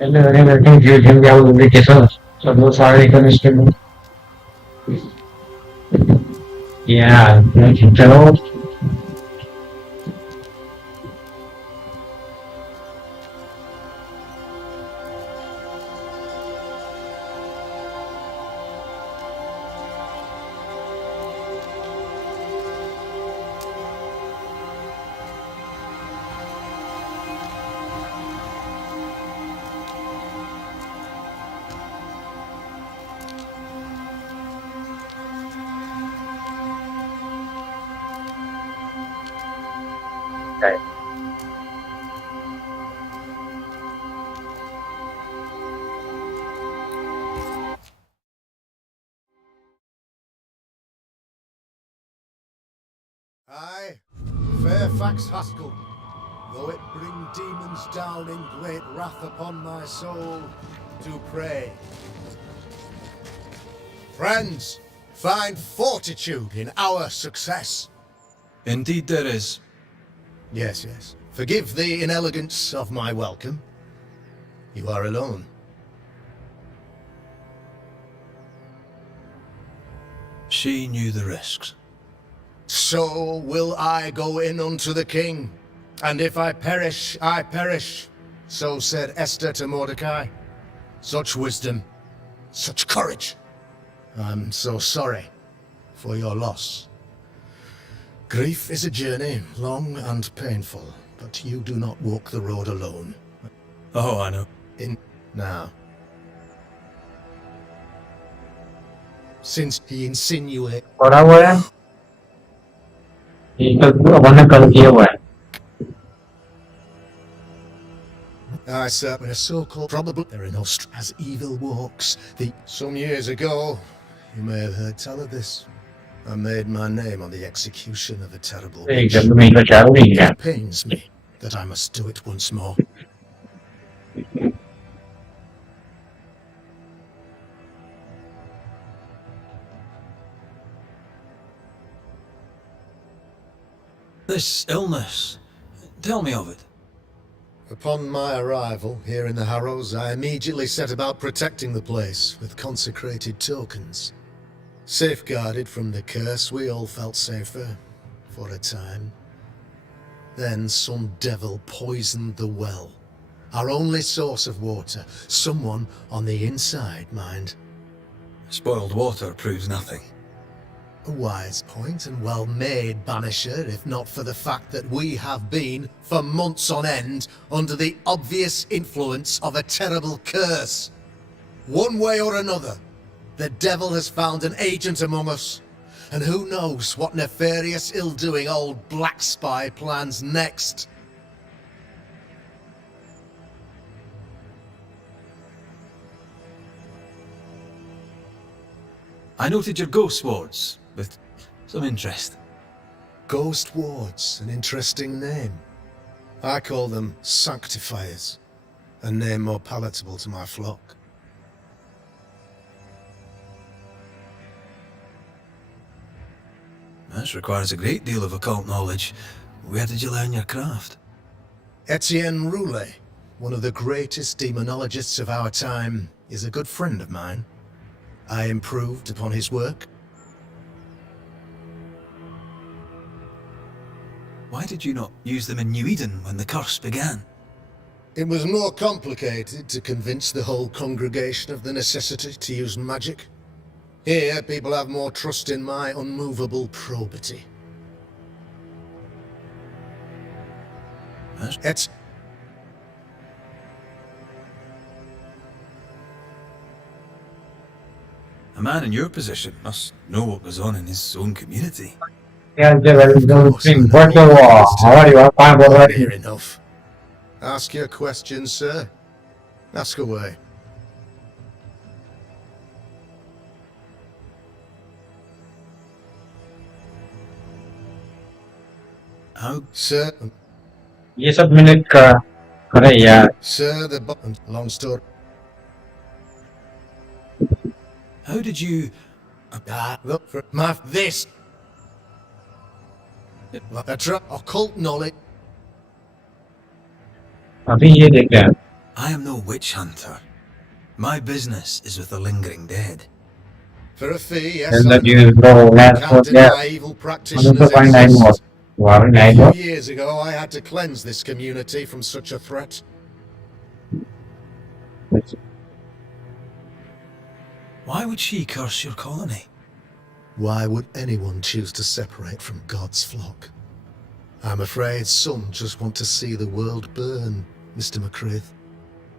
Everyone working due to the obligation. So those are economic. Yeah, chalo. Aye, Fairfax Haskell, though it bring demons down in great wrath upon my soul, do pray. Friends, find fortitude in our success. Indeed there is. Yes, yes. Forgive the inelegance of my welcome. You are alone. She knew the risks. So will I go in unto the king, and if I perish, I perish. So said Esther to Mordecai. Such wisdom, such courage. I'm so sorry for your loss. Grief is a journey, long and painful, but you do not walk the road alone. Oh, I know. Now. Since he insinuated... पढ़ा हुआ है ये अपन ने कल किया हुआ है I sat in a so-called probable there are no as evil walks. Some years ago, you may have heard tell of this. I made my name on the execution of a terrible witch. It pains me that I must do it once more. This illness, tell me of it. Upon my arrival here in the Harrows, I immediately set about protecting the place with consecrated tokens. Safeguarded from the curse, we all felt safer, for a time. Then some devil poisoned the well, our only source of water. Someone on the inside, mind. Spoiled water proves nothing. A wise point and well made, Banisher, if not for the fact that we have been, for months on end, under the obvious influence of a terrible curse. One way or another, the devil has found an agent among us, and who knows what nefarious ill-doing old Black Spy plans next. I noted your ghost wards with some interest. Ghost wards, an interesting name. I call them sanctifiers, a name more palatable to my flock. This requires a great deal of occult knowledge. Where did you learn your craft? Etienne Roulet, one of the greatest demonologists of our time, is a good friend of mine. I improved upon his work. Why did you not use them in New Eden when the curse began? It was more complicated to convince the whole congregation of the necessity to use magic. Here, people have more trust in my unmovable probity. It's... A man in your position must know what goes on in his own community. Yeah, how are you? I'm fine. Here enough. Ask your questions, sir. Ask away. How? Sir... ये सब मैंने करे यार Sir, the button. Long story. How did you... Look for this. Occult knowledge. अभी ये देख रहे हैं I am no witch hunter. My business is with the lingering dead. For a fee, yes, Tell I that you know. bro, last Can't one, yeah. deny evil Ano practitioners to find 9 more? exist. Wow, A 9 few more? years ago, I had to cleanse this community from such a threat. Why would she curse your colony? Why would anyone choose to separate from God's flock? I'm afraid some just want to see the world burn, Mr. McCraith.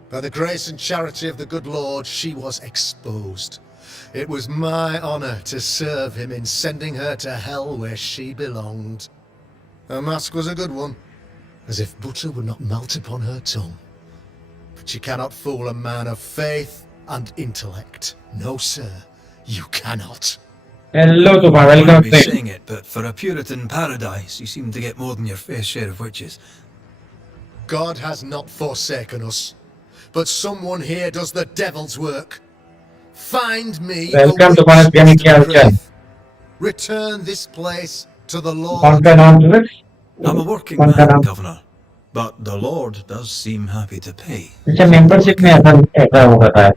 By the grace and charity of the good Lord, she was exposed. It was my honor to serve him in sending her to hell where she belonged. Her mask was a good one, as if butter would not melt upon her tongue. But you cannot fool a man of faith and intellect. No, sir, you cannot. Hello to my I might welcome be friend. saying it, but for a Puritan paradise, you seem to get more than your fair share of witches. God has not forsaken us, but someone here does the devil's work. Find me Welcome a to witch, my Mr. channel. McCraith. Return this place to the कौन Lord. का नाम है? I'm a working कौन का man, नाम? Governor, but the Lord does seem happy to pay. अच्छा membership में ऐसा होता है.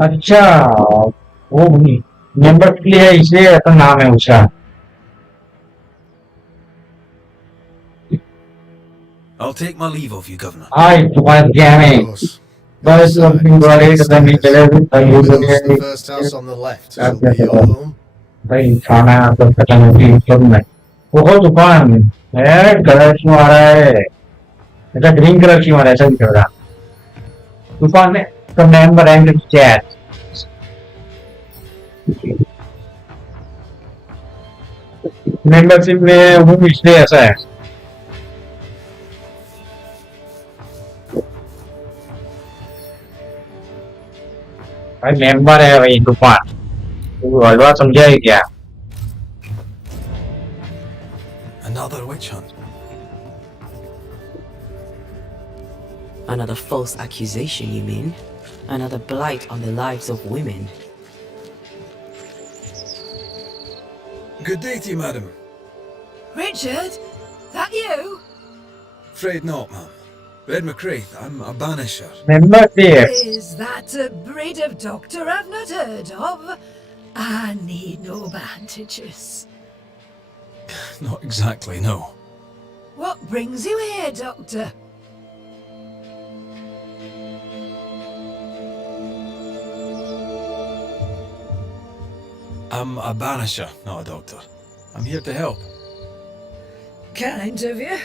अच्छा वो मेंबर के लिए है इसलिए ऐसा नाम है उसका. I'll take my leave of you, Governor. हाय तुम्हारे क्या है? Of course. बस Inside, वर्किंग वाले to the तो नहीं चले stairs. तो ये Over तो those, the first house on the left shall be your home. भाई खाना तो पता नहीं सब में वो दुकान है कलर क्यों आ रहा है ऐसा ग्रीन कलर क्यों आ रहा है ऐसा दिख रहा दुकान में तो मेंबर एंड चैट मेंबरशिप में हूँ इसलिए ऐसा है भाई मेंबर है भाई दुकान हलवा समझाए क्या Another witch hunt. Another false accusation, you mean? Another blight on the lives of women. Good day to you, madam. Richard? That you? Afraid not, ma'am. Red McCraith, I'm a banisher. Membership Is that a breed of doctor I've not heard of? I need no bandages. Not exactly, no. What brings you here, Doctor? I'm a banisher, not a doctor. I'm here to help. Kind of you.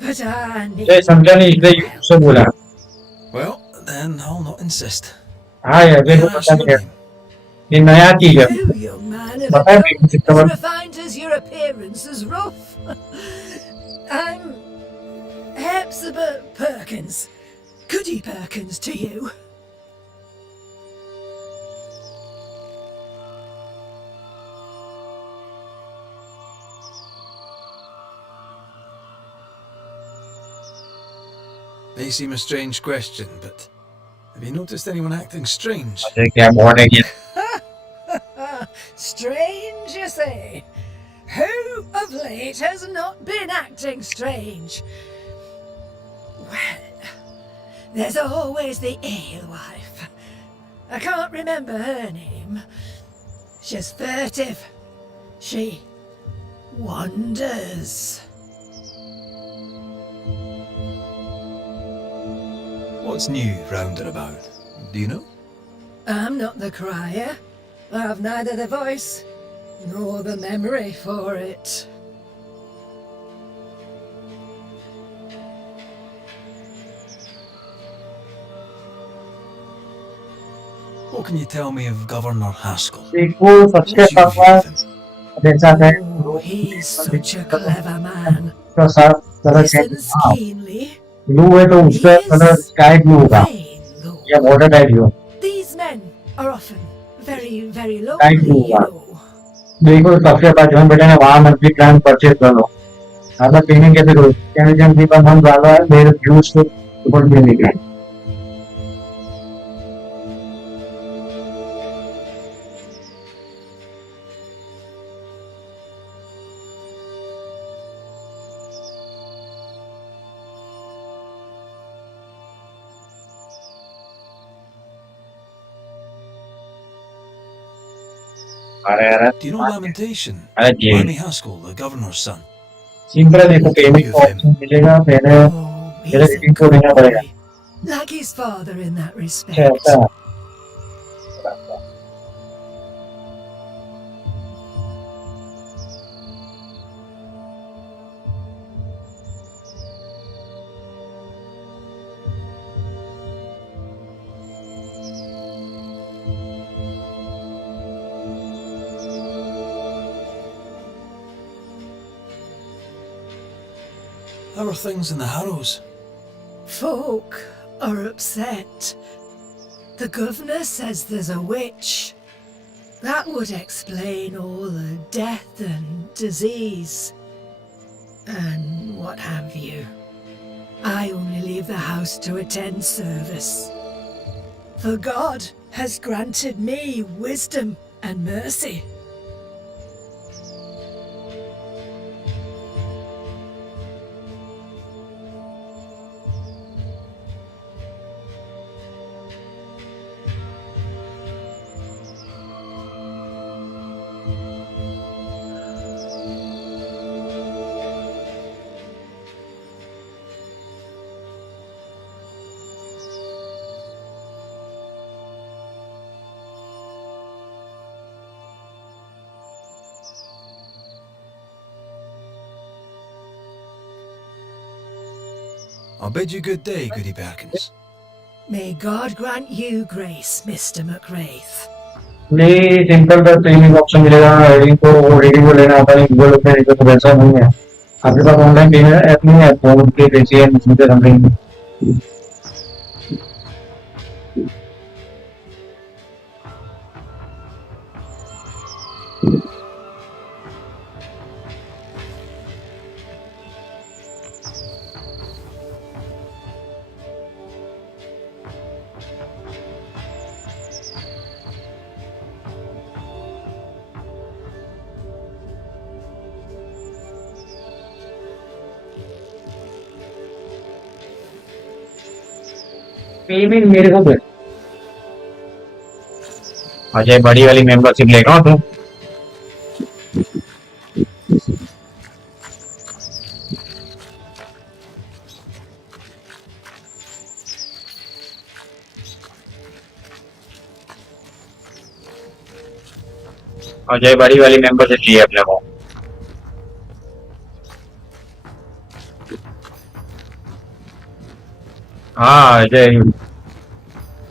But I need ये समझा नहीं इसलिए उससे बोला Well, then I'll not insist. हाँ यार May देखो I पता ask your क्या name? ये नया चीज है you, young man, of But I a mean, tongue it's as a- refined as your appearance is rough. I'm Hepzibah Perkins. Goody Perkins to you. May seem a strange question, but have you noticed anyone acting strange? ये क्या बोल रही है Strange, you say? Who of late has not been acting strange? Well, there's always the alewife. I can't remember her name. She's furtive. She wanders. What's new round and about? Do you know? I'm not the crier. I've neither the voice nor the memory for it. What can you tell me of Governor Haskell? देखो सबसे What's your view पापा of him? जैसा है Oh, he's such a clever man. तो साफ तरह से Listens keenly. Blue है तो उसका कलर स्काई ब्लू होगा Vain, though. या बॉर्डर टाइप हो These men are often very, very Thank lonely, you, you Mark. know. देखो सबसे बाद जॉन बेटा ने वहां मंथली प्लान परचेज कर लो अगर ट्रेनिंग के फिर कैनेडियन पीपल हम ज्यादा है देयर यूज टू सपोर्ट देने का अरे Do you know Lamentation? अरे जी Lammy Haskell, the governor's son. Simple है, देखो पेमेंट ऑप्शन मिलेगा, पहले Oh, पहले he's a रेटिंग को good देना पड़ेगा। boy. Like his father in that अच्छा respect. ऐसा How are things in the Harrows? Folk are upset. The governor says there's a witch. That would explain all the death and disease. And what have you. I only leave the house to attend service. For God has granted me wisdom and mercy. I'll bid you good day, Goody Perkins. May God grant you grace, Mr. McRaith. नहीं simple का payment option मिलेगा, rating को लेना होता है, Google पे नहीं तो वैसा नहीं है। आपके पास ऑनलाइन पेमेंट ऐप नहीं है, फोन पे पेटीएम समथिंग। पेमेंट मेरे को दे। अजय बड़ी वाली मेंबरशिप लेगा तू। अजय बड़ी वाली मेंबरशिप चाहिए अपने को। हाँ अजय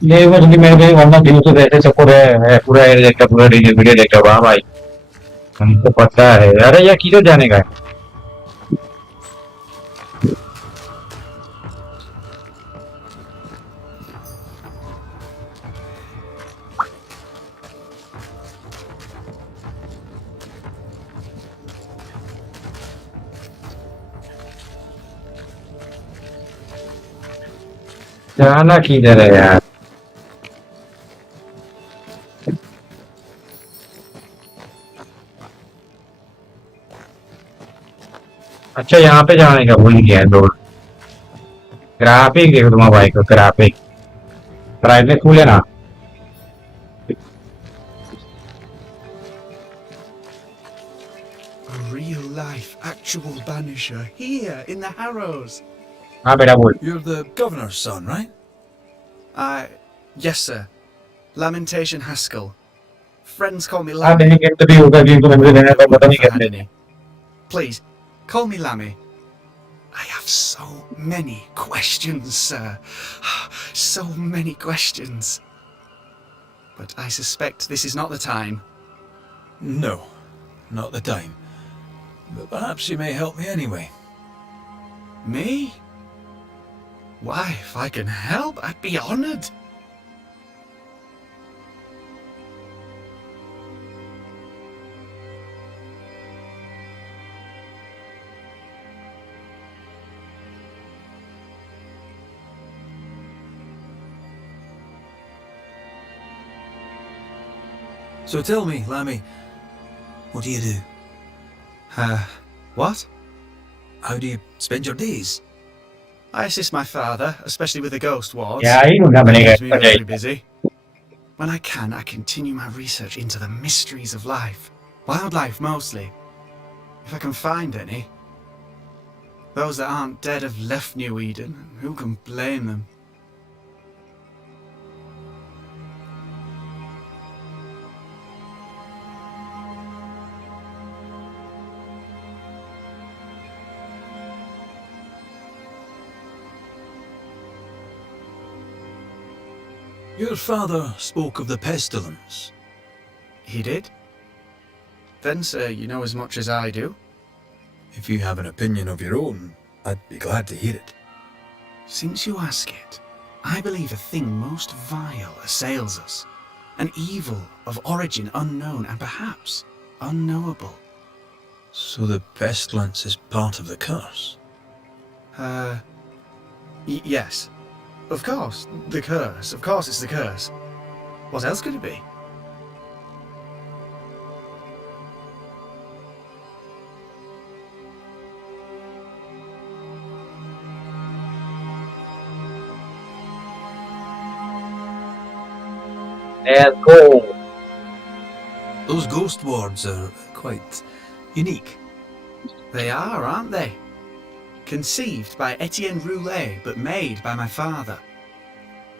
ये बस कि मेरे वरना दिन से वैसे सबको पूरा देखता, पूरा वीडियो देखता हुआ भाई, हमको पता है। अरे यार किधर जाने का है? जाना किधर है यार? अच्छा यहाँ पे जाने का भूल गया रोड। ग्राफिक देखो तुम्हारा भाई को, ग्राफिक ब्राइटनेस फुल है ना? A real life, actual Banisher here in the Harrows. हाँ बेटा बोल। You're the governor's son, right? Yes, sir. Lamentation Haskell. Friends call me हाँ Lammy. मैंने गेम तो भी होगा, गेम तो मेरे देने का पता नहीं कैसे देने। Please, call me Lammy. I have so many questions, sir. So many questions. But I suspect this is not the time. No, not the time. But perhaps you may help me anyway. Me? Why, if I can help, I'd be honored. So tell me, Lammy, what do you do? What? How do you spend your days? I assist my father, especially with the ghost wards. क्या ही मुद्दा बनेगा Keeps me Ajay? very busy. When I can, I continue my research into the mysteries of life. Wildlife, mostly. If I can find any. Those that aren't dead have left New Eden, and who can blame them? Your father spoke of the pestilence. He did? Then, sir, you know as much as I do. If you have an opinion of your own, I'd be glad to hear it. Since you ask it, I believe a thing most vile assails us. An evil of origin unknown and perhaps unknowable. So the pestilence is part of the curse? Yes. Of course, the curse. Of course it's the curse. What else could it be? Let's go. Those ghost wards are quite unique. They are, aren't they? Conceived by Etienne Roulet, but made by my father.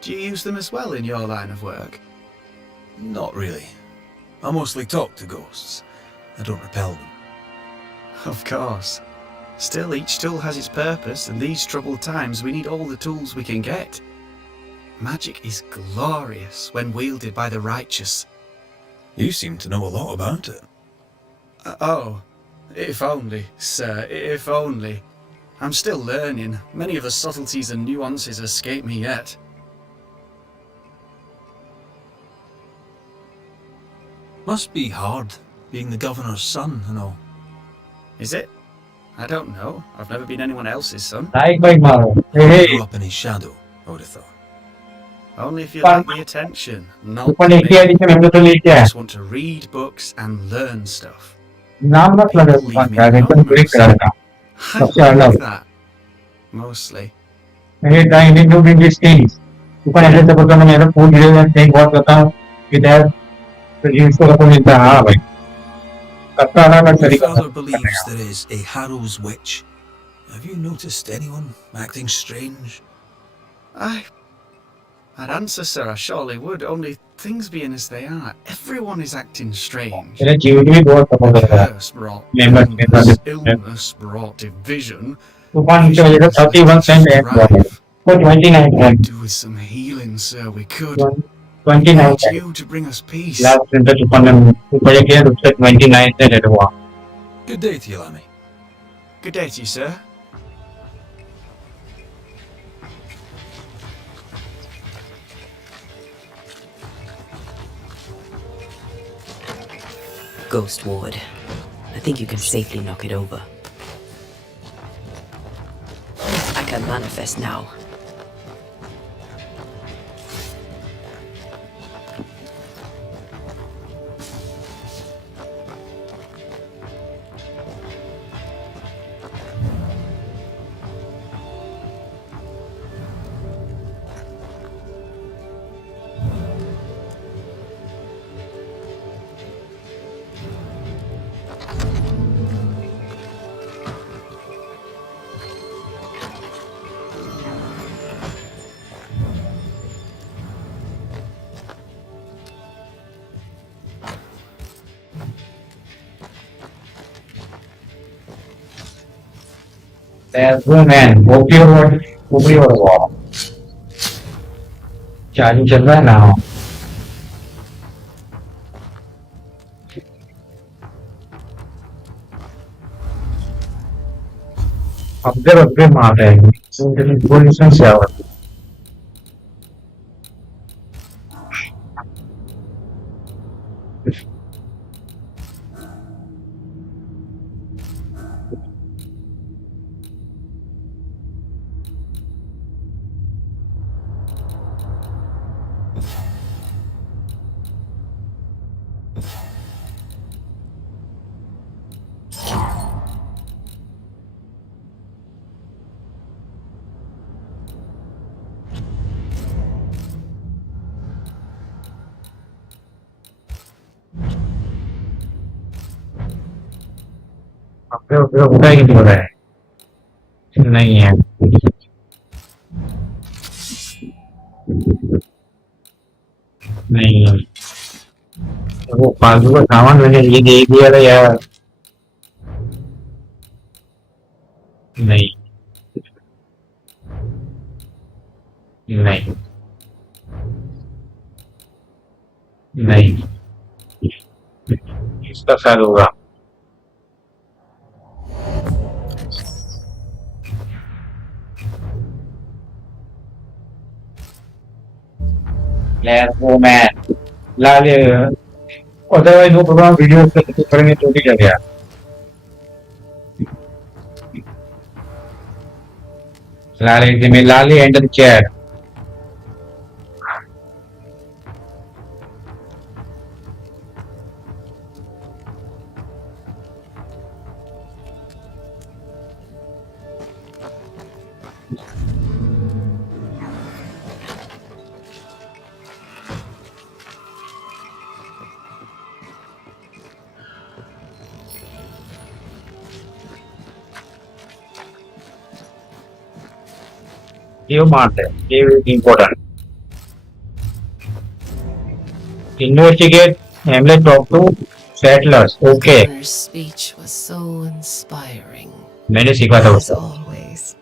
Do you use them as well in your line of work? Not really. I mostly talk to ghosts. I don't repel them. Of course. Still, each tool has its purpose, and these troubled times we need all the tools we can get. Magic is glorious when wielded by the righteous. You seem to know a lot about it. Oh, if only, sir, if only. I'm still learning. Many of the subtleties and nuances escape me yet. Must be hard, being the governor's son and all. Is it? I don't know. I've never been anyone else's son. Like by Maro. Hey, Grew up in his shadow, I would have thought. Only if you like the attention, not ऊपर the लेके me. आ नीचे हम तो लेके I आए just want to read books and learn stuff. नाम मत लगा People दुकान leave का me एकदम ब्रेक anonymous. करा I सबसे अलग like that. Mostly. hey guy need to bring these things ऊपर ऐसे सब करना मैं तो पूछ रहे हैं थैंक गॉड करता हूँ इधर तो जींस को अपन मिलता है हाँ भाई करता अलग अलग Your तरीका father believes there is a Harrow's witch. Have you noticed anyone acting strange? I'd answer, sir, I surely would, only things being as they are, everyone is acting strange. मेरे जीवन भी बहुत सफल कर रहा है Curse brought Members, illness, members. illness brought division. ऊपर नीचे वजह से 31 सेंट है वो 29 cent Do with some healing, sir, we could. 29 Need sent you to bring us peace. Last center ऊपर में ऊपर ये किया उससे 29 सेंट है वो Good day to you, Lammy. Good day to you, sir. Ghost ward. I think you can safely knock it over. I can manifest now. There's woman ऊपरी ओर हुआ चार्जिंग चल रहा है ना अपग्रेड मार रहे हैं पोजीशन से आवर फिर उठा ही नहीं हो रहा है नहीं है नहीं वो फालतू का सामान मैंने ये दे दिया था यार नहीं नहीं नहीं इसका शायद होगा वो मैं लाल अदरवाइज वो प्रोग्राम वीडियो करेंगे तो भी चल गया Lali, may Lali enter the chair. You mark it. It is important. Investigate. Hamlet talk to settlers. Okay. Governor's speech was so inspiring. मैंने सीखा था As उसको. always.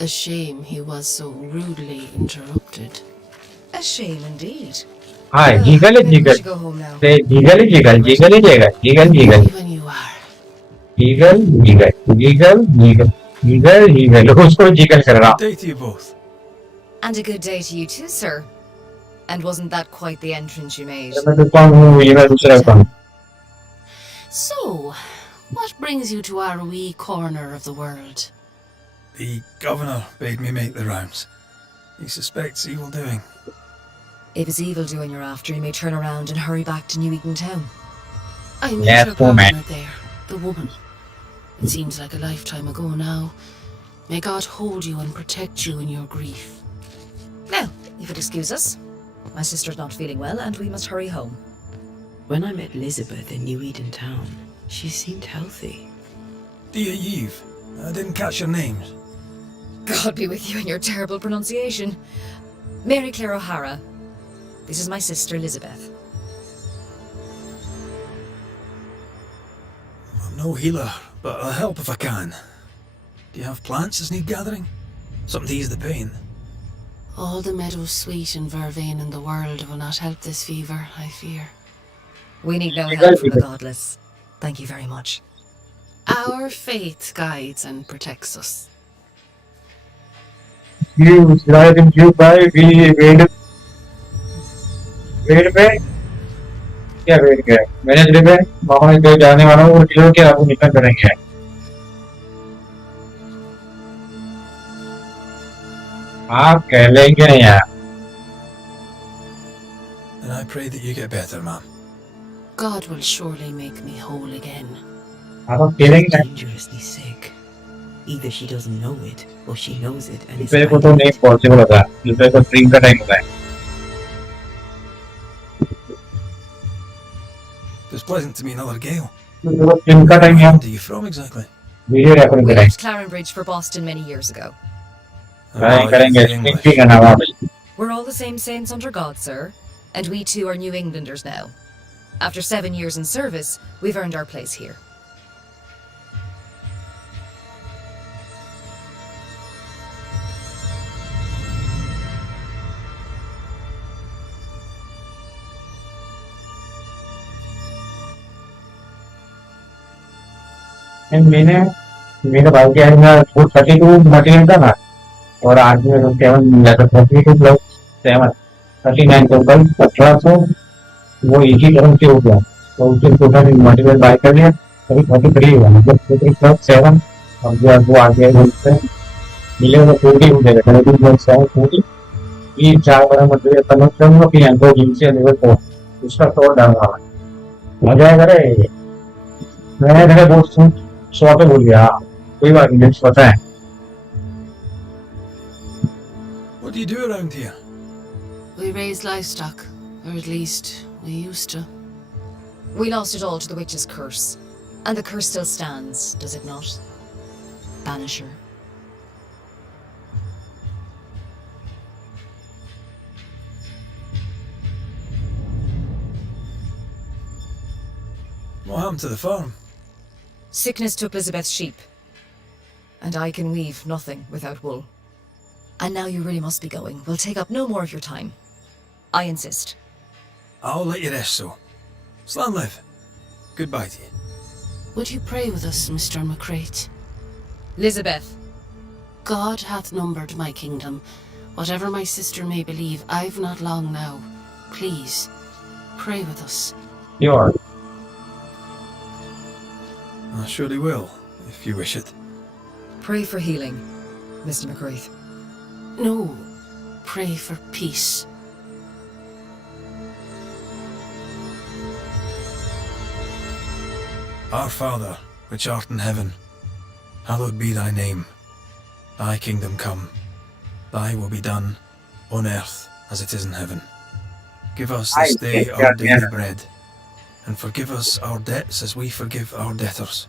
A shame he was so rudely interrupted. A shame indeed. हाँ, jiggle है Maybe we jiggle. should go home now. ते jiggle है jiggle. Jiggle है jiggle. Jiggle jiggle. Even you are. Jiggle jiggle. Jiggle jiggle. Jiggle jiggle. उसको jiggle कर रहा. Good day to you both. And a good day to you too, sir. And wasn't that quite the entrance you made? मैं तो कौन हूँ ये मैं दूसरा कौन. So, what brings you to our wee corner of the world? The governor bade me make the rounds. He suspects evil doing. If it's evil doing you're after, you may turn around and hurry back to New Eden Town. I met Yes, her woman. partner there, the woman. It seems like a lifetime ago now. May God hold you and protect you in your grief. Now, if you'd excuse us, my sister's not feeling well and we must hurry home. When I met Elizabeth in New Eden Town, she seemed healthy. Dear Eve, I didn't catch your names. God be with you in your terrible pronunciation. Mary Claire O'Hara. This is my sister Elizabeth. I'm no healer, but I'll help if I can. Do you have plants as need gathering? Something to ease the pain. All the meadows sweet and vervain in the world will not help this fever, I fear. We need no help from the godless. Thank you very much. Our faith guides and protects us. You slide in you by we wait पे क्या wait किया मैंने दिल्ली पे मामा ने कहीं जाने वाला हूँ और किलो के आपको निकल करेंगे आप कह लेंगे नहीं यार And I pray that you get better, ma'am. God will surely make me whole again. आप feeling है Dangerously sick. Either she doesn't know it, or she knows it and is दूसरे को तो hiding नहीं it. पॉसिबल होता दूसरे को drink का टाइम होता है It was pleasant to meet another Gale. दूसरे को ड्रिंक का टाइम है Where are you from exactly? Video recording We करेंगे left Clarenbridge for Boston many years ago. करेंगे ड्रिंक भी करना वापस We're all the same saints under God, sir. And we too are New Englanders now. After 7 years in service, we've earned our place here. मैंने मेरे भाई के अंदर 432 material था ना और आज में 7 मिला था 32 प्लस 7 39 तो कल 1800 वो एक ही तरह से हो गया तो उससे टोटल मटेरियल बाय कर लिया अभी 33 हुआ मतलब 33 प्लस 7 अब जो वो आगे बोलते हैं मिले वो 40 हो जाएगा 32 प्लस 7 40 ये चार बड़ा मटेरियल समझ करूंगा फिर एंड्रो जिनसे लेवल 4 उसका तो डालूंगा मजा आएगा रे मैंने मेरे दोस्त सौ पे भूल गया कोई बात नहीं पता है What do you do around here? We raise livestock, or at least we used to. We lost it all to the witch's curse. And the curse still stands, does it not? Banisher. What happened to the farm? Sickness took Elizabeth's sheep. And I can weave nothing without wool. And now you really must be going. We'll take up no more of your time. I insist. I'll let you rest, so. Slan live. Goodbye to you. Would you pray with us, Mr. McCrate? Elizabeth. God hath numbered my kingdom. Whatever my sister may believe, I've not long now. Please, pray with us. You are. I surely will, if you wish it. Pray for healing, Mr. McCraith. No, pray for peace. Our Father, which art in heaven, hallowed be thy name. Thy kingdom come. Thy will be done, on earth as it is in heaven. Give us this day our daily bread, and forgive us our debts as we forgive our debtors.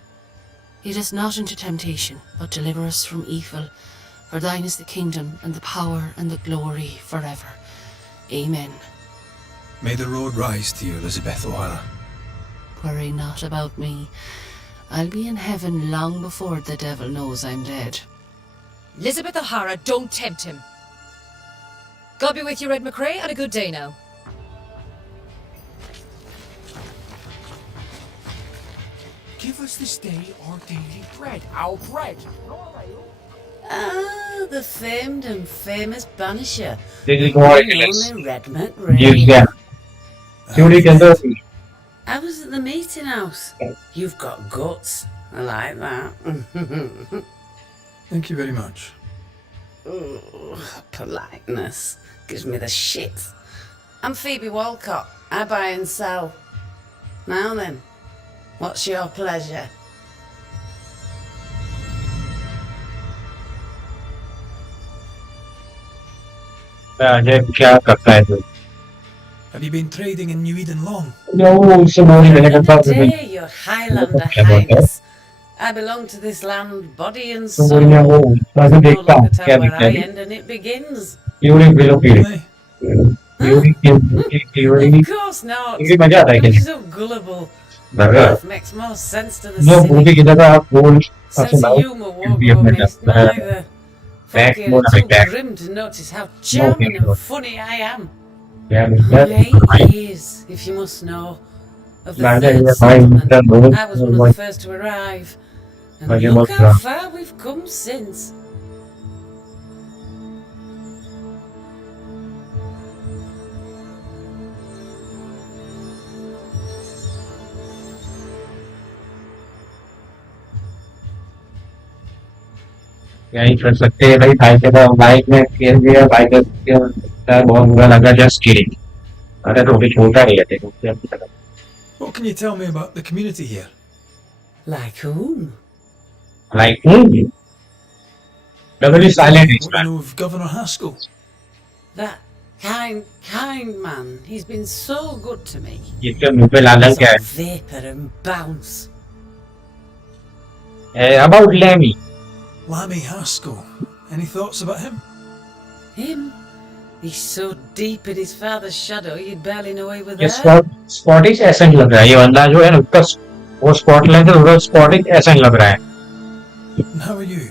Lead us not into temptation, but deliver us from evil. For thine is the kingdom, and the power, and the glory, forever. Amen. May the road rise to you, Elizabeth O'Hara. Worry not about me. I'll be in heaven long before the devil knows I'm dead. Elizabeth O'Hara, don't tempt him. God be with you, Red McCrae, and a good day now. Give us this day our daily bread, our bread. Ah, the famed and famous Banisher. This is Only more Red You McRae. can. Theory can do. I was at the meeting house. You've got guts. I like that. Thank you very much. Ooh, politeness gives me the shit. I'm Phoebe Walcott. I buy and sell. Now then, what's your pleasure? ये क्या करता है तू? Have you been trading in New Eden long? No, उससे बोली मैंने कहा Good day, your Highlander क्या बोलता है? Highness. I belong to this land, body and तो soul. बोली मैं वो ऐसे No देखता हूँ longer क्या tell where दिखता I है? end and it begins. Theory below पीड़े. Really? Theory Of course not. theory मजा आता है You're क्या? so gullible. बराबर. Life makes more sense to the No, cynic. Movie की जगह आप बोल Sense ऐसे of लाओ. humour won't भी go अपने missed तरफ neither. back Folk here more are like too back. grim to notice how charming no. and funny I am. क्या I'm मिलता 8 years, if you must know, of the Neither third is I. settlement. That both I was one of was- the first to arrive. And But you look must how know. far we've come since. यही कर सकते हैं भाई भाई के तो bike में खेल दिया बाइक का बहुत बुरा लगा जस्ट किडिंग अरे तो भी छोटा ही है देखो What can you tell me about the community here? Like whom? Like doubly silent What do you know of Governor Haskell? That kind man. He's been so good to me. ये क्या मुंह पे लाल क्या Sort of vapor and bounce. है about Lammy Lammy Haskell. Any thoughts about him? Him? He's so deep in his father's shadow, you'd barely know he was ये there. स्पॉटिश accent लग रहा है ये बंदा जो है ना उसका वो स्पॉटलाइट है उसका स्पॉटिश एसेंट लग रहा है And how are you?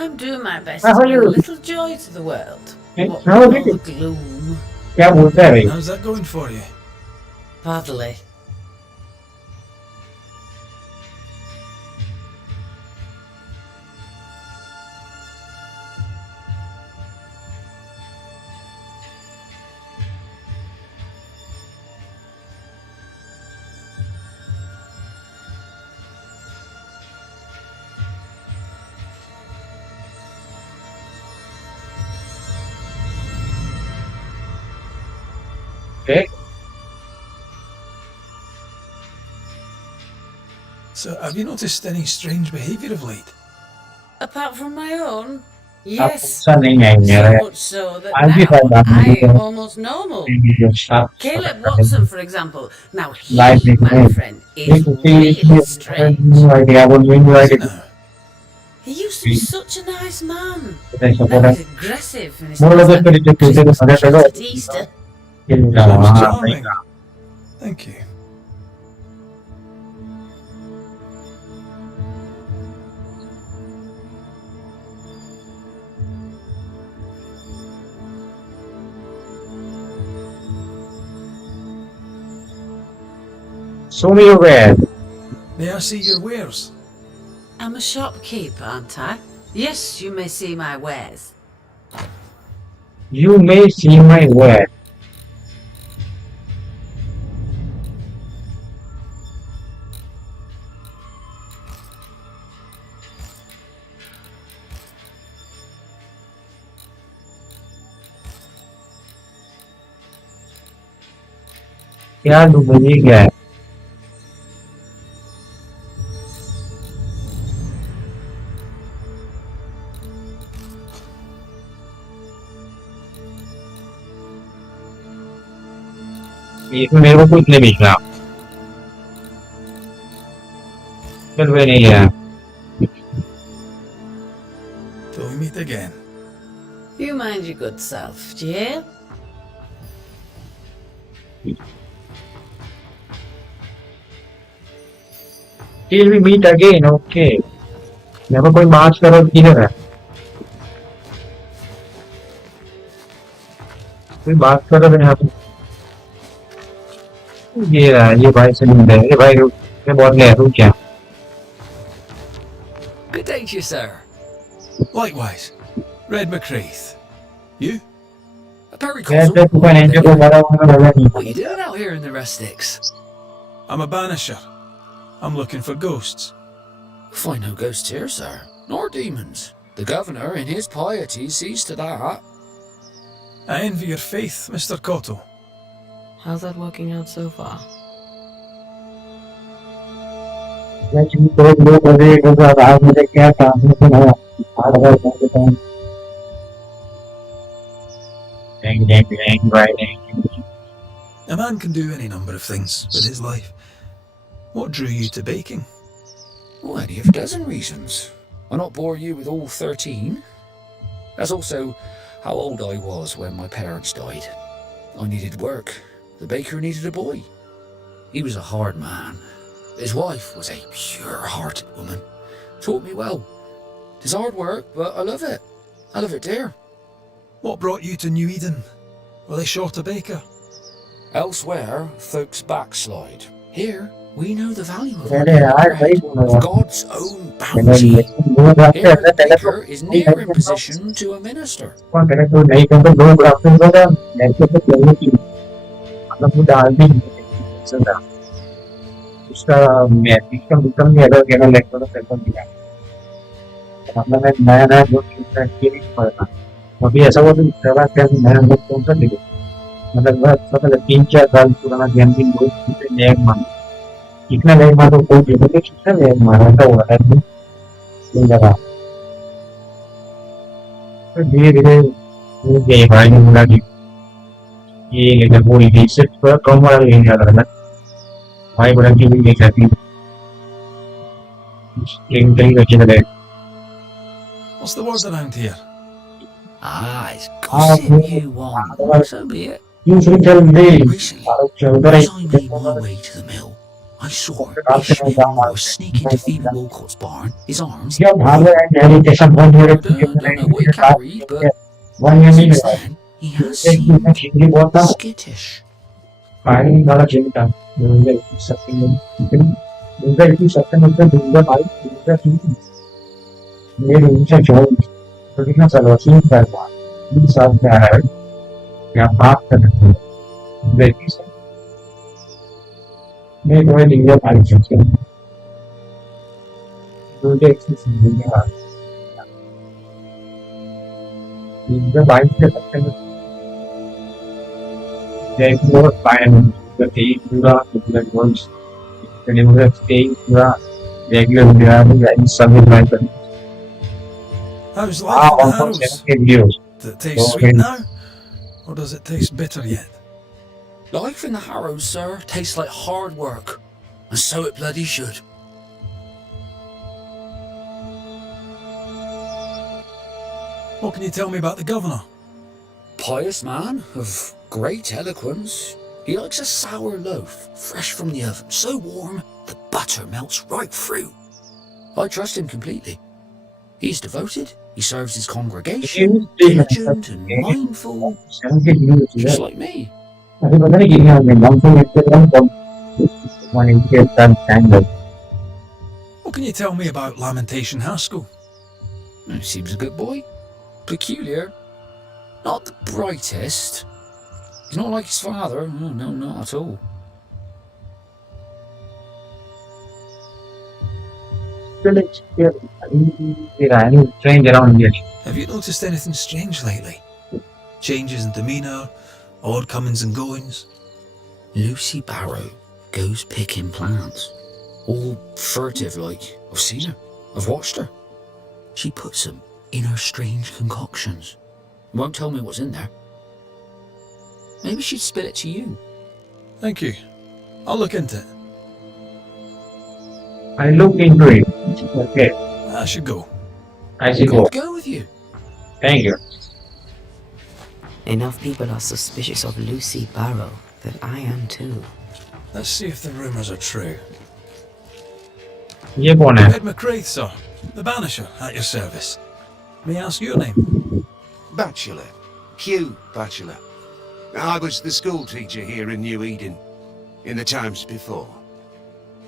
I'm doing my best How to are bring you? a little joy to the world. Hey, What how are with all you? the gloom? क्या बोलता है भाई How's that going for you? Partly. Okay. So, have you noticed any strange behaviour of late? Apart from my own, Yes, ऐसा नहीं आएंगे so यार much so that आज भी now फायदा I am almost normal. Caleb Watson, for example. Now life he, my में friend, is एक really strange. New idea वो new Is it idea now? He used to be such a nice man. ऐसा Now बोला he's aggressive and वो लोग he's फिर जो चीजें Christmas मजा treat करो at Easter. That was charming. Thank you. show me your way May I see your wares? I'm a shopkeeper, aren't I? Yes, you may see my wares. you may see my way क्या ढूंढेगी क्या है इसमें मेरे को कुछ नहीं दिख रहा फिर वे नहीं है Till we meet again. You mind your good self, do you hear? till we meet again okay मेरे को कोई बात करो किधर है कोई बात करो तो यहाँ पे ये रहा ये भाई से मिल रहा है ये भाई मैं बहुत ले रुक क्या Good day to you, sir. Likewise. Red McCraith. You? A Perry ऐसे तू कोई नहीं जो बड़ा होने वाला नहीं What are you doing out here in the rustics? I'm a banisher. I'm looking for ghosts. Find no ghosts here, sir. Nor demons. The governor, in his piety, sees to that. I envy your faith, Mr. Cotto. How's that working out so far? तो लोग बोले कि आज मुझे क्या transmission है 8 बार कहते हैं dang right A man can do any number of things with his life. What drew you to baking? Oh, any of a dozen reasons. I'll not bore you with all 13. That's also how old I was when my parents died. I needed work. The baker needed a boy. He was a hard man. His wife was a pure-hearted woman. Taught me well. It's hard work, but I love it. I love it dear. What brought you to New Eden? Were they short a baker? Elsewhere, folks backslide. Here, we know the value of अरे यार भाई of God's own bounty. Here, the baker is near in position to a minister. कौन करे तो नहीं तो दो graphs होगा ऐसे तो चलने की मतलब वो डाल भी नहीं उसका मैजिक का बिकम नहीं अलग केवल लेक्चर तो सेकंड दिया मतलब मैं नया जो चीज है ये नहीं पढ़ता अभी ऐसा हुआ तो सेवा क्या नया लोग कौन सा लिखे मतलब बस मतलब 3-4 साल पुराना ज्ञान भी लोग कितने नए मान कितना नए मान तो कोई देखो तो कितना नए मान था हुआ है ये जगह तो धीरे धीरे ये भाई ने बोला कि ये लेकर बोल दी सिर्फ थोड़ा कम वाला लेने आ रहा था भाई बोला कि भी ये कहती कहीं रखी चले What's the word around here? Ah, it's gossip you want. So be it. you should tell me Recently, as I made my way to the mill, I saw Ishmael was sneaking to Phoebe Walcott's barn, his arms. जब भाग रहे हैं हेरिटेशन बन I don't know what he carried, but one year नहीं since रहा then, he has एक दिन में चिंगी बहुत था skittish. पानी वाला चिंता दूंगा की सबसे मतलब दूंगा भाई दूंगा की मेरे उनसे चोरी तो कितना साल 3 साल से आया है क्या बात कर रहे हैं बेटी से मैं कोई लिंगा भाई चुके मुझे एक चीज समझने वाला लिंगा भाई से सबसे जैसे वो पायन करते ही पूरा वंश कने मुझे स्टेज पूरा रेगुलर बिहार में सभी लाइन पर How's life in the Harrows? Views. Does it taste sweet now? Or does it taste bitter yet? Life in the Harrows, sir, tastes like hard work. And so it bloody should. What can you tell me about the governor? Pious man of great eloquence. He likes a sour loaf, fresh from the oven, so warm the butter melts right through. I trust him completely. He's devoted, he serves his congregation, diligent and mindful, just like me. What can you tell me about Lamentation Haskell? He seems a good boy. Peculiar. Not the brightest. He's not like his father. No, not at all. Strange around here. Have you noticed anything strange lately? Changes in demeanour, odd comings and goings? Lucy Barrow goes picking plants. All furtive like. I've seen her. I've watched her. She puts them in her strange concoctions. Won't tell me what's in there. Maybe she'd spill it to you. Thank you. I'll look into it. I looked into it. Okay. I should go. I should go. Go with you. Thank you. Enough people are suspicious of Lucy Barrow that I am too. Let's see if the rumours are true. ये कौन है? Red McRaith, sir. The Banisher, at your service. May I ask your name? Bachelor. Hugh Bachelor. I was the school teacher here in New Eden, in the times before.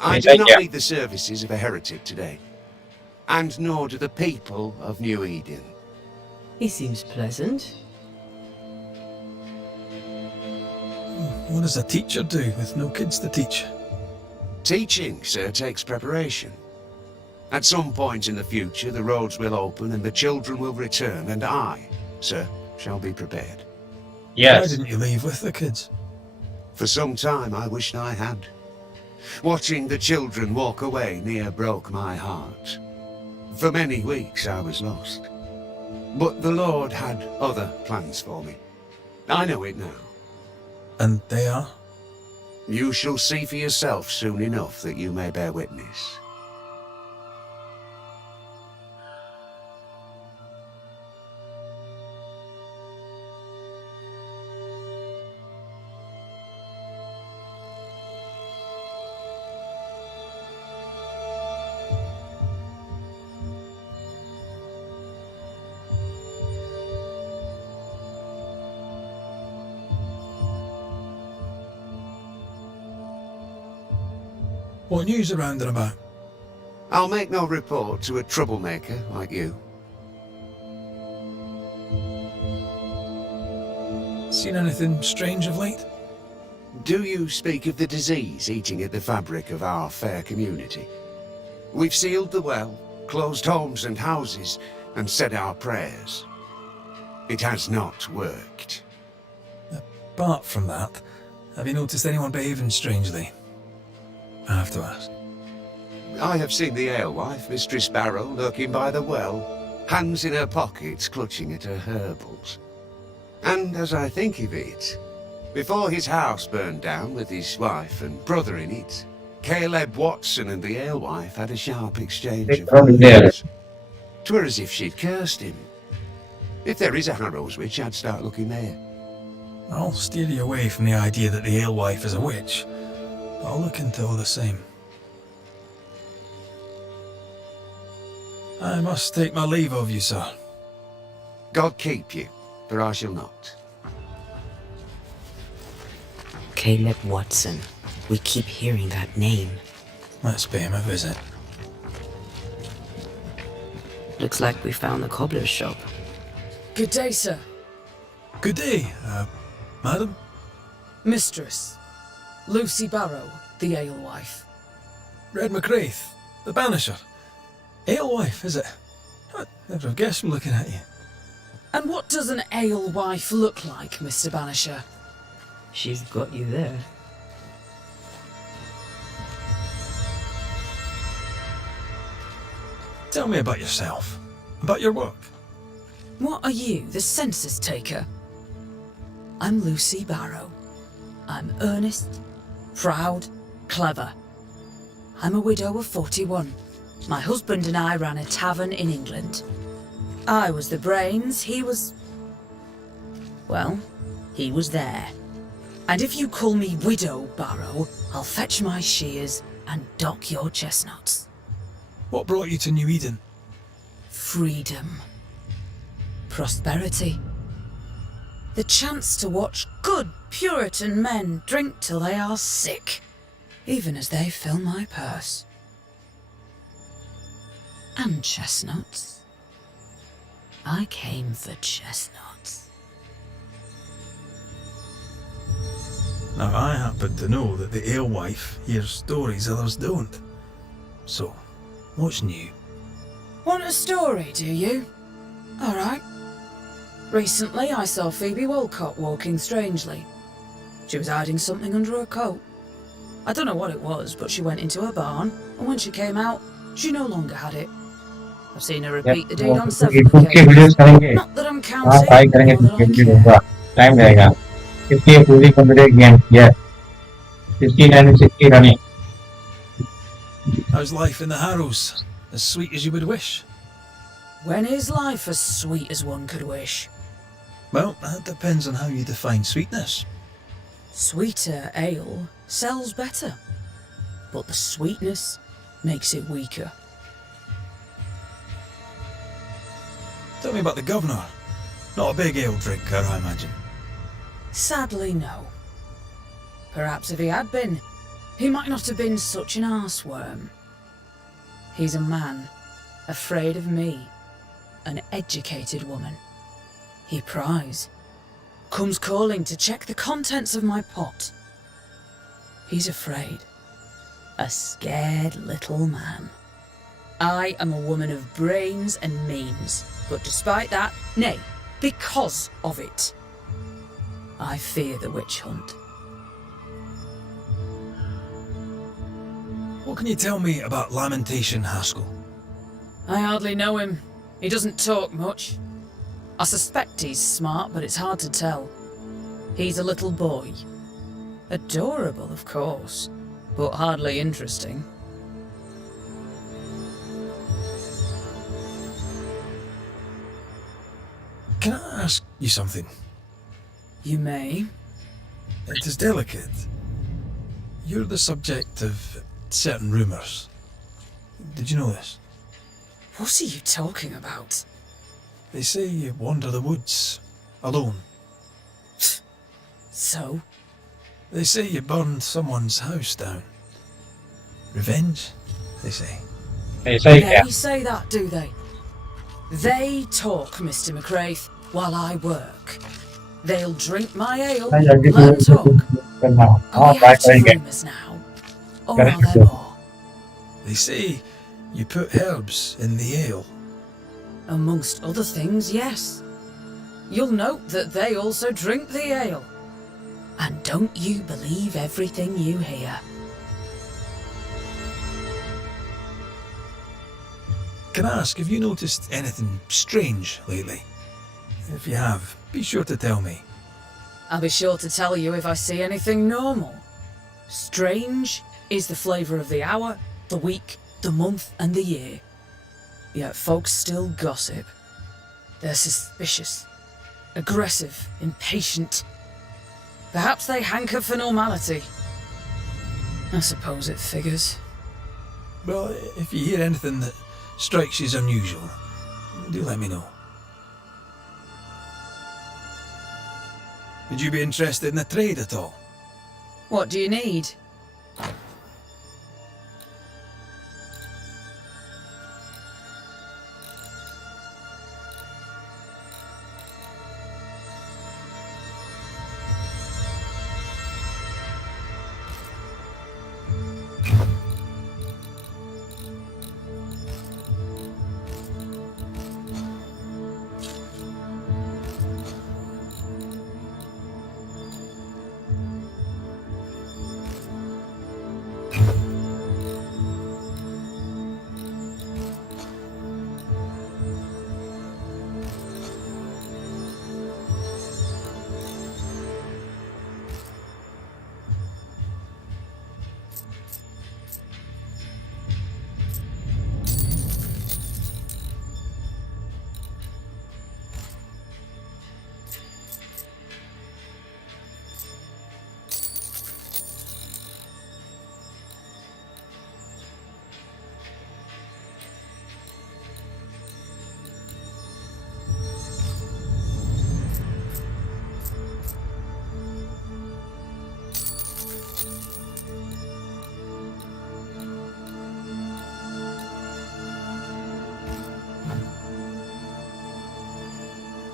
I do not need the services of a heretic today, and nor do the people of New Eden. He seems pleasant. What does a teacher do with no kids to teach? Teaching, sir, takes preparation. At some point in the future, the roads will open and the children will return, and I, sir, shall be prepared. Why didn't you leave with the kids? For some time I wished I had. Watching the children walk away near broke my heart. For many weeks I was lost. But the Lord had other plans for me. I know it now. And they are? You shall see for yourself soon enough that you may bear witness. What news around and about? I'll make no report to a troublemaker like you. Seen anything strange of late? Do you speak of the disease eating at the fabric of our fair community? We've sealed the well, closed homes and houses, and said our prayers. It has not worked. Apart from that, have you noticed anyone behaving strangely? I have to ask. I have seen the alewife, Mistress Barrow, lurking by the well, hands in her pockets clutching at her herbals. And as I think of it, before his house burned down with his wife and brother in it, Caleb Watson and the alewife had a sharp exchange of words. 'Twere as if she'd cursed him. If there is a Harrows witch, I'd start looking there. I'll steer you away from the idea that the alewife is a witch. I'll look into all the same. I must take my leave of you, sir. God keep you, for I shall not. Caleb Watson. We keep hearing that name. Let's pay him a visit. Looks like we found the cobbler's shop. Good day, sir. Good day, madam. Mistress. Lucy Barrow, the alewife. Red McRaith, the Banisher. Alewife, is it? I'd never have guessed from looking at you. And what does an alewife look like, Mr. Banisher? She's got you there. Tell me about yourself, about your work. What are you, the census taker? I'm Lucy Barrow. I'm earnest, proud, clever. I'm a widow of 41. My husband and I ran a tavern in England. I was the brains, he was... well, he was there. And if you call me Widow Barrow, I'll fetch my shears and dock your chestnuts. What brought you to New Eden? Freedom. Prosperity. The chance to watch good Puritan men drink till they are sick, even as they fill my purse. And chestnuts. I came for chestnuts. Now, I happen to know that the alewife hears stories others don't. So, what's new? Want a story, do you? Alright. Recently, I saw Phoebe Walcott walking strangely. She was hiding something under her coat. I don't know what it was, but she went into her barn, and when she came out, she no longer had it. I've seen her repeat the deed on several occasions. Not that I'm counting, try करेंगे nor that I fifty care. होगा time लगेगा 50 पूरी complete game yes 59 and 60 running How's life in the Harrows? As sweet as you would wish? When is life as sweet as one could wish? Well, that depends on how you define sweetness. Sweeter ale sells better, but the sweetness makes it weaker. Tell me about the governor. Not a big ale drinker, I imagine. Sadly, no. Perhaps if he had been, he might not have been such an arseworm. He's a man, afraid of me, an educated woman. He pries, comes calling to check the contents of my pot. He's afraid, a scared little man. I am a woman of brains and means, but despite that, nay, because of it, I fear the witch hunt. What can you tell me about Lamentation Haskell? I hardly know him. He doesn't talk much. I suspect he's smart, but it's hard to tell. He's a little boy. Adorable, of course, but hardly interesting. Can I ask you something? You may. It is delicate. You're the subject of certain rumours. Did you know this? What are you talking about? They say you wander the woods, alone. So? They say you burned someone's house down. Revenge, they say. They say that, do they? They talk, Mr. McRaith, while I work. They'll drink my ale, let them talk. Are we out of rumours now? Or are there more? They say you put herbs in the ale. Amongst other things, yes. You'll note that they also drink the ale. And don't you believe everything you hear. Can I ask, have you noticed anything strange lately? If you have, be sure to tell me. I'll be sure to tell you if I see anything normal. Strange is the flavour of the hour, the week, the month and the year. Yet folks still gossip. They're suspicious, aggressive, impatient. Perhaps they hanker for normality. I suppose it figures. Well, if you hear anything that strikes you as unusual, do let me know. Would you be interested in a trade at all? What do you need?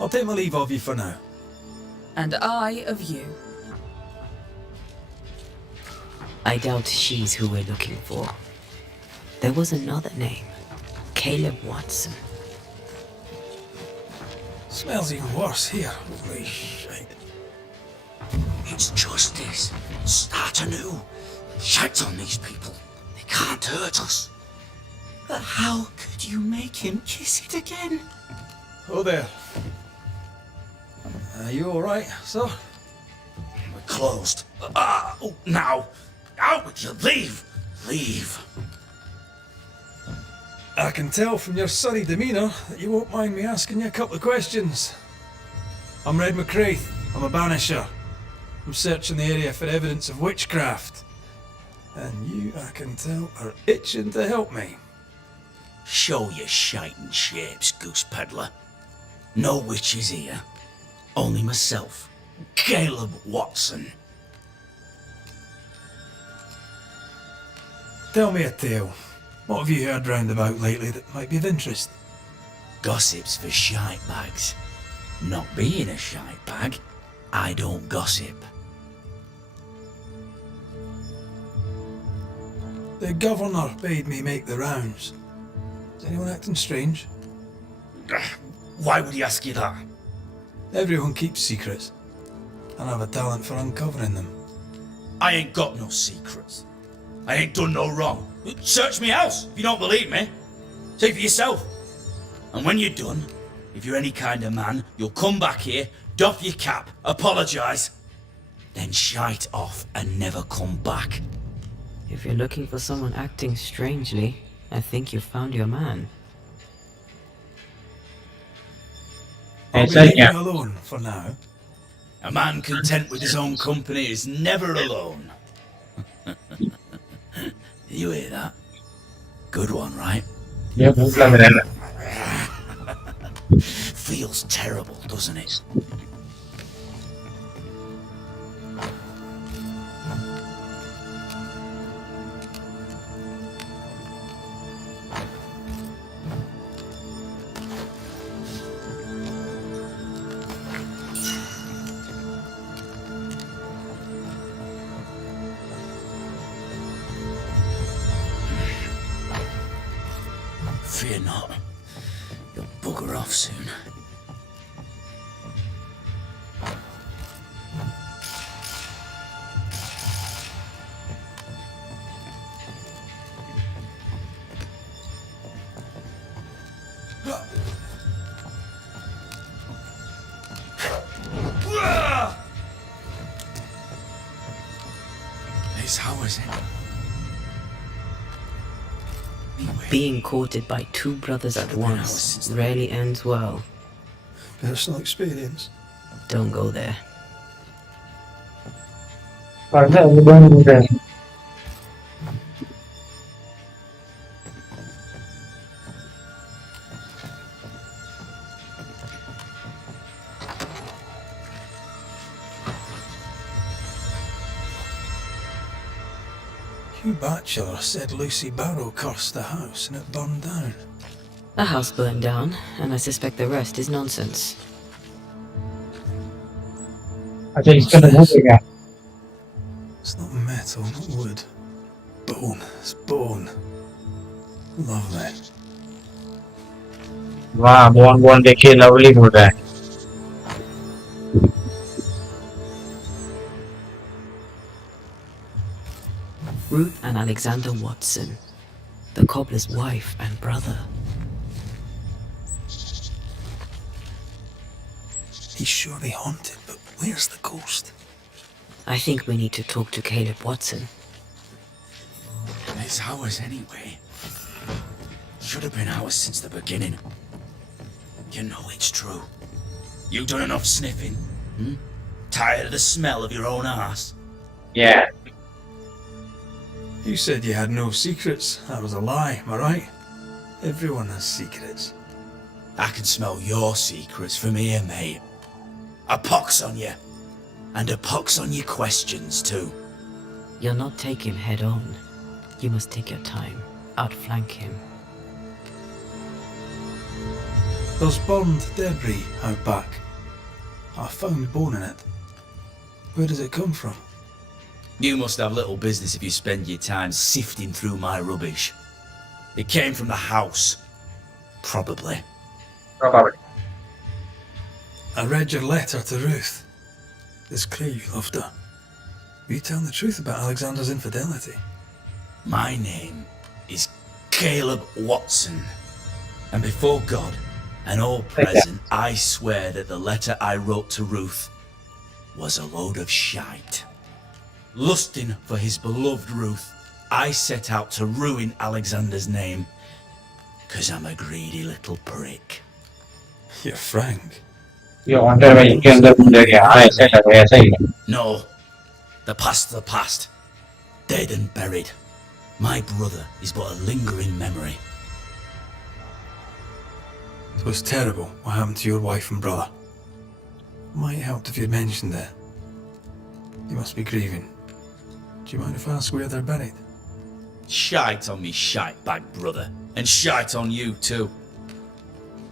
I'll take my leave of you for now. And I of you. I doubt she's who we're looking for. There was another name. Caleb Watson. Smells even worse here. Holy shit. It's justice. Start anew. Shite on these people. They can't hurt us. But how could you make him kiss it again? Oh there. Are you alright, sir? We're closed. Oh, now. Out with you. Leave. Leave. I can tell from your sunny demeanour that you won't mind me asking you a couple of questions. I'm Red McRaith. I'm a Banisher. I'm searching the area for evidence of witchcraft. And you, I can tell, are itching to help me. Show your shiting shapes, goose peddler. No witches here. Only myself, Caleb Watson. Tell me a tale. What have you heard round about lately that might be of interest? Gossip's for shite bags. Not being a shite bag, I don't gossip. The governor bade me make the rounds. Is anyone acting strange? Why would he ask you that? Everyone keeps secrets, and I have a talent for uncovering them. I ain't got no secrets. I ain't done no wrong. Search me house if you don't believe me. See for yourself. And when you're done, if you're any kind of man, you'll come back here, doff your cap, apologise, then shite off and never come back. If you're looking for someone acting strangely, I think you've found your man. I'll be leaving you alone for now. A man content with his own company is never alone. You hear that? Good one, right? Dia buka benar. Feels terrible, doesn't it? Fear not. You'll bugger off soon. This how is it? Being courted by two brothers at once rarely ends well. Personal experience. Don't go there. Karena udah muda. Hugh Batchelor said Lucy Barrow cursed the house and it burned down. The house burned down, and I suspect the rest is nonsense. Ada ikan dan muda ya. It's not metal, not wood. Bone. It's bone. Lovely. Wah, buang-buang deke lovely muda. Ruth and Alexander Watson, the cobbler's wife and brother. He's surely haunted, but where's the ghost? I think we need to talk to Caleb Watson. It's ours anyway. Should have been ours since the beginning. You know it's true. You done enough sniffing? Hmm? Tired of the smell of your own arse? Yeah. You said you had no secrets. That was a lie, am I right? Everyone has secrets. I can smell your secrets from here, mate. A pox on you. And a pox on your questions, too. You'll not take him head on. You must take your time. Outflank him. There's burned debris out back. I found bone in it. Where does it come from? You must have little business if you spend your time sifting through my rubbish. It came from the house. Probably. Probably. I read your letter to Ruth. It's clear you loved her. Were you telling the truth about Alexander's infidelity? My name is Caleb Watson. And before God and all present, I swear that the letter I wrote to Ruth was a load of shite. Lusting for his beloved Ruth, I set out to ruin Alexander's name. 'Cause I'm a greedy little prick. You're frank. Io quando vai in अंदर मुझे क्या हाँ ऐसा ही है. No. The past's the past. Dead and buried. My brother is but a lingering memory. It was terrible what happened to your wife and brother. Might help if you'd mentioned it. You must be grieving. Do you mind if I ask where they're buried? Shite on me shite bag brother. And shite on you too.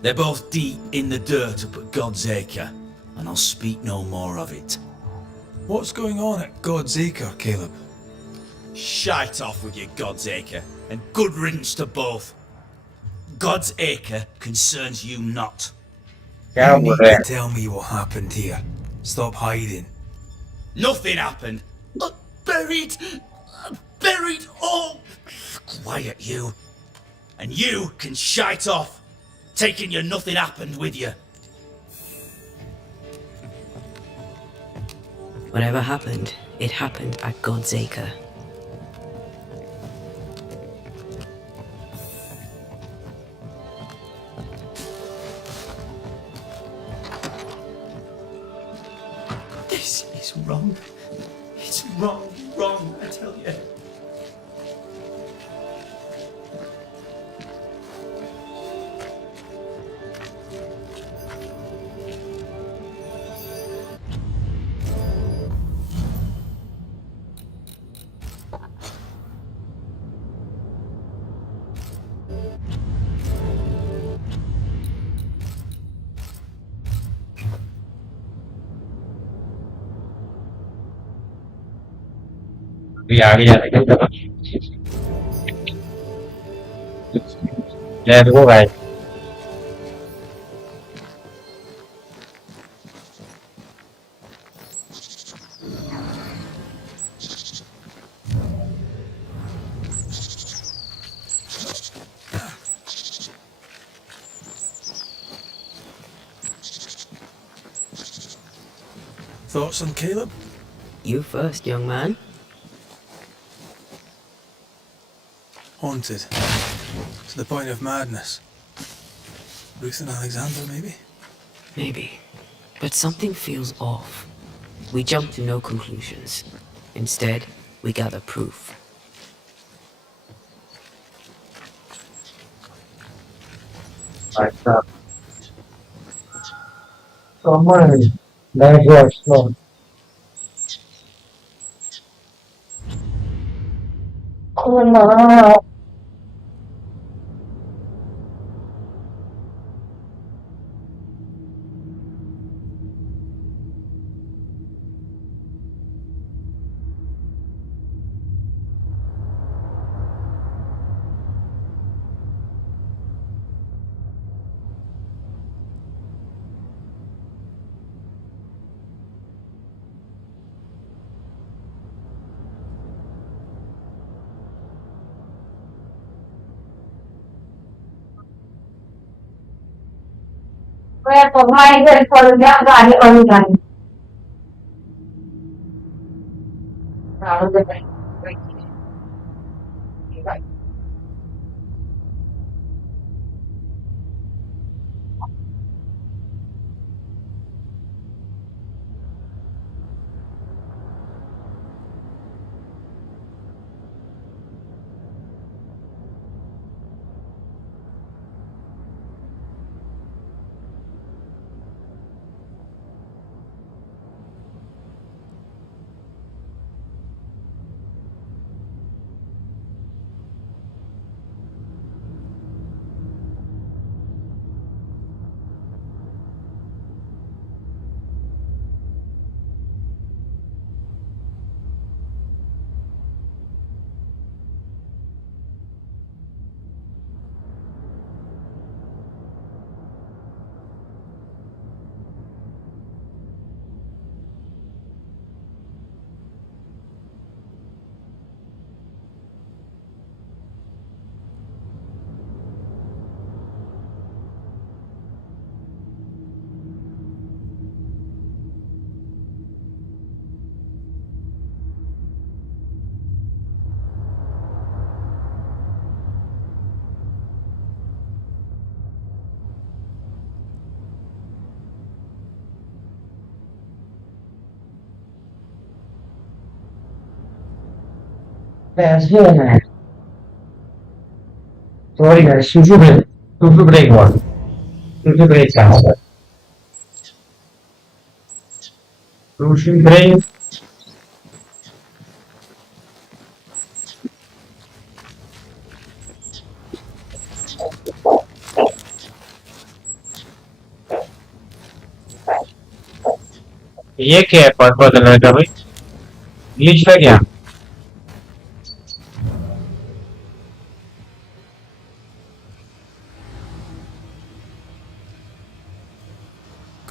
They're both deep in the dirt up at God's Acre. And I'll speak no more of it. What's going on at God's Acre, Caleb? Shite off with your God's Acre. And good riddance to both. God's Acre concerns you not. You need to tell me what happened here. Stop hiding. Nothing happened. Buried. Buried all. Quiet you. And you can shite off. Taking your nothing happened with you. Whatever happened, it happened at God's Acre. This is wrong. It's wrong, I tell you. ये आगे जा रहे हैं Let's go guys. Thoughts on Caleb? You first, young man. Haunted. To the point of madness. Ruth and Alexander, maybe? Maybe. But something feels off. We jump to no conclusions. Instead, we gather proof. Come on, let's go explore. Come on. Where provided for the body online. Right. ऐसे है sorry यार सुसु break हुआ सुसु break क्या होगा सुसु break ये क्या है पर्पल कलर का भाई ब्लीच था क्या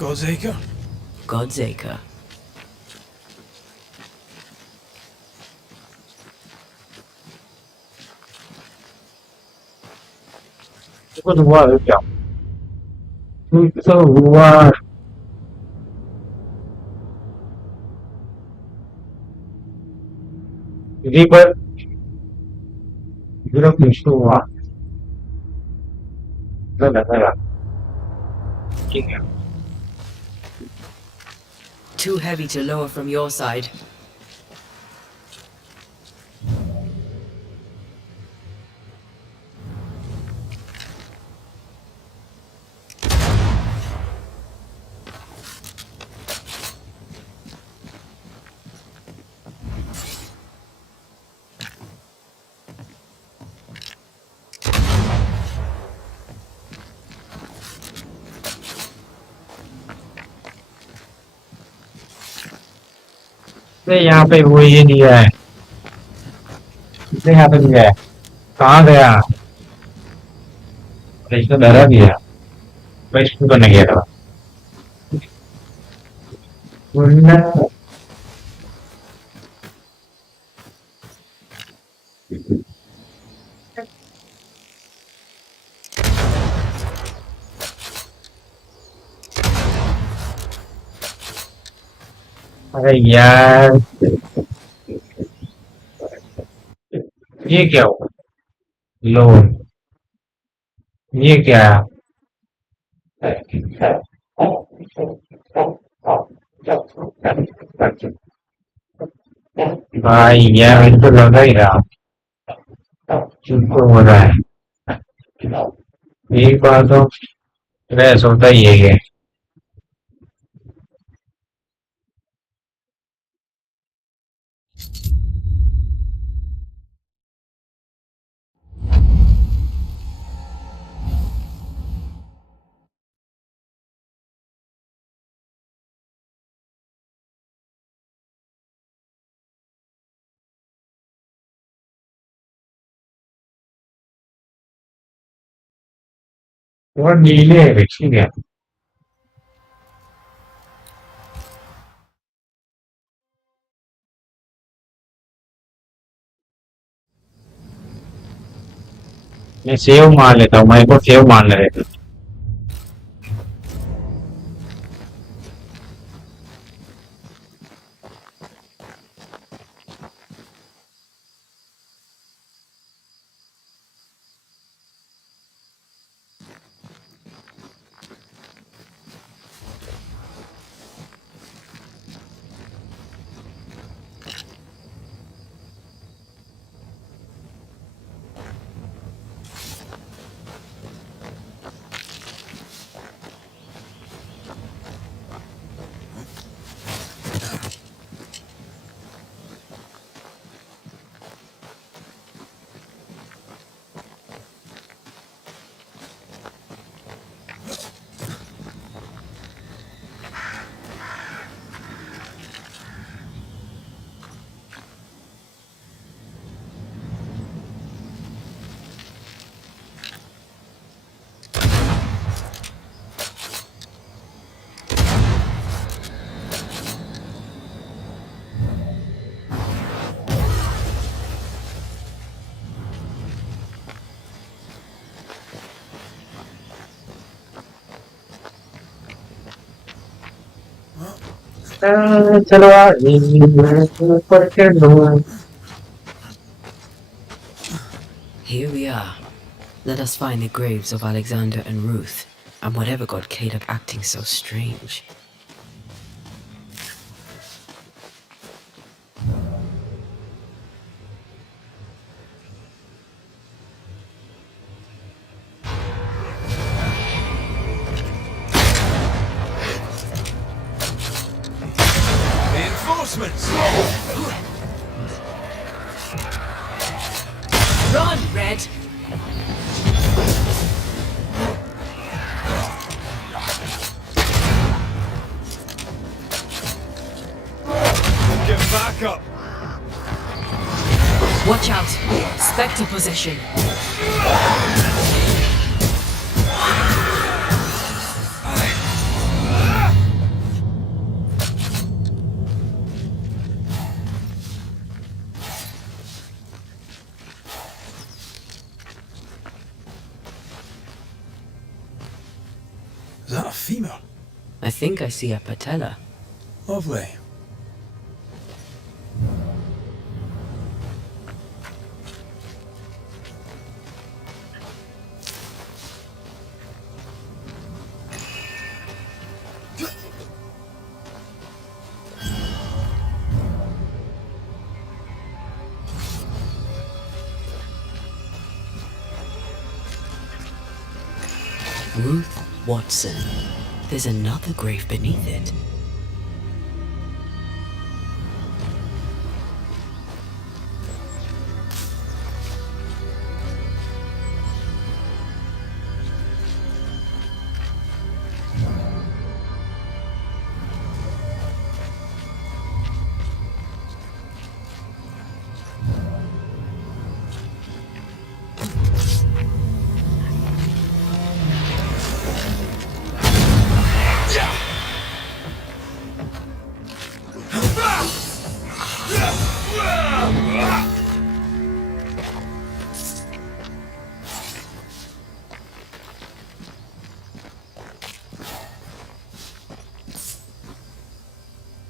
God's acre? God's acre. कुछ हुआ है क्या कुछ तो हुआ रीबर जीरो कुछ तो हुआ लगा ठीक है Too heavy to lower from your side. इसने यहाँ पे वो ये दिया है इसने यहाँ पे दिया है कहाँ गया अरे इसको डरा दिया मैं इसको करने गया था वरना अरे यार ये क्या हुआ लोन ये क्या भाई यार मुझे तो लगा ही रहा चुप हो रहा है एक बार तो स्ट्रेस होता ही है ये और नीले है ठीक है मैं सेव मार लेता हूँ मैं को सेव मारने रहता चलो ऊपर के लो Here we are. Let us find the graves of Alexander and Ruth, and whatever got Caleb acting so strange. reinforcements! Run, Red! Get back up! Watch out! Spectre position. Is that a femur? I think I see a patella. Lovely. Ruth Watson. There's another grave beneath it.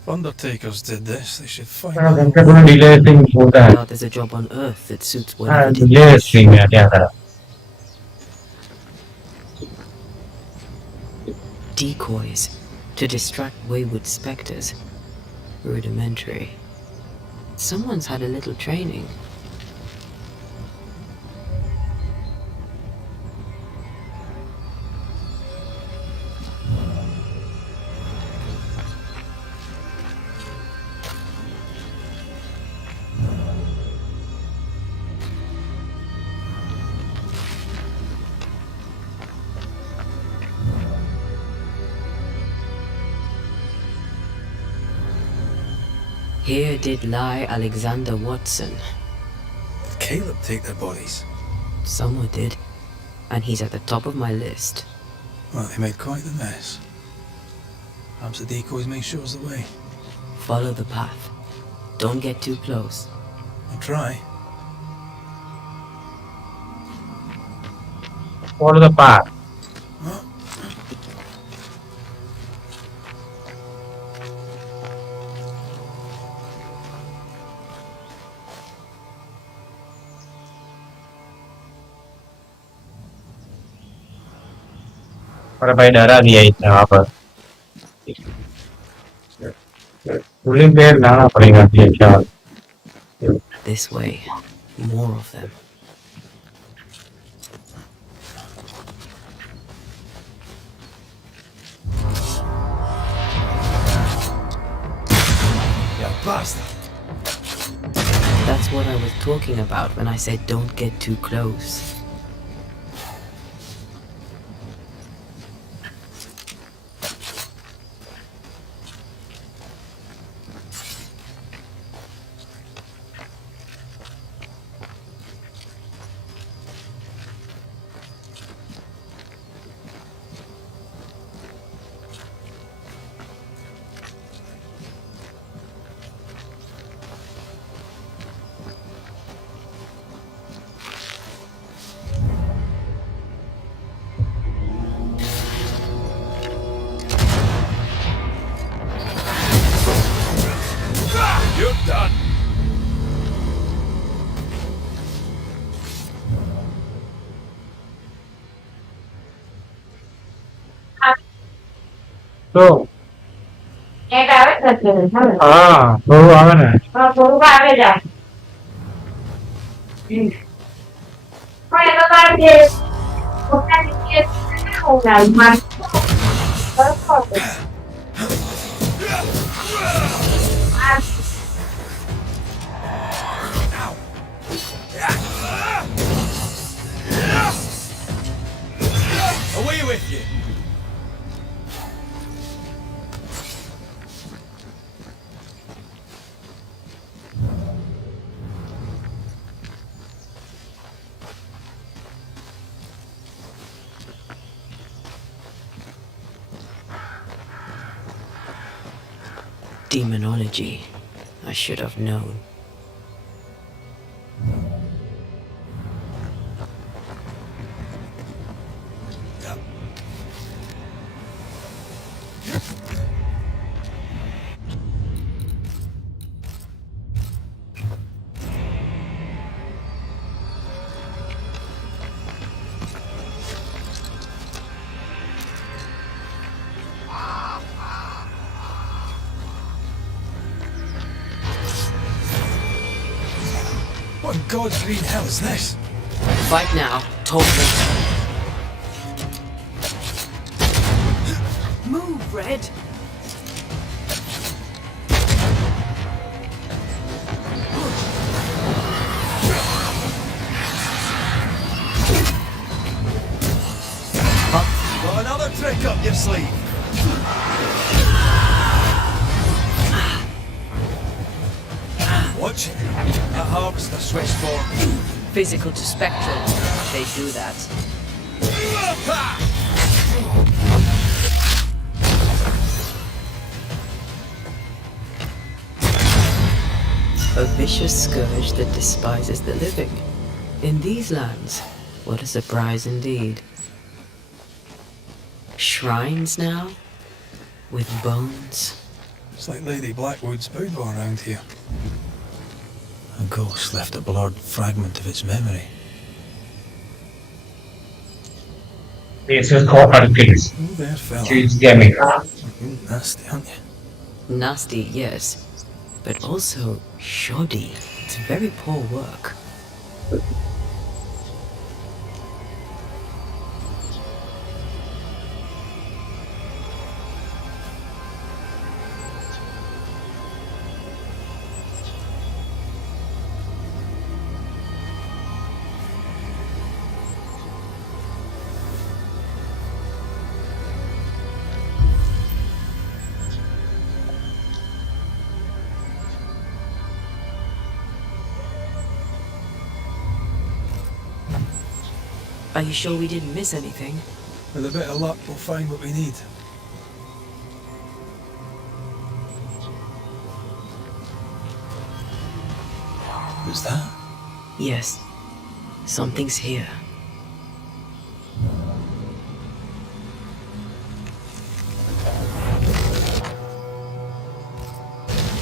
Undertakers did this. They should find उनका थोड़ा delay सिंग होता है Now there's a job on Earth that suits whatever it delay is. सिंग है क्या था Decoys to distract wayward specters. Rudimentary. Someone's had a little training. Here did lie Alexander Watson. Did Caleb take their bodies? Someone did. And he's at the top of my list. Well, they made quite the mess. Perhaps the decoys may show us the way. Follow the path. Don't get too close. I'll try. follow the path और भाई डरा दिया इतना वहां पर police देर लाना पड़ेगा क्या This way. More of them. You bastard! That's what I was talking about when I said don't get too close. You're done! तो એક આવે છે અત્યારે हाँ થોડું આવે ને હા થોડુંક આવે જાય પણ એ તો તારે જે પોતાની જે હું ગાય માર બરાબર with you. Demonology. I should have known. What in God's green hell is this? Fight now, talk later. Move, Red. Got another trick up your sleeve. Watch it. That harvester switched form. Physical to spectral. They do that. A vicious scourge that despises the living. In these lands, what a surprise indeed. Shrines now? With bones? It's like Lady Blackwood's boudoir around here. A ghost left a blurred fragment of its memory. This is copper case. Oh, there, fella. She's gaming. You're nasty, aren't you? Nasty, yes. But also shoddy. It's very poor work. Are you sure we didn't miss anything? With a bit of luck, we'll find what we need. Who's that? Yes. Something's here.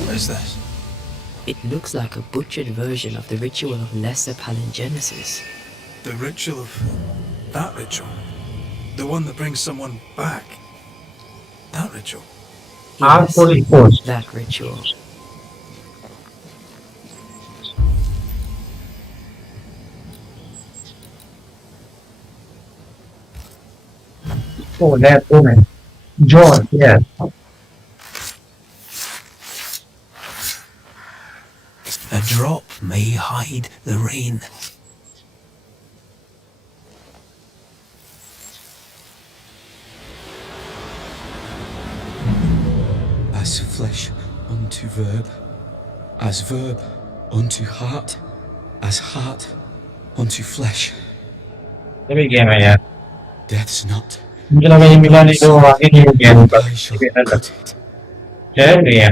What is this? It looks like a butchered version of the ritual of Lesser Palingenesis. The ritual of... that ritual? The one that brings someone back? That ritual? Yes, R44. that ritual. Oh, that woman. John, yes. A drop may hide the rain. As flesh unto verb, as verb unto heart, as heart unto flesh. Sabi game ya. Death's not. Mungkin lagi Milan itu ini game. I shall cut it. Jadi ya.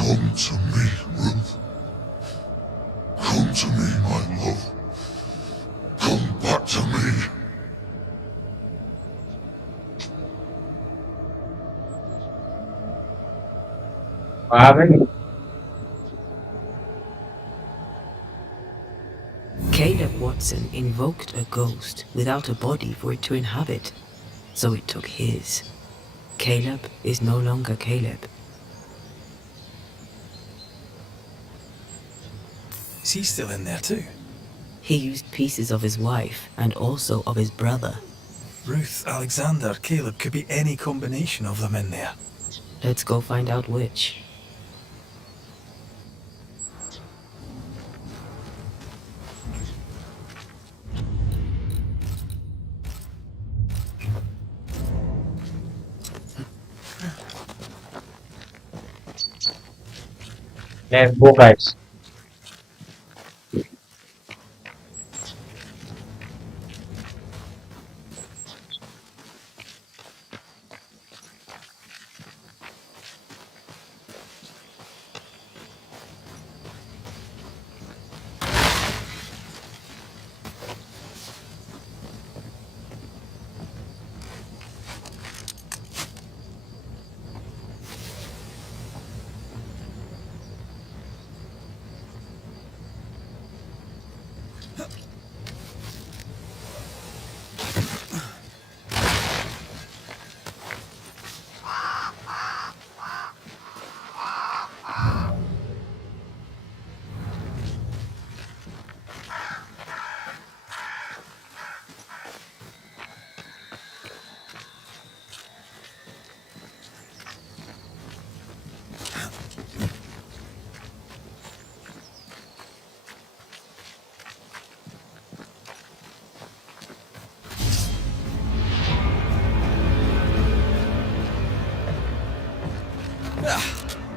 Come to me, Ruth. Come to me, my love. Come back to me. Apa ini? Caleb Watson invoked a ghost without a body for it to inhabit, so it took his. Caleb is no longer Caleb. Is he still in there too? He used pieces of his wife and also of his brother. Ruth, Alexander, Caleb, could be any combination of them in there. Let's go find out which. Let's go, guys.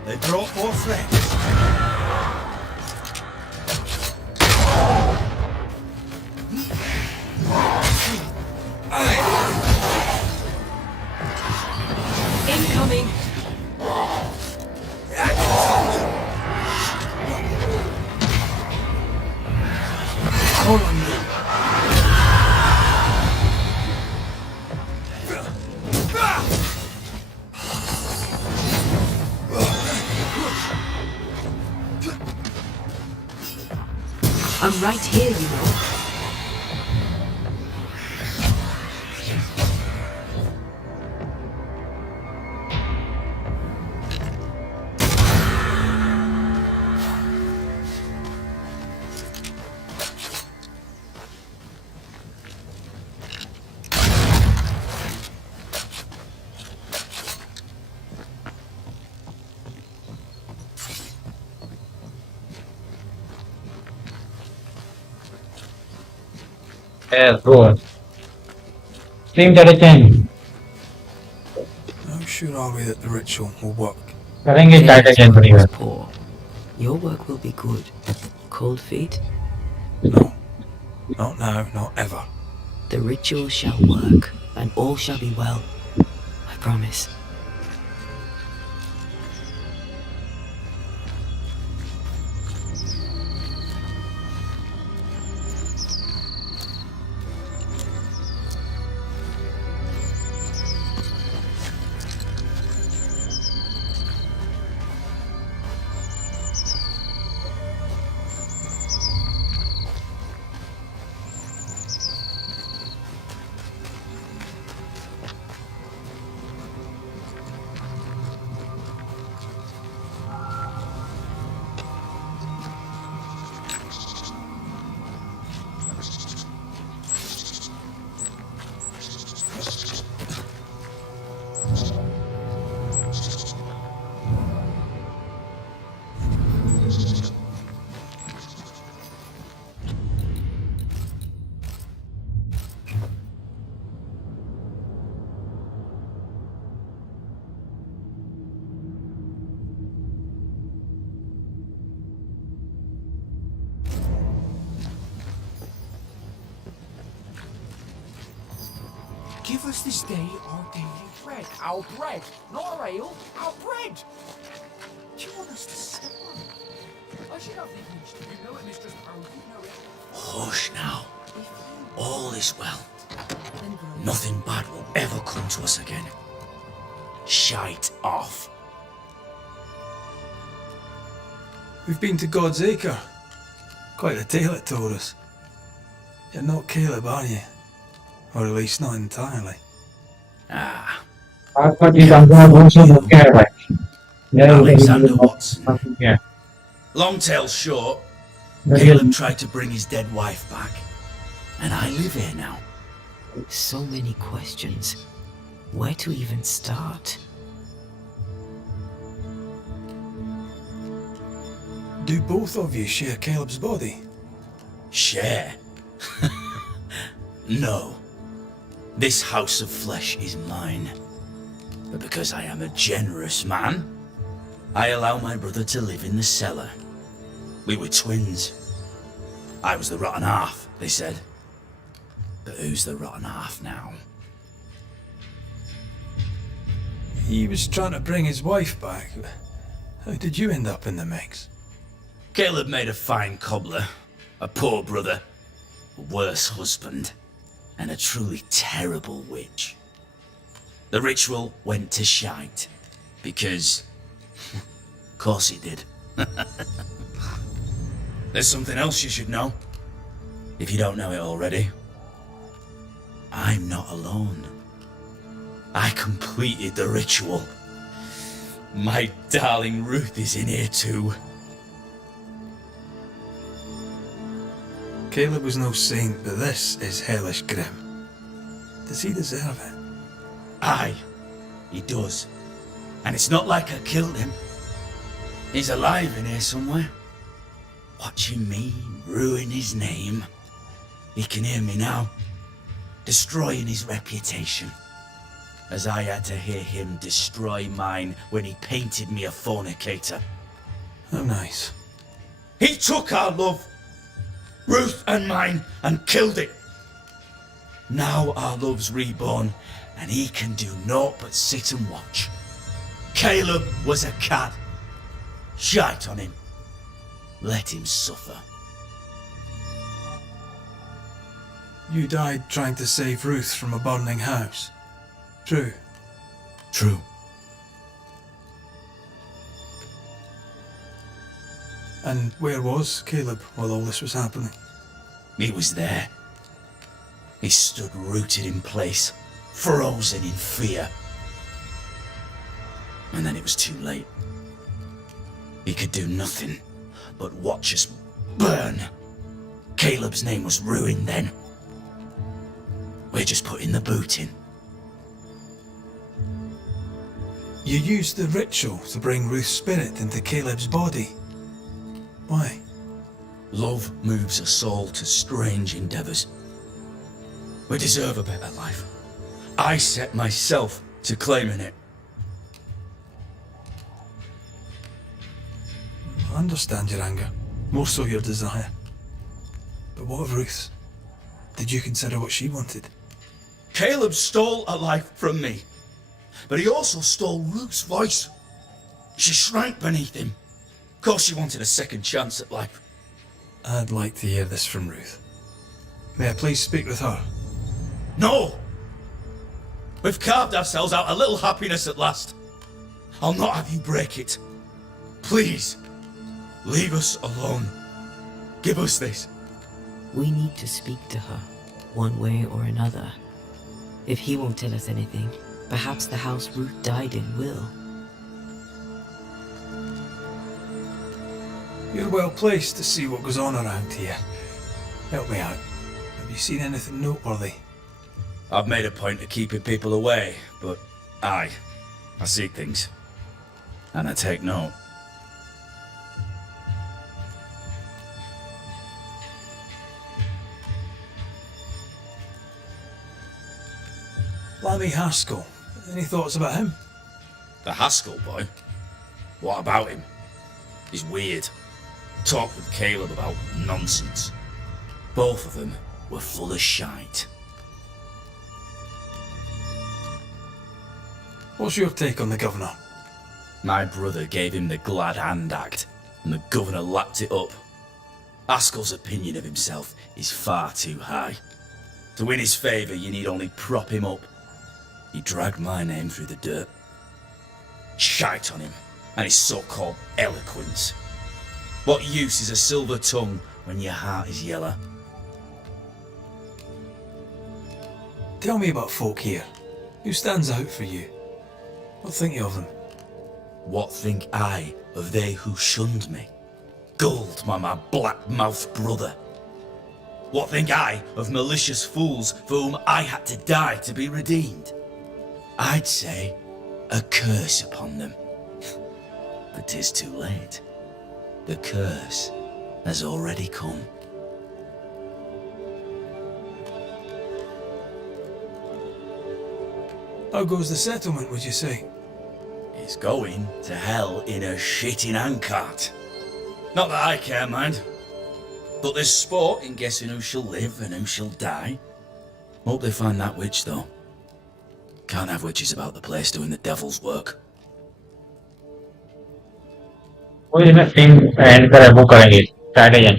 They brought more friends. Incoming! Hold on me. I'm right here, you know. Yes, good. Stream direction. How sure are we that the ritual will work? करेंगे direction पर Caleb's poor. Your work will be good. Cold feet? No. Not now, not ever. The ritual shall work, and all shall be well. I promise. Give us this day our daily bread. Our bread, not our ale, our bread. Do you want us to step on? I should have the initiative. You know it, Mistress Barrow. You know it. Hush now. All is well. Nothing bad will ever come to us again. Shite off. We've been to God's Acre. Quite a tale it told us. You're not Caleb, are you? Or at least not entirely. Ah, Apa ditambah bonus bukan Pak? Ya, Alexander Watson. Ya. Long tale short, Dari- Caleb tried to bring his dead wife back. And I live here now. So many questions. Where to even start? Do both of you share Caleb's body? Share? No. This house of flesh is mine. But because I am a generous man, I allow my brother to live in the cellar. We were twins. I was the rotten half, they said. But who's the rotten half now? He was trying to bring his wife back. How did you end up in the mix? Caleb made a fine cobbler, a poor brother, a worse husband, and a truly terrible witch. The ritual went to shite, because... of course it did. There's something else you should know, if you don't know it already. I'm not alone. I completed the ritual. My darling Ruth is in here too. Caleb was no saint, but this is hellish grim. Does he deserve it? Aye, he does. And it's not like I killed him. He's alive in here somewhere. Watching me ruin his name. He can hear me now. Destroying his reputation. As I had to hear him destroy mine when he painted me a fornicator. Oh, nice. He took our love, Ruth and mine, and killed it. Now our love's reborn, and he can do naught but sit and watch. Caleb was a cad. Shite on him. Let him suffer. You died trying to save Ruth from a burning house. True. True. And where was Caleb while all this was happening? He was there. He stood rooted in place, frozen in fear. And then it was too late. He could do nothing but watch us burn. Caleb's name was ruined then. We're just putting the boot in. You used the ritual to bring Ruth's spirit into Caleb's body. Why? Love moves a soul to strange endeavours. We deserve a better life. I set myself to claiming it. I understand your anger, more so your desire. But what of Ruth's? Did you consider what she wanted? Caleb stole a life from me, but he also stole Ruth's voice. She shrank beneath him. Of course she wanted a second chance at life. I'd like to hear this from Ruth. May I please speak with her? No! We've carved ourselves out a little happiness at last. I'll not have you break it. Please, leave us alone. Give us this. We need to speak to her, one way or another. If he won't tell us anything, perhaps the house Ruth died in will. You're well placed to see what goes on around here. Help me out. Have you seen anything noteworthy? I've made a point of keeping people away, but I see things. And I take note. Lammy Haskell. Any thoughts about him? The Haskell boy? What about him? He's weird. Talked with Caleb about nonsense. Both of them were full of shite. What's your take on the governor? My brother gave him the Glad Hand Act, and the governor lapped it up. Haskell's opinion of himself is far too high. To win his favour, you need only prop him up. He dragged my name through the dirt. Shite on him, and his so-called eloquence. What use is a silver tongue when your heart is yellow? Tell me about folk here. Who stands out for you? What think you of them? What think I of they who shunned me? Gulled by my black-mouthed brother. What think I of malicious fools for whom I had to die to be redeemed? I'd say a curse upon them. But 'tis too late. The curse has already come. How goes the settlement, would you say? It's going to hell in a shitting handcart. Not that I care, mind. But there's sport in guessing who shall live and who shall die. Hope they find that witch, though. Can't have witches about the place doing the devil's work. कोई इसमें scene and कर वो करेंगे start है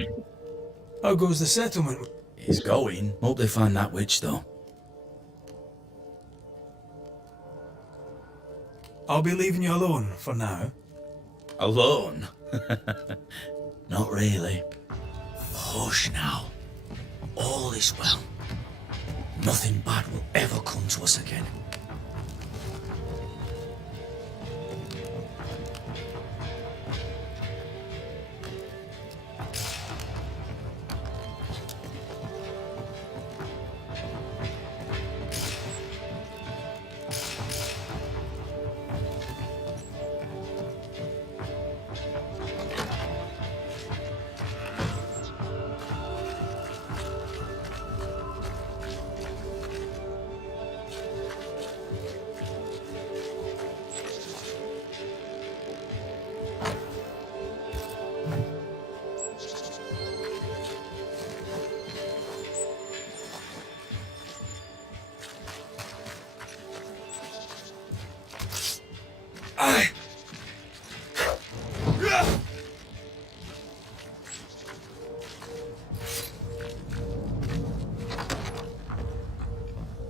How goes the settlement? It's going. Hope they find that witch, though. I'll be leaving you alone for now. Alone? Not really. Hush now. All is well. Nothing bad will ever come to us again.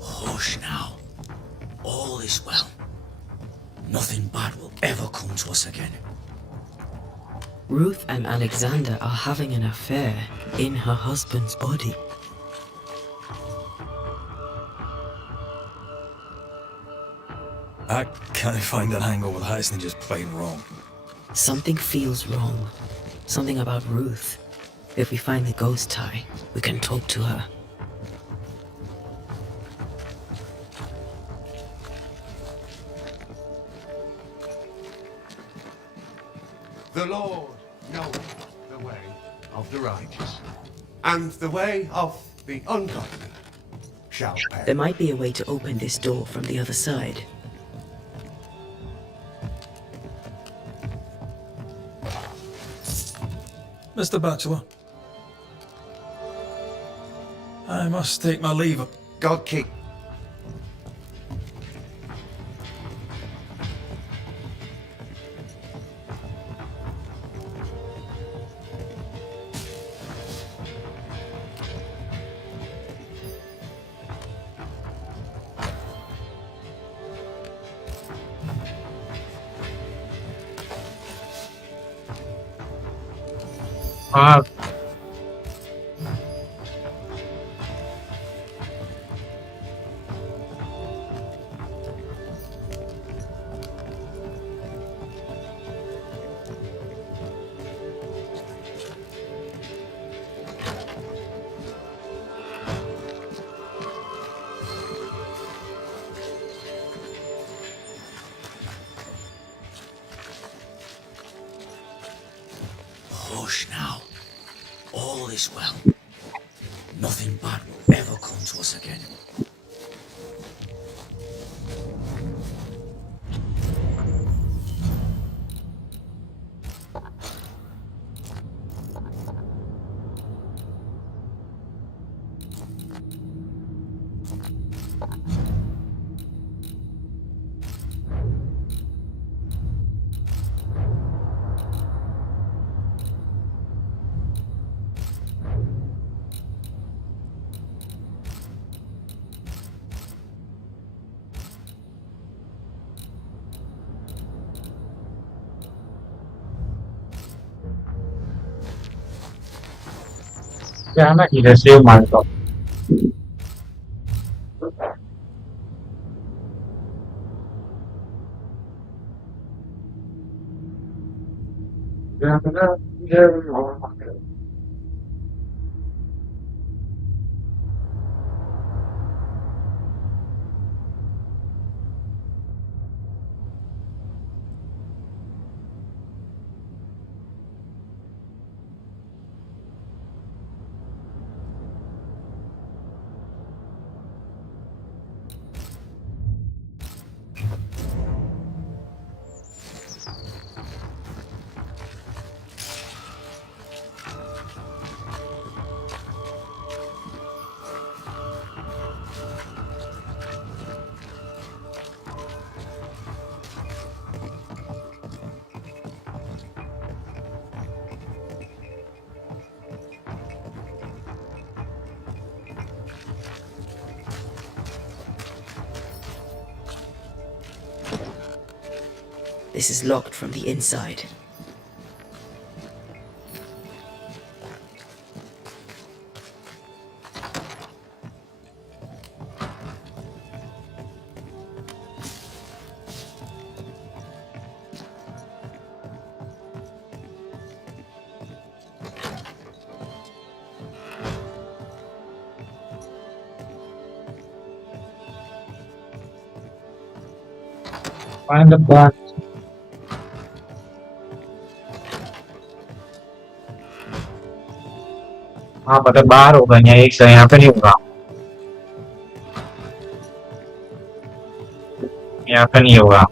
Hush now. All is well. Nothing bad will ever come to us again. Ruth and Alexander are having an affair in her husband's body. I can't find an angle with that, isn't just plain wrong. Something feels wrong. Something about Ruth. If we find the ghost tie, we can talk to her. The Lord knoweth the way of the righteous, and the way of the ungodly shall perish. There might be a way to open this door from the other side. Mr. Bachelor, I must take my leave. God keep. हाँ Hush now. All is well. Nothing bad will ever come to us again. क्या ना इधर से मार दो This is locked from the inside. Find the button. हाँ मतलब बाहर होगा यहाँ एक से यहाँ पे नहीं होगा यहाँ पे नहीं होगा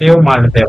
सेव मार लेते हैं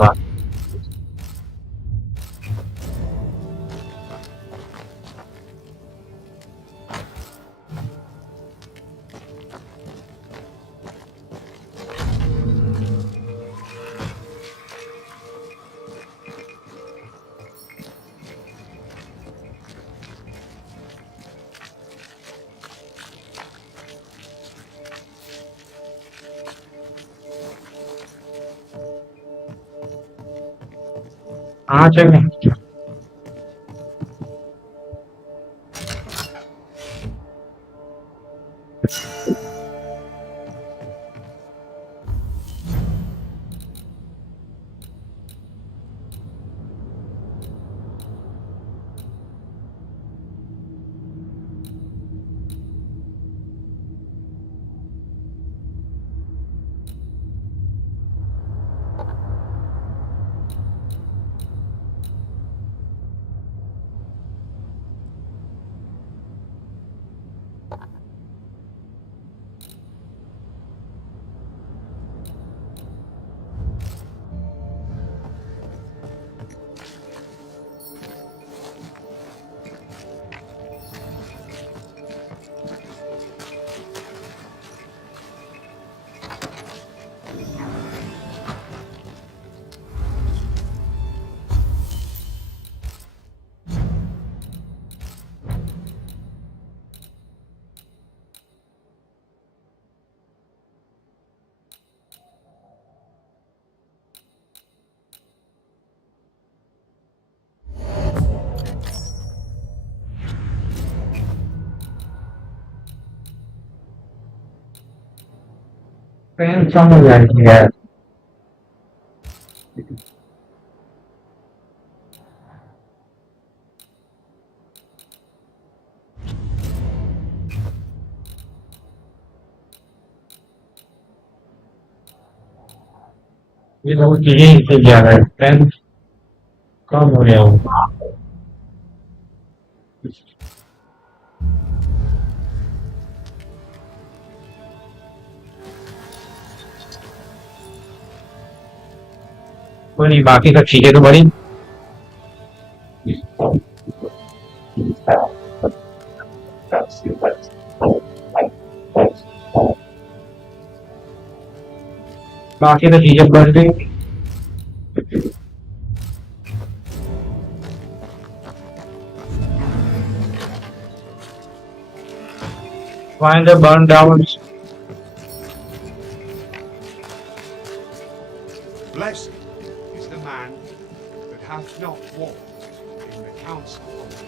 हाँ चलें पेन समझ आएगी यार. ये लोग चीजें इसे जा रहा है. पेन कम हो गया हो. कोई नहीं, बाकी सब चीजें तो बड़ी. बाकी तो चीजें बढ़ गई. Find the burn downs. Blessed is the man that hath not walked in the counsel of the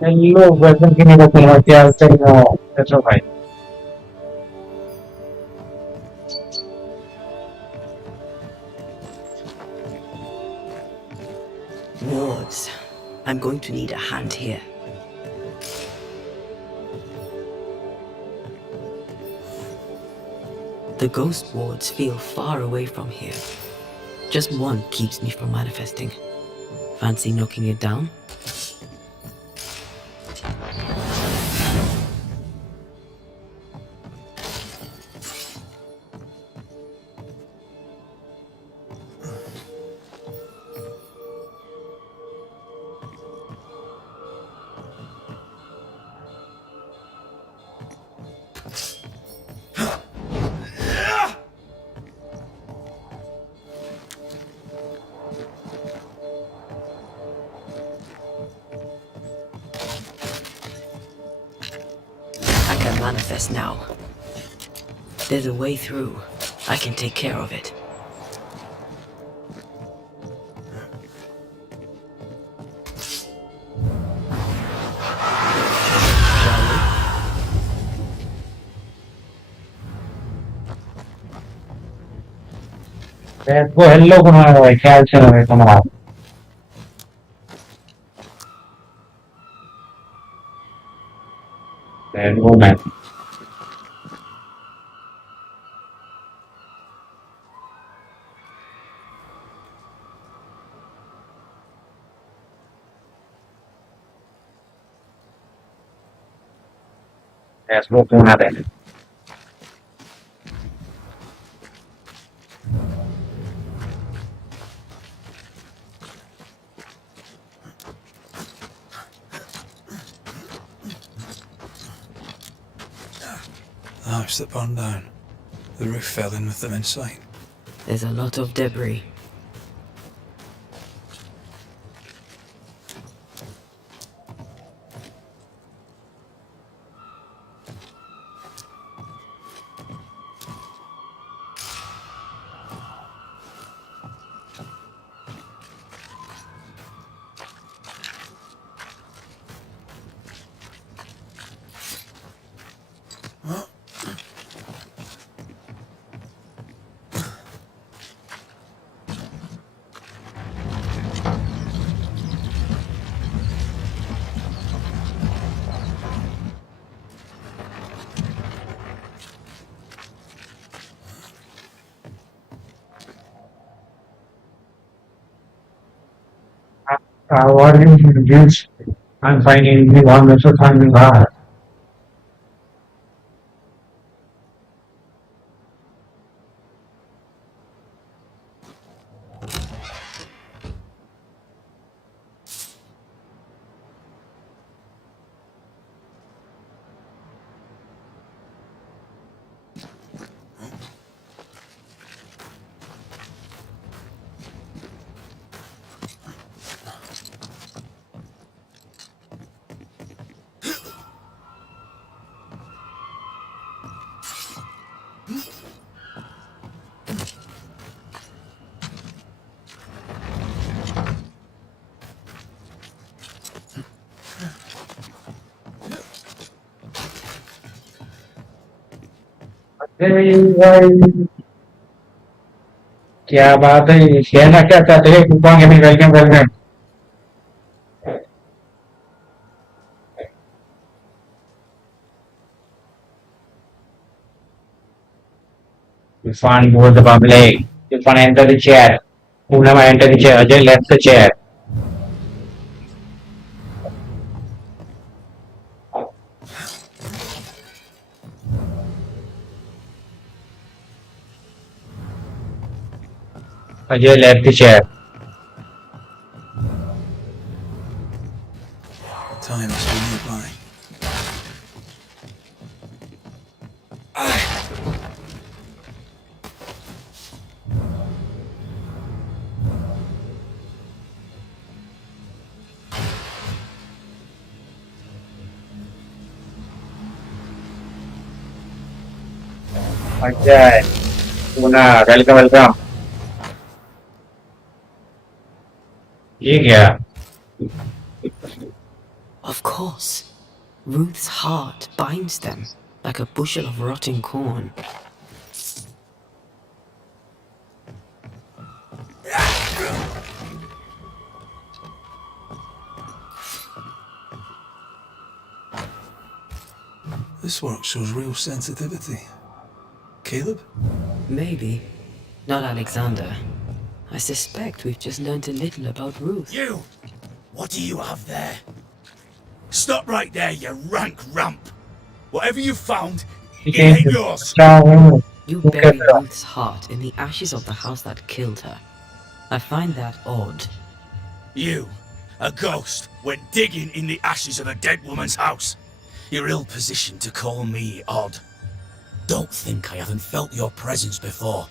Hello, welcome to the commercial channel. That's all right. Wards. I'm going to need a hand here. The ghost wards feel far away from here. Just one keeps me from manifesting. Fancy knocking it down? Manifest now. There's a way through. I can take care of it. वो hello बनाया हुआ है, ख्याल से रहे तुम्हारा. वो मैं. Yes, वो कौन आता है? The house that burned down. The roof fell in with them inside. There's a lot of debris. What is this? I'm finding the one that's finding hard. भाई क्या बात है, कहना क्या चाहते हैं तूफान gaming? Welcome welcome. Tufan board the public. Tufan enter the chair. Poonam enter the chair. Ajay left the chair. Ajay left the chair. Time is running by. Ajay. Poona, welcome welcome. ये क्या? Of course. Ruth's heart binds them like a bushel of rotting corn. This work shows real sensitivity. Caleb? Maybe. Not Alexander. I suspect we've just learned a little about Ruth. You! What do you have there? Stop right there, you rank rump! Whatever you found, it ain't yours! You buried Ruth's heart in the ashes of the house that killed her. I find that odd. You, a ghost, went digging in the ashes of a dead woman's house. You're ill-positioned to call me odd. Don't think I haven't felt your presence before.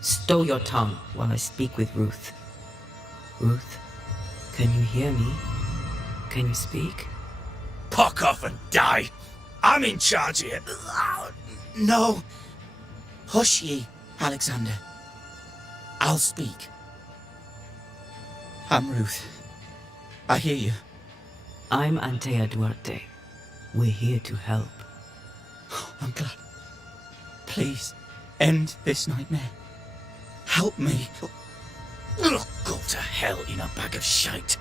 Stow your tongue while I speak with Ruth. Ruth, can you hear me? Can you speak? Puck off and die! I'm in charge here. No. Hush ye, Alexander. I'll speak. I'm Ruth. I hear you. I'm Antea Duarte. We're here to help. I'm glad. Please, end this nightmare. Help me. Go to hell in a bag of shite.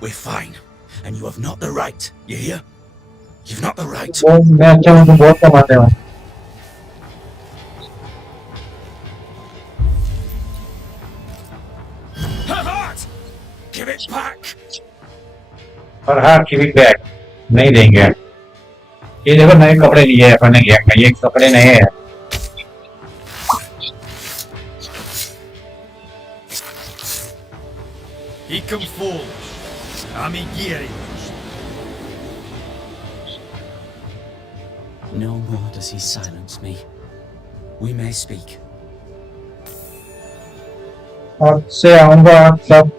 We're fine, and you have not the right, you hear? You've not the right. मैं अच्छा हूँ तो बहुत कमाते हो. Her heart! Give it back! और हाँ, give it back. नहीं देंगे. ये देखो नए कपड़े लिए हैं अपन ने, ये कपड़े नए हैं. He come forward. I'm Igiri. No more does he silence me. We may speak. अब से आऊँगा, सब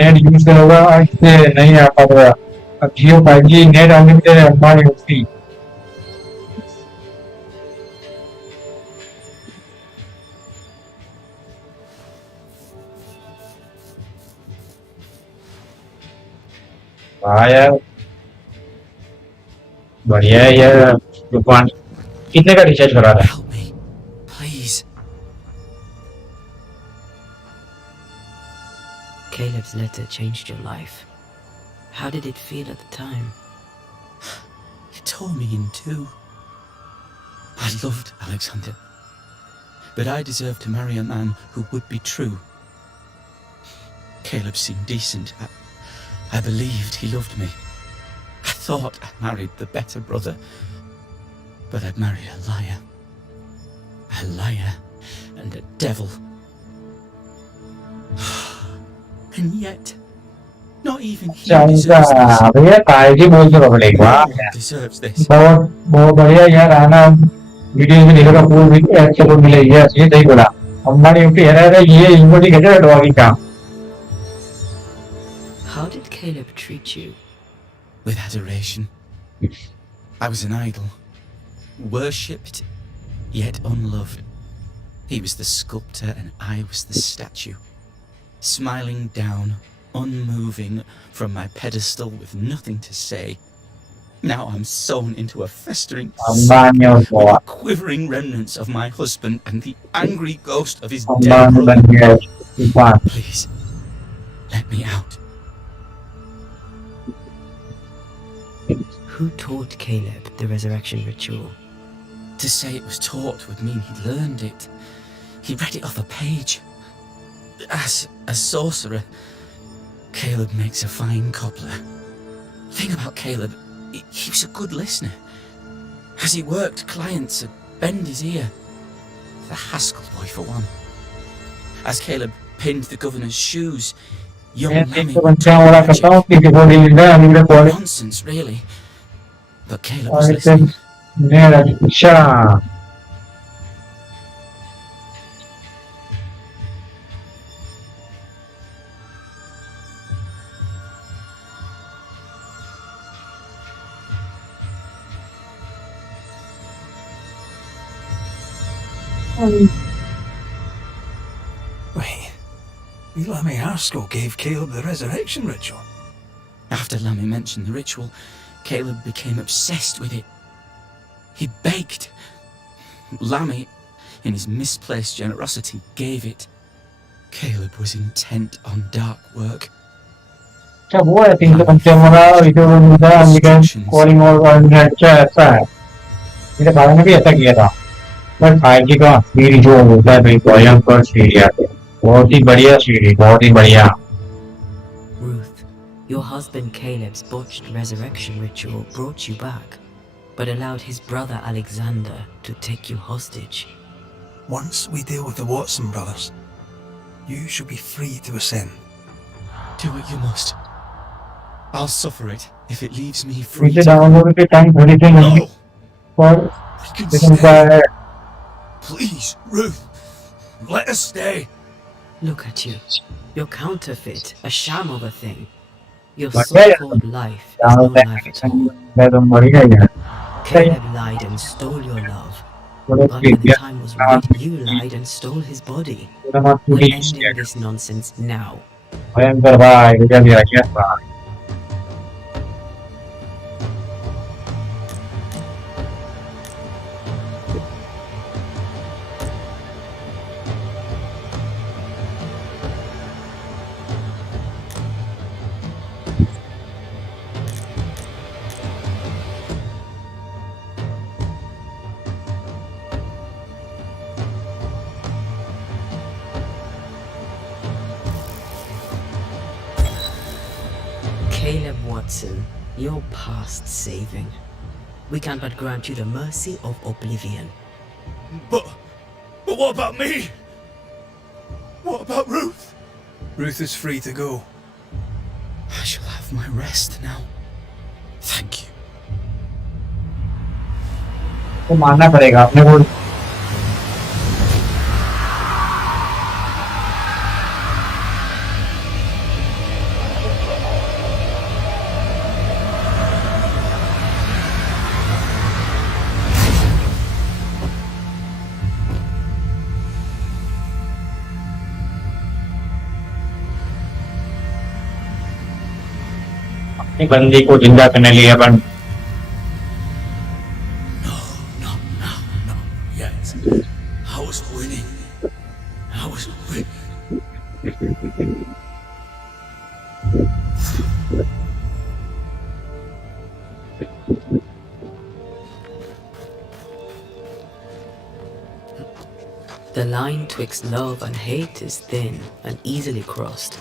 नेट यूज करूँगा, इससे नहीं आ पाऊँगा. अब जियो 5G नेट अनलिमिटेड है, हमारी उसकी. हाँ यार, बढ़िया है यार. दुकान कितने का रिचार्ज करा रहा है? Help me, please. Caleb's letter changed your life. How did it feel at the time? It tore me in two. I loved Alexander, but I deserved to marry a man who would be true. Caleb seemed decent. I believed he loved me. I thought I married the better brother, but I'd married a liar. A liar and a devil. And yet, not even he deserves this. भैया 5G बोल के पकड़े वाह. Deserves this. बहुत बहुत बढ़िया यार. आना वीडियो में देखा पूरी वीडियो अच्छे को मिले. ये सही बोला. हमारी यूपी है ये इनकोटी कैसे डॉगी का. How did Caleb treat you? With adoration. I was an idol. Worshipped, yet unloved. He was the sculptor and I was the statue. Smiling down, unmoving from my pedestal with nothing to say. Now I'm sewn into a festering Ambanya with bawa. the quivering remnants of my husband and the angry ghost of his dead Ambanya brother. dan dia Tufan. Please, let me out. Who taught Caleb the resurrection ritual? To say it was taught would mean he'd learned it. He read it off a page. As a sorcerer, Caleb makes a fine cobbler. The thing about Caleb, he was a good listener. As he worked, clients would bend his ear. The Haskell boy, for one. As Caleb pinned the governor's shoes, young Lammy would talk magic. Nonsense, really. But Caleb was listening. Wait, Lammy Haskell gave Caleb the resurrection ritual. After Lammy mentioned the ritual, Caleb became obsessed with it. He begged. Lammy, in his misplaced generosity, gave it. Caleb was intent on dark work. अच्छा वो है 355 video में था American calling और अच्छा ऐसा है मेरे भाई ने भी ऐसा किया था पर 5G का स्पीड जो होता है भाई भयंकर स्पीड है बहुत ही बढ़िया स्पीड है बहुत ही बढ़िया Ruth, your husband Caleb's botched resurrection ritual brought you back, but allowed his brother Alexander to take you hostage. Once we deal with the Watson brothers, you shall be free to ascend. Do what you must. I'll suffer it if it leaves me free. मुझे download के time थोड़ी सी नहीं और लेकिन क्या है Please, Ruth, let us stay. Look at you. You're counterfeit, a sham of a thing. Your But yeah, so-called life is no life at all. मैं तो मर गया यार Caleb lied and stole your love. But when the time was right, you lied and stole his body. We're ending this nonsense now. भयंकर भाई मुझे भी रखिए भाई Caleb Watson, you're past saving. We can but grant you the mercy of oblivion. But what about me? What about Ruth? Ruth is free to go. I shall have my rest now. Thank you. तो मानना पड़ेगा अपने को अपनी बंदी को जिंदा करने लिए अपन Yes. I was winning. I was winning. The line twixt love and hate is thin and easily crossed,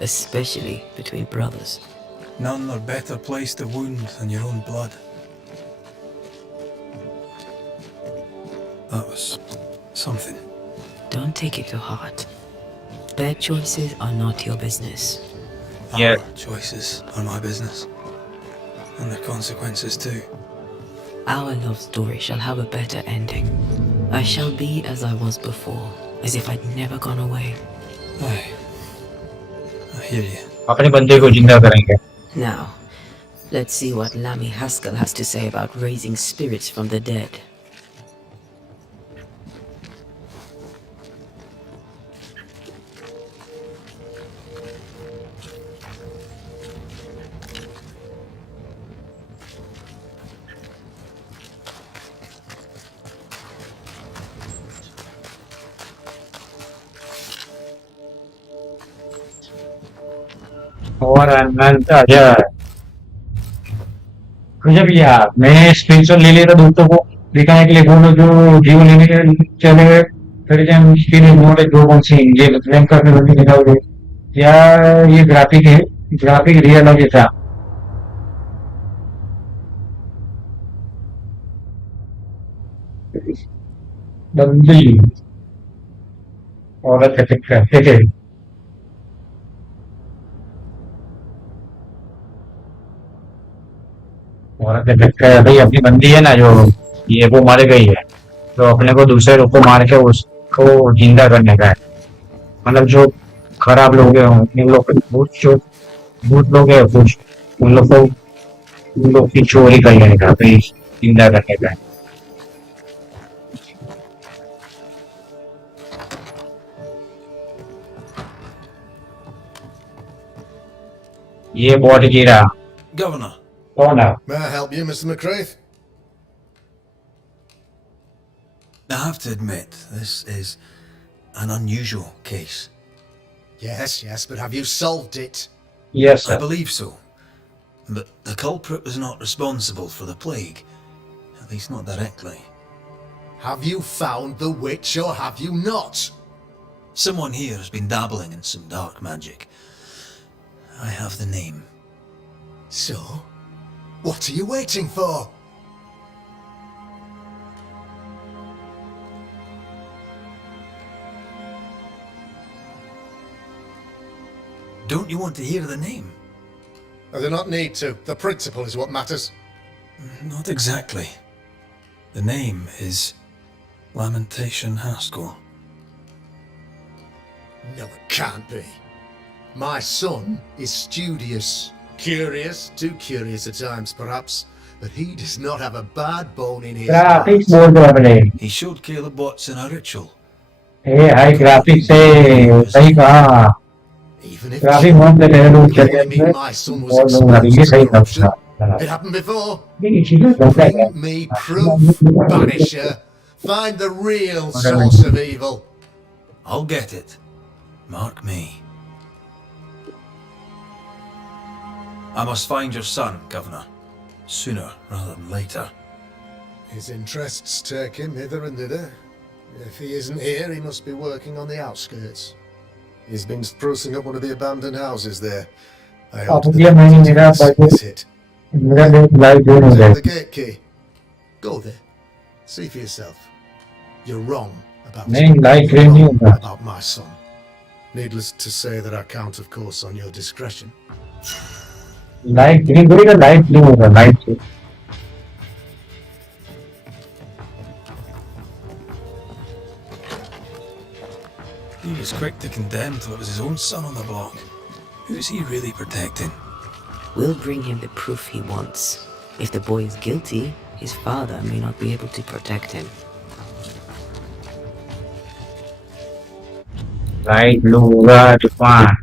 especially between brothers. None are better placed to wound than your own blood. That was something. Don't take it to heart. Their choices are not your business. Our choices are my business. And their consequences too. Our love story shall have a better ending. I shall be as I was before, as if I'd never gone away. Aye. I hear you. अपनी बंदी को जिंदा करेंगे Now, let's see what Lammy Haskell has to say about raising spirits from the dead. और अनंत अजय। गजब यार, मैं screenshot ले लिया था दोस्तों को दिखाने के लिए, बोलो जो जीवन लेने के चले गए, फिर जब स्क्रीन इग्नोर जो कौन सी ये लैंप का फिर दिखाओगे यार, ये ग्राफिक है, ग्राफिक रियल लगे था। बंदी औरत है, ठीक है। औरत है भाई, अपनी बंदी है ना जो, ये वो मर गई है, तो अपने को दूसरे लोग को मार के उसको जिंदा करने का है। मतलब जो खराब लोग हैं उन लोग भूत, जो भूत लोग हैं कुछ, उन लोग को, उन लोग की चोरी कर लेने का, फिर जिंदा करने का है। ये बहुत गिरा। Governor, कौन है? May I help you, Mr. McCraith? I have to admit, this is an unusual case. Yes, but have you solved it? Yes, I sir. believe so. But the culprit was not responsible for the plague. At least not directly. Have you found the witch or have you not? Someone here has been dabbling in some dark magic. I have the name. So, what are you waiting for? Don't you want to hear the name? I do not need to. The principle is what matters. Not exactly. The name is Lamentation Haskell. No, it can't be. My son is studious. Curious, too curious at times perhaps, but he does not have a bad bone in his graphics heart. बोल दो अपने। He showed Caleb Watson a ritual. A high graphics से सही कहा। Even if graphic mode पे तेरे लोग चले claiming गए, my son was और लोग अभी ये exposed to सही corruption, था। it happened before. ये चीजें करता है। Bring me proof, Banisher. Find the real source of evil. I'll get it. Mark me. I must find your son, Governor. Sooner rather than later. His interests take him hither and thither. If he isn't here, he must be working on the outskirts. He's been sprucing up one of the abandoned houses there. I hope अब ये मैंने मेरा is hit. मेरा live दे नहीं Take रहा। the gate key. Go there. See for yourself. You're wrong about नहीं live दे नहीं होगा। about my son. Needless to say that I count, of course, on your discretion. Live green करेगा, live blue होगा, live से। He was quick to condemn till it was his own son on the block. Who's he really protecting? We'll bring him the proof he wants. If the boy is guilty, his father may not be able to protect him. Live blue होगा तूफान।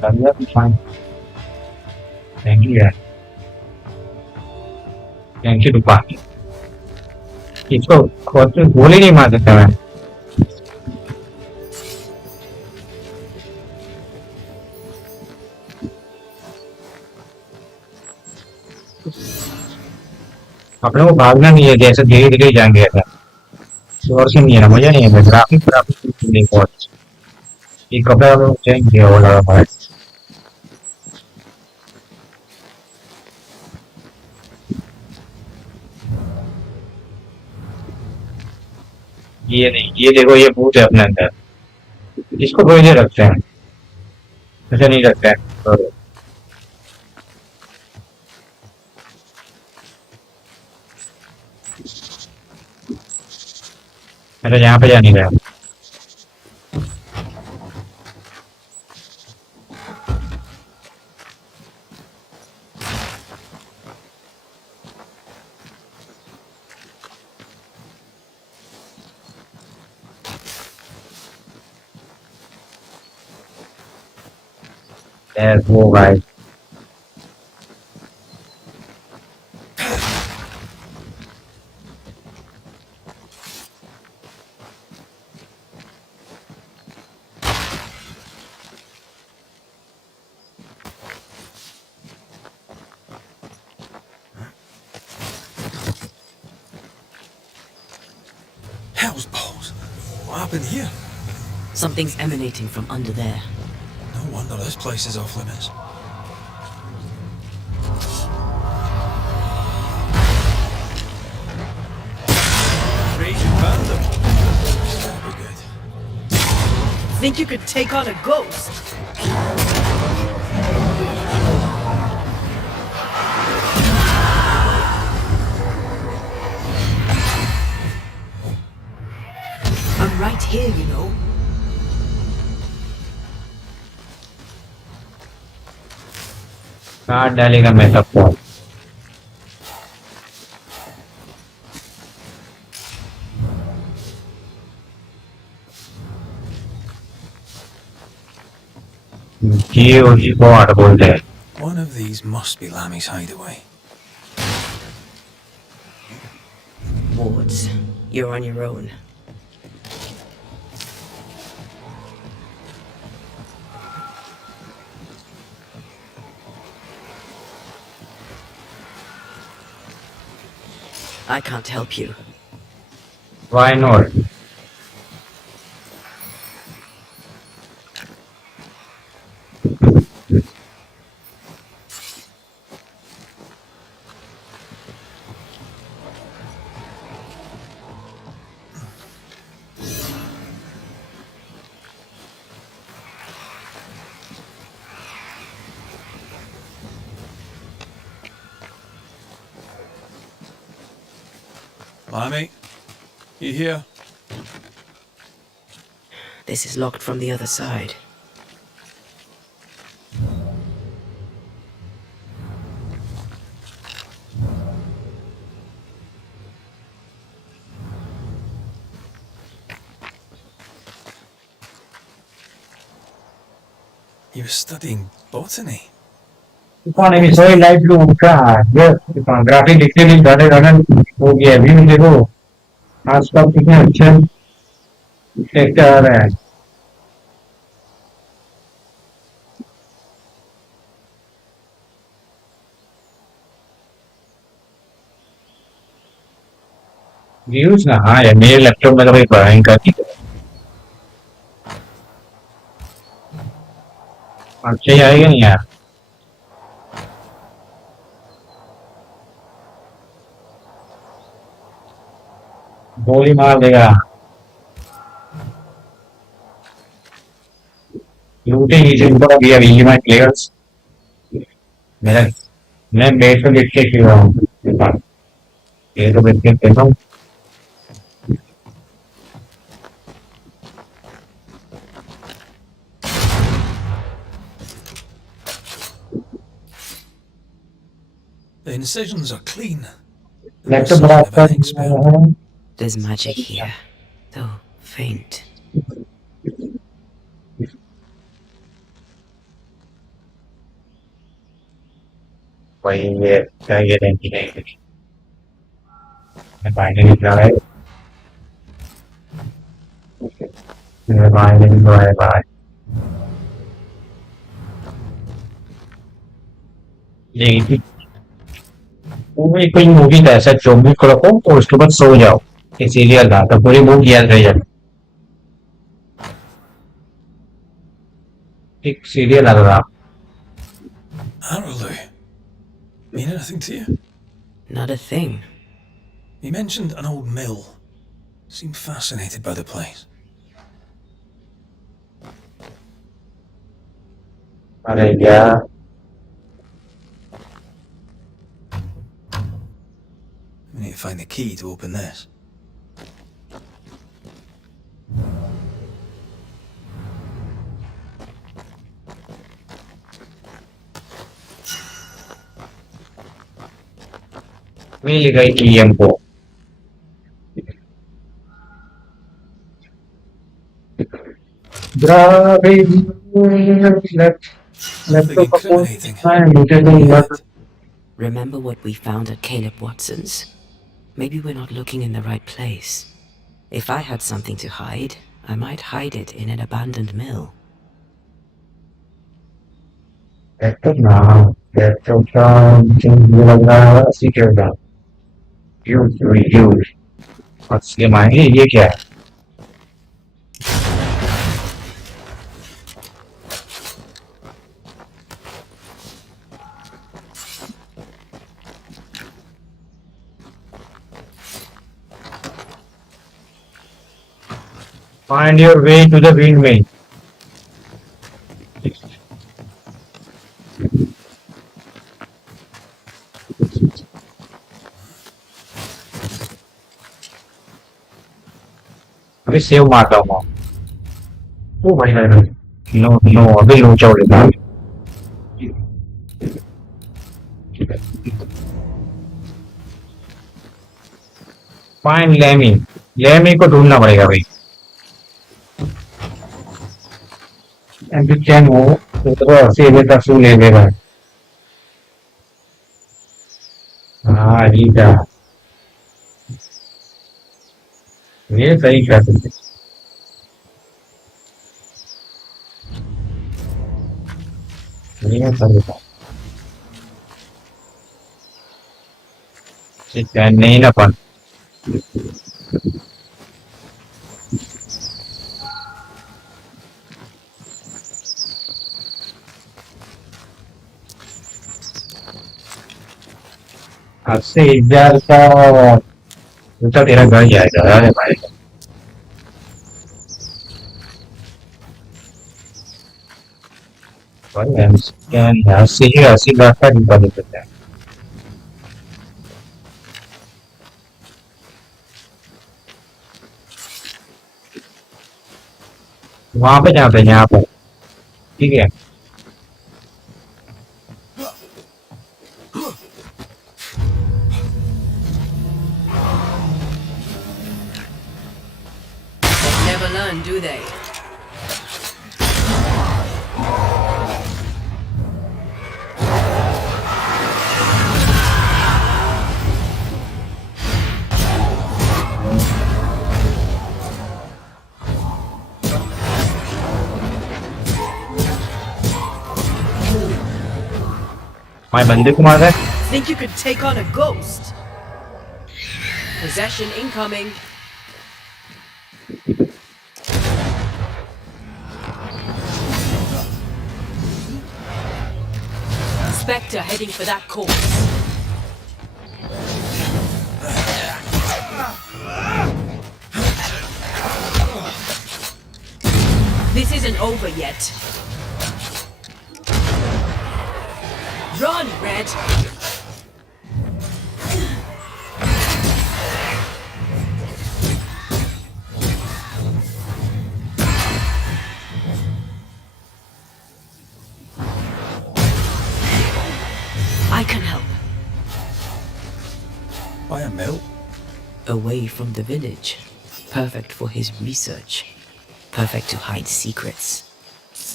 बढ़िया तूफान। Thank you यार। Thank you तूफान। इसको खुद से गोली नहीं मार सकता मैं। अपने को भागना नहीं है, जैसे धीरे धीरे जाएंगे ऐसा। शोर से नहीं है ना, मजा नहीं है। ग्राफिक ग्राफिक नहीं बहुत। ये कपड़ा चेंज हो रहा है। ये नहीं, ये देखो ये भूत है अपने अंदर, इसको कोई नहीं रखते हैं, ऐसे नहीं रखते हैं। तो मेरा यहाँ पे जा नहीं रहा। वो भाई What happened here? Something's emanating from under there. No wonder this place is off limits. Raging Vandal. That'll be good. Think you could take on a ghost? I'm right here, you know. काट डालेगा मैं सबको ये उसी को आठ बोलते हैं One of these must be Lammy's hideaway. Wards, you're on your own. I can't help you. Why not? Lammy, you here? This is locked from the other side. You were studying botany. कौन है सोई light blue का ये graphic detailing डाले run हो गया अभी भी देखो आसपास कितने अच्छे इफेक्ट आ रहे हैं व्यूज ना हाँ यार मेरे लैपटॉप में तो भाई भयंकर थी अच्छा ही आएगा नहीं यार गोली मार देगा looting is important we have use my players मेरा मैं बेट पे बैठ के खेल रहा हूँ ये तो बैठ के खेल रहा हूँ The incisions are clean. Laptop बड़ा अच्छा है There's magic here, though faint. वही ये क्या ये रेंज नहीं मैं फाइनली जा रहा है मैं फाइनली जो है बाय ये मूवी कोई मूवी का ऐसा 24 को रखो और उसके बाद सो जाओ ये सीरियल था तो पूरी मूवी याद रह जाती एक सीरियल आता था Arrowloo. Mean anything to you? Not a thing. He mentioned an old mill. Seemed fascinated by the place. अरे यार We need to find the key to open this. मिल गई की हमको Remember what we found at Caleb Watson's? Maybe we're not looking in the right place. If I had something to hide, I might hide it in an abandoned mill. ये क्या है Find your way to the windmill. अभी save मारता हूँ ओ भाई भाई भाई no no अभी ऊंचा उड़ेगा फाइंड लेमी लेमी को ढूंढना पड़ेगा भाई एंड कैन वो तो सेव तक सू ले लेगा हाँ ठीक है ये सही कर सकते ये सही था ठीक है नहीं ना पन आपसे इधर का तो तेरा घर जाएगा अरे भाई भाई स्कैन यहाँ से ही अस्सी लाख का निकाल देते हैं वहां पे जहाँ पे यहाँ पर ठीक है Never learn, do they? My बंदे को मार रहा है Think you could take on a ghost? Possession incoming. Spectre heading for that corpse. This isn't over yet. Run, Red! I can help. By a mill? Away from the village. Perfect for his research. Perfect to hide secrets.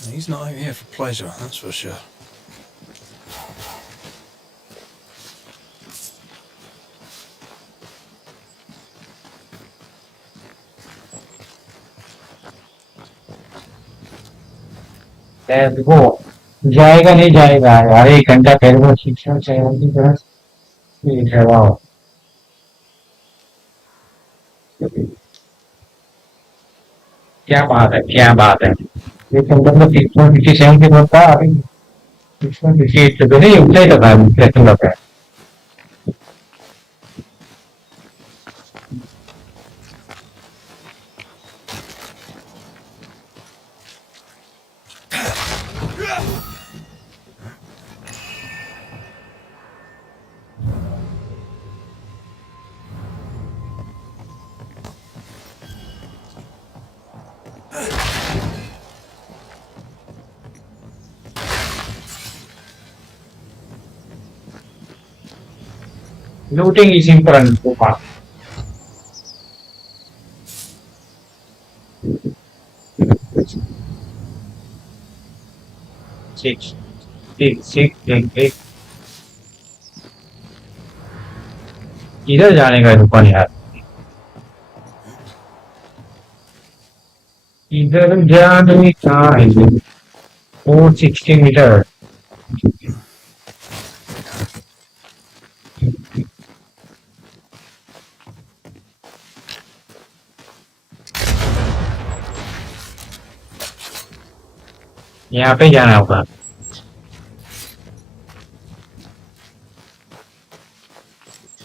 He's not out here for pleasure, that's for sure. वो जाएगा नहीं जाएगा यार एक घंटा फिर वो शिक्षण चाहिए की तरह ठीक है वाह क्या बात है ये मतलब 6.57 के बोलता अभी 6.58 तो नहीं उतना ही लगा कैसे लगा है Looting is important so far. Six. इधर जाने का रुपा नहीं यार इधर जाने का है 460 मीटर यहाँ पे जाना होगा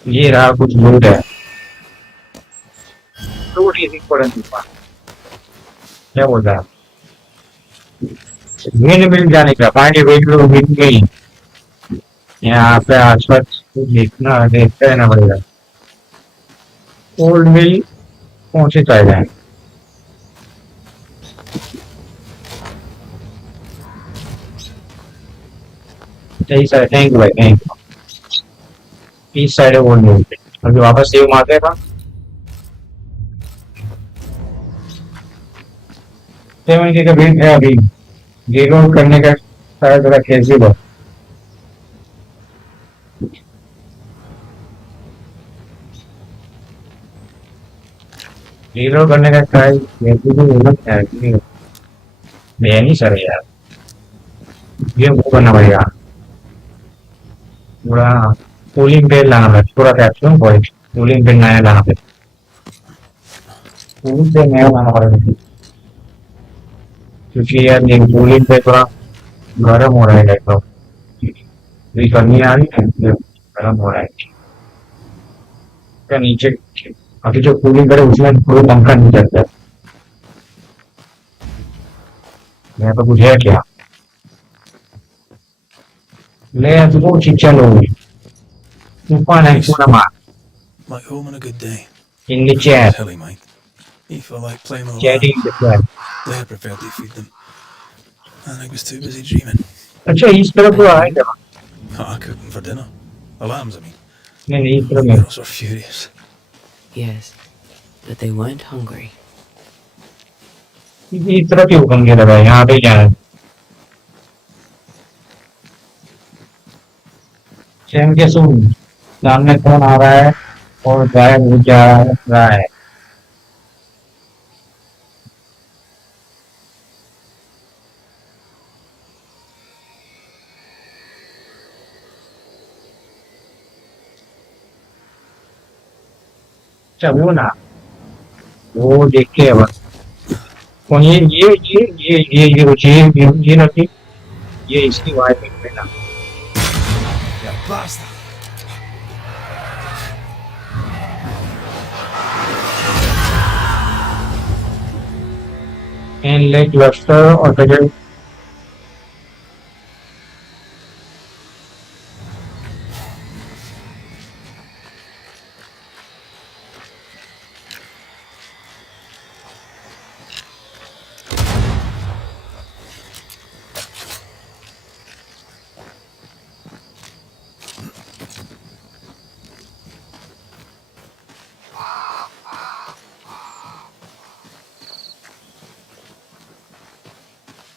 ये रहा कुछ लूट है लूट इज इम्पोर्टेंट क्या बोल रहा है? विन मिल जाने का फाइंड वेट लो विन मिल। यहाँ पे आसपास कुछ देखते रहना पड़ेगा। ओल्ड मिल पहुंचे चले जाए। सही सर, थैंक यू भाई, थैंक यू। इस साइड है ओल्ड मिल पे। अभी वापस सेव मारते हैं। सेवन के बिल्ड है अभी। रीलोड करने का शायद थोड़ा केजिबल है। रीलोड करने का शायद केजिबल है कि नहीं सर यार। ये वो करना पड़ेगा। थोड़ा कूलिंग पेड़ लाना पड़ेगा। थोड़ा कैप्सूल पॉइंट कूलिंग पेड़ नया लाना पड़ेगा। कूलिंग पेड़ नया लाना पड़ेगा क्योंकि यार ये कूलिंग पे थोड़ा गर्म हो रहा है लैपटॉप। भी गर्मी आ रही है, गर्म हो रहा है क्या नीचे। अभी जो कूलिंग करे उसमें कोई पंखा नहीं चलता है। यहाँ पे कुछ है क्या? ले तुमको शिक्षा लोगी तूफान है पूरा मार Like home on a good day. in the chat. Hilly might. If I like playing with Chatting the chat. they preferred to feed them. And I was too busy dreaming. अच्छा इस तरफ तो आए क्या? I cooked them for dinner. The lambs, I mean. नहीं इस तरफ में। Girls are furious. Yes, but they weren't hungry. इस तरफ ही हुक्म किया था यहाँ पे जाना। सेम के सुन सामने कौन आ रहा है और गायब हो जा रहा है। वो ना वो देख के अब कौन ये रखी ये इसकी वाइफ है ना। एंड लेट क्लस्टर और फिर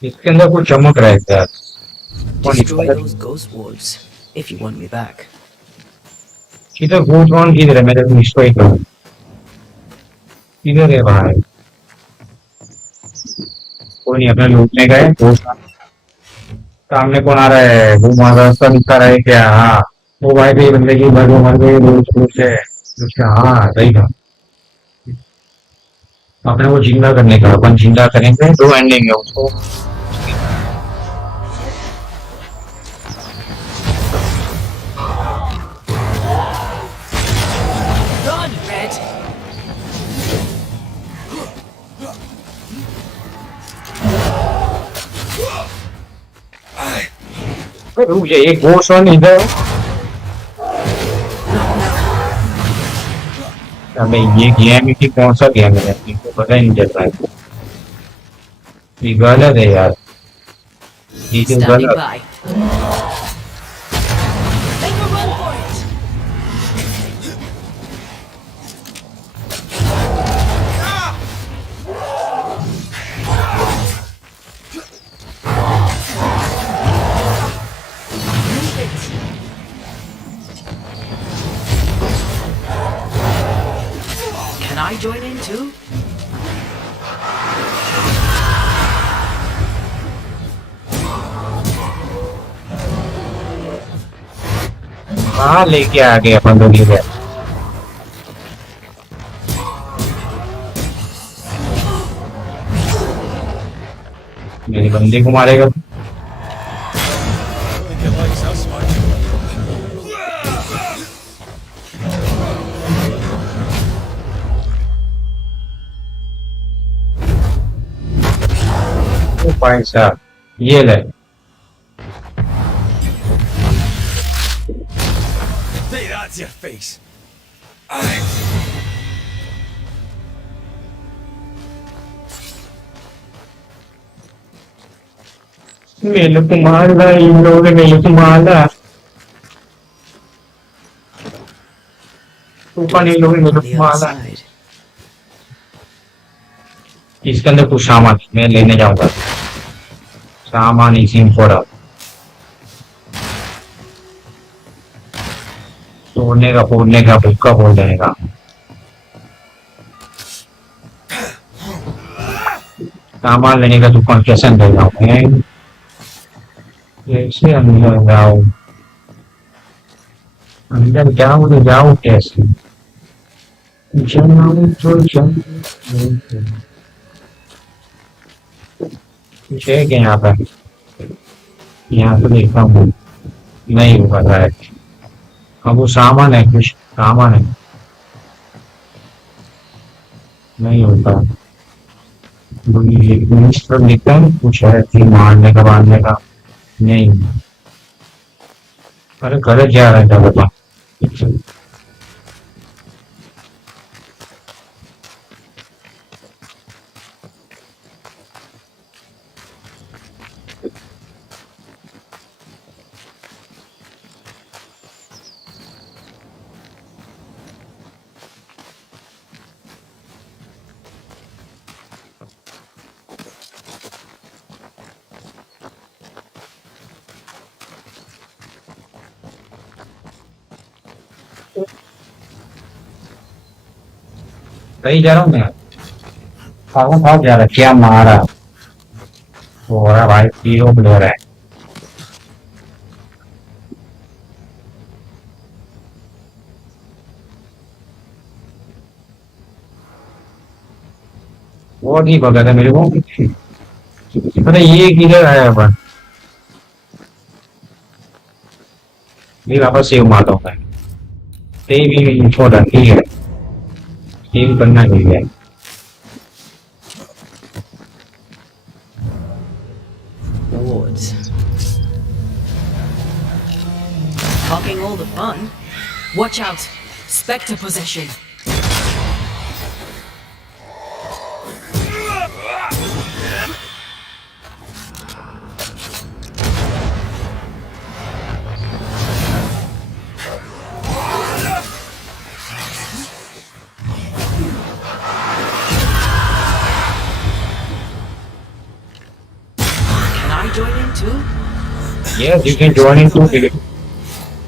इसके अंदर कुछ चमक रहा है क्या? Destroy those ghost walls if you want me back. किधर घूस कौन किधर है? मैं तो डिस्ट्रॉय करूं। किधर है भाई? कोई नहीं अपना लूटने गए। सामने कौन आ रहा है? वो रास्ता दिखा रहा है क्या? हाँ वो भाई भी बंदे की भर मर गई रोज से। हाँ सही था। अपने वो जिंदा करने का अपन जिंदा करेंगे। दो एंडिंग है उसको। रुक जाइए एक घोष और इधर। अबे ये गेम की कौन सा गेम है? इनको पता ही नहीं चल रहा है। ये गलत है यार। ये तो गलत। Can I join in too? हाँ लेके आ गए अपन लोग इधर। मेरी बंदी को मारेगा। भाई साहब ये ले Say that to your face. मेरे को मार रहा है इन लोगों ने मेरे को मार रहा है तूफान इन लोगों ने मेरे को मार रहा है इसके अंदर कुछ सामान मैं लेने जाऊंगा सामान इसी में पड़ा तोड़ने का भुक्का बोल जाएगा सामान लेने का दुकान कैसे अंदर जाऊँ मैं कैसे अंदर जाऊँ अंदर जाऊँ तो जाऊँ कैसे जाऊँ तो जाऊँ कुछ है क्या यहाँ पे देखता हूँ नहीं हो पता है अब वो सामान है कुछ सामान है नहीं होता मिनिस्टर लिखता है कुछ है कि मारने का बांधने का नहीं अरे गलत जा रहा था बता कहीं जा रहा हूँ मैं भाग जा रहा क्या मारा हो रहा भाई पीओ प्लेयर है वो नहीं पता था मेरे को पता ये किधर आया अपन नहीं वापस सेव मारता हूँ मैं भी छोटा ठीक है सेव करना नहीं है Wards. Talking all the fun. Watch out! Spectre possession! Yes, you can join in too.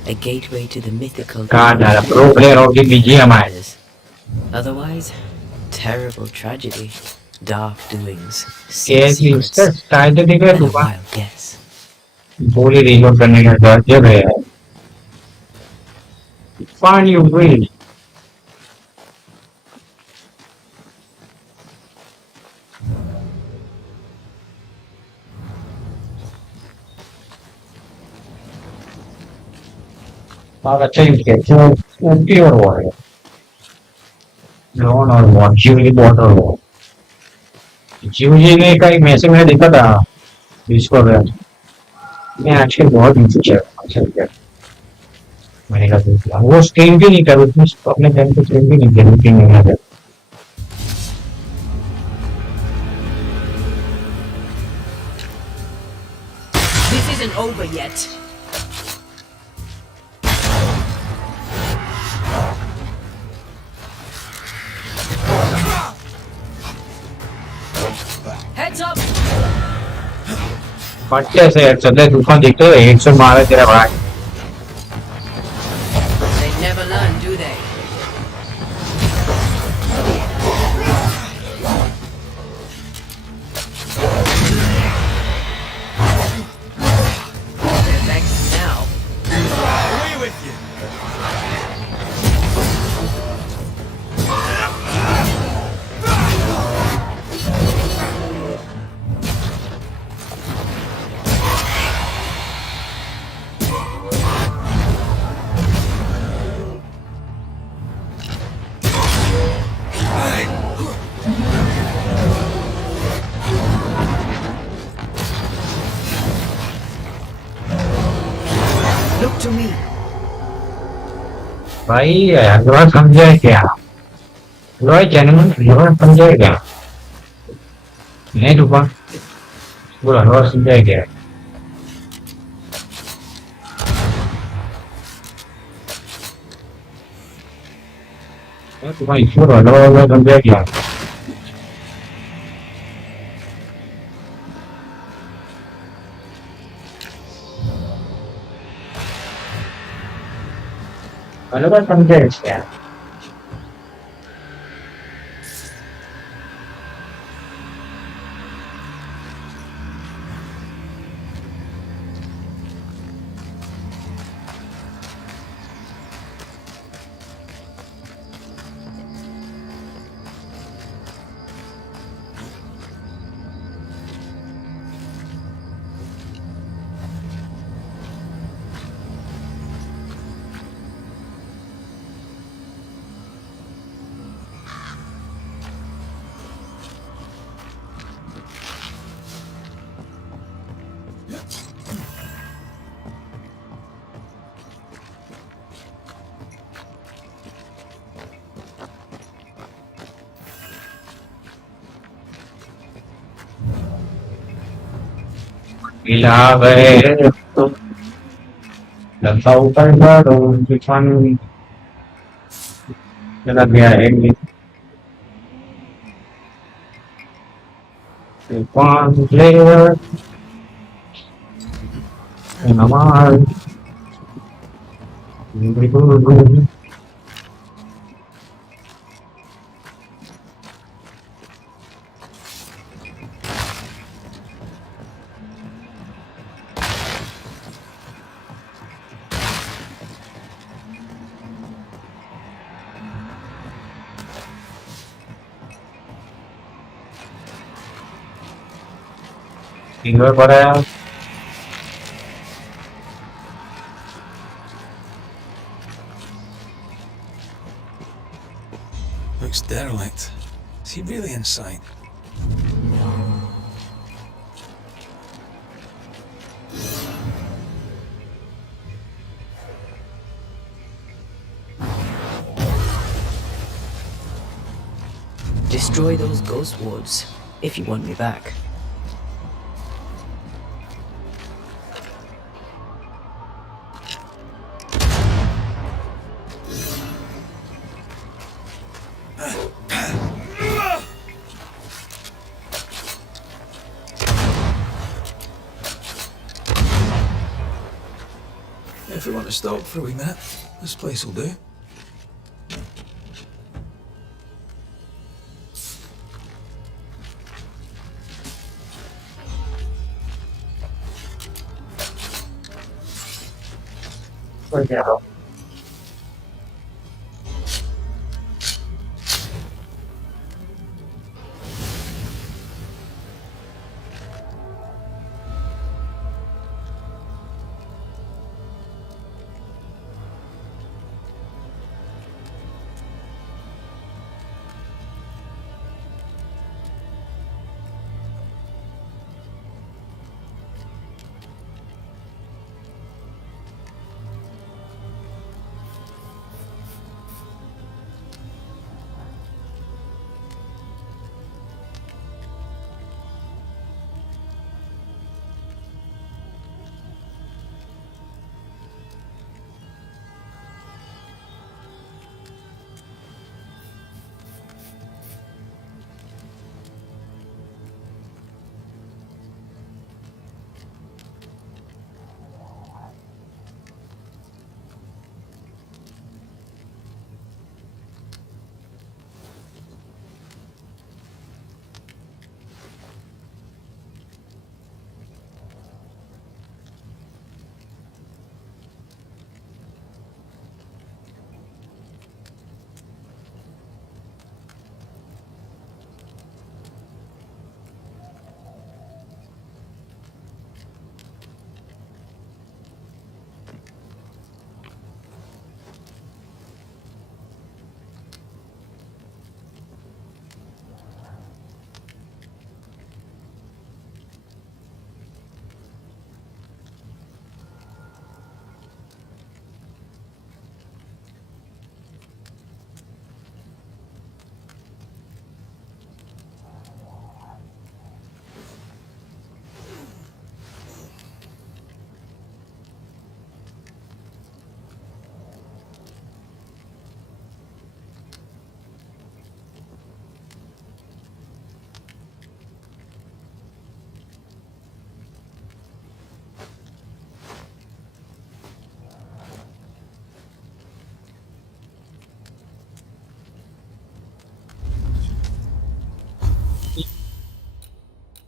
A gateway to the mythical. God, a pro player of the BGMI. Otherwise, terrible tragedy, dark doings, Yes, you start the and a wild guess. Fully reload करने का डर जब है. Find your way. बहुत अच्छा use किया क्यों OP और वॉर है लॉन और वॉर जीवली बॉट और वॉर जीवली ने का एक मैसेज मैंने देखा था इसको मैं आजकल बहुत यूज अच्छा किया मैंने कहा वो स्ट्रीम भी नहीं कर उसमें अपने टाइम पे स्ट्रीम भी नहीं किया मीटिंग में आ This isn't over yet. Heads up! बच्चे से चले दुकान देखते हो 100 मारे तेरा भाई They never learn, do they? They're vexed now. Away with you! भाई यार लोग समझे क्या लोग चैनल लोग समझे क्या नहीं रुपा पूरा लोग समझे क्या तुम्हारी पूरा लोग समझे क्या लोग समझे क्या मिला गए तुम लगता ऊपर बढ़ो तूफान चला गया है तूफान लेवर नमाज Tinggal pada Looks derelict. Is he really inside? Destroy those ghost wards if you want me back. If we want to stop throwing that, this place will do. Cuidado.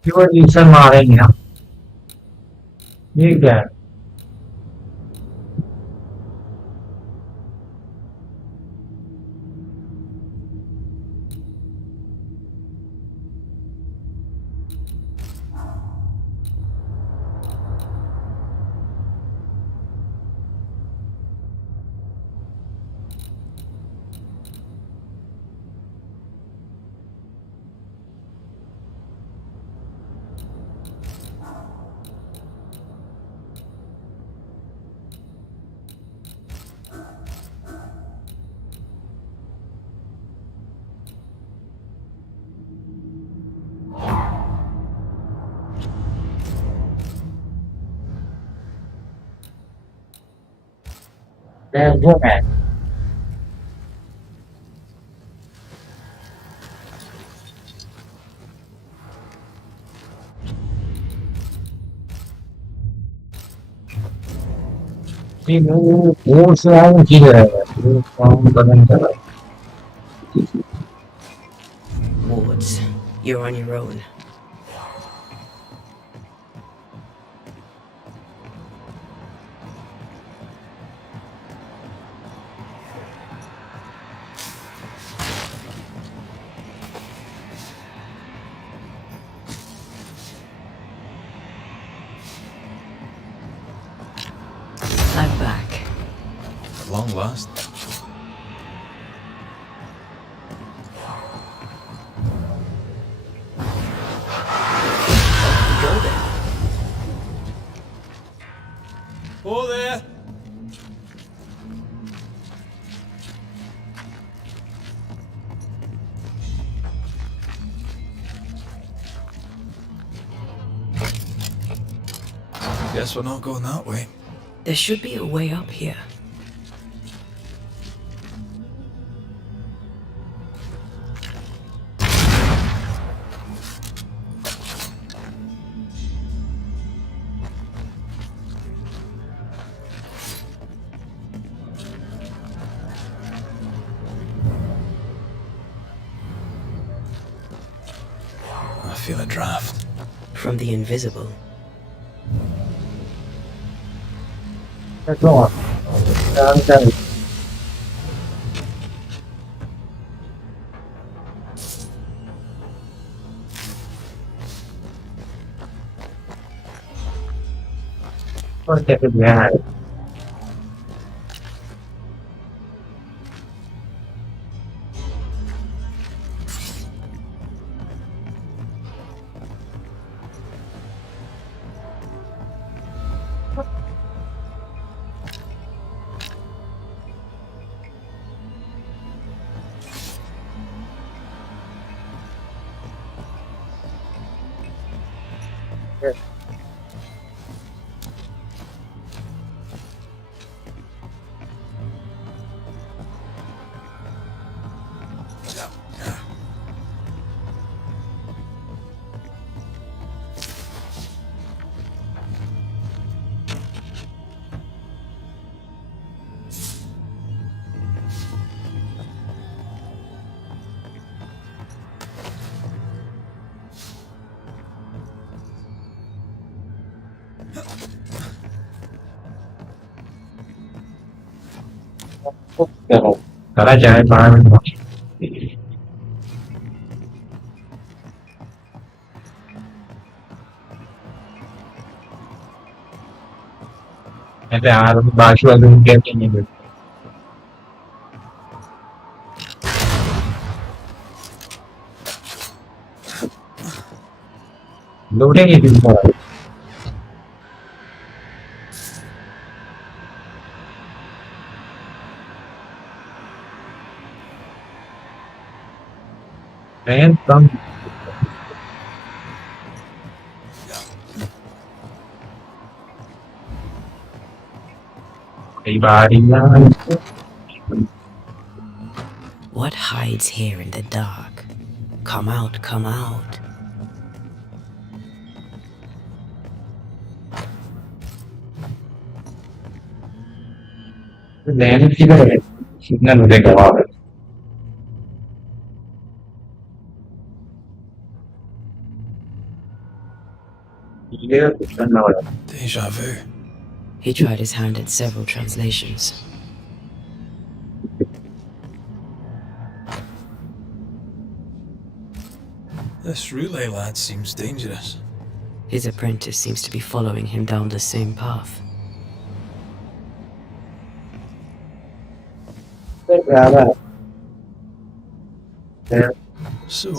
Pure Leeson मारेंगे हम ये क्या है वो है वो से आऊँ ठीक रहेगा वो काम करने का Wards, you're on your own. I'm back. At long last. Go then. Oh there! Guess we're not going that way. There should be a way up here. I feel a draft. From the invisible. Go on. और कैसे ध्यान है करा जाए 5 minute ऐसे यार बाशु अजून क्या नहीं है लौटेंगे दिन पर and some What hides here in the dark? Come out, come out. then signal देगा वहाँ Deja vu. He tried his hand at several translations. This relay lad seems dangerous. His apprentice seems to be following him down the same path. So,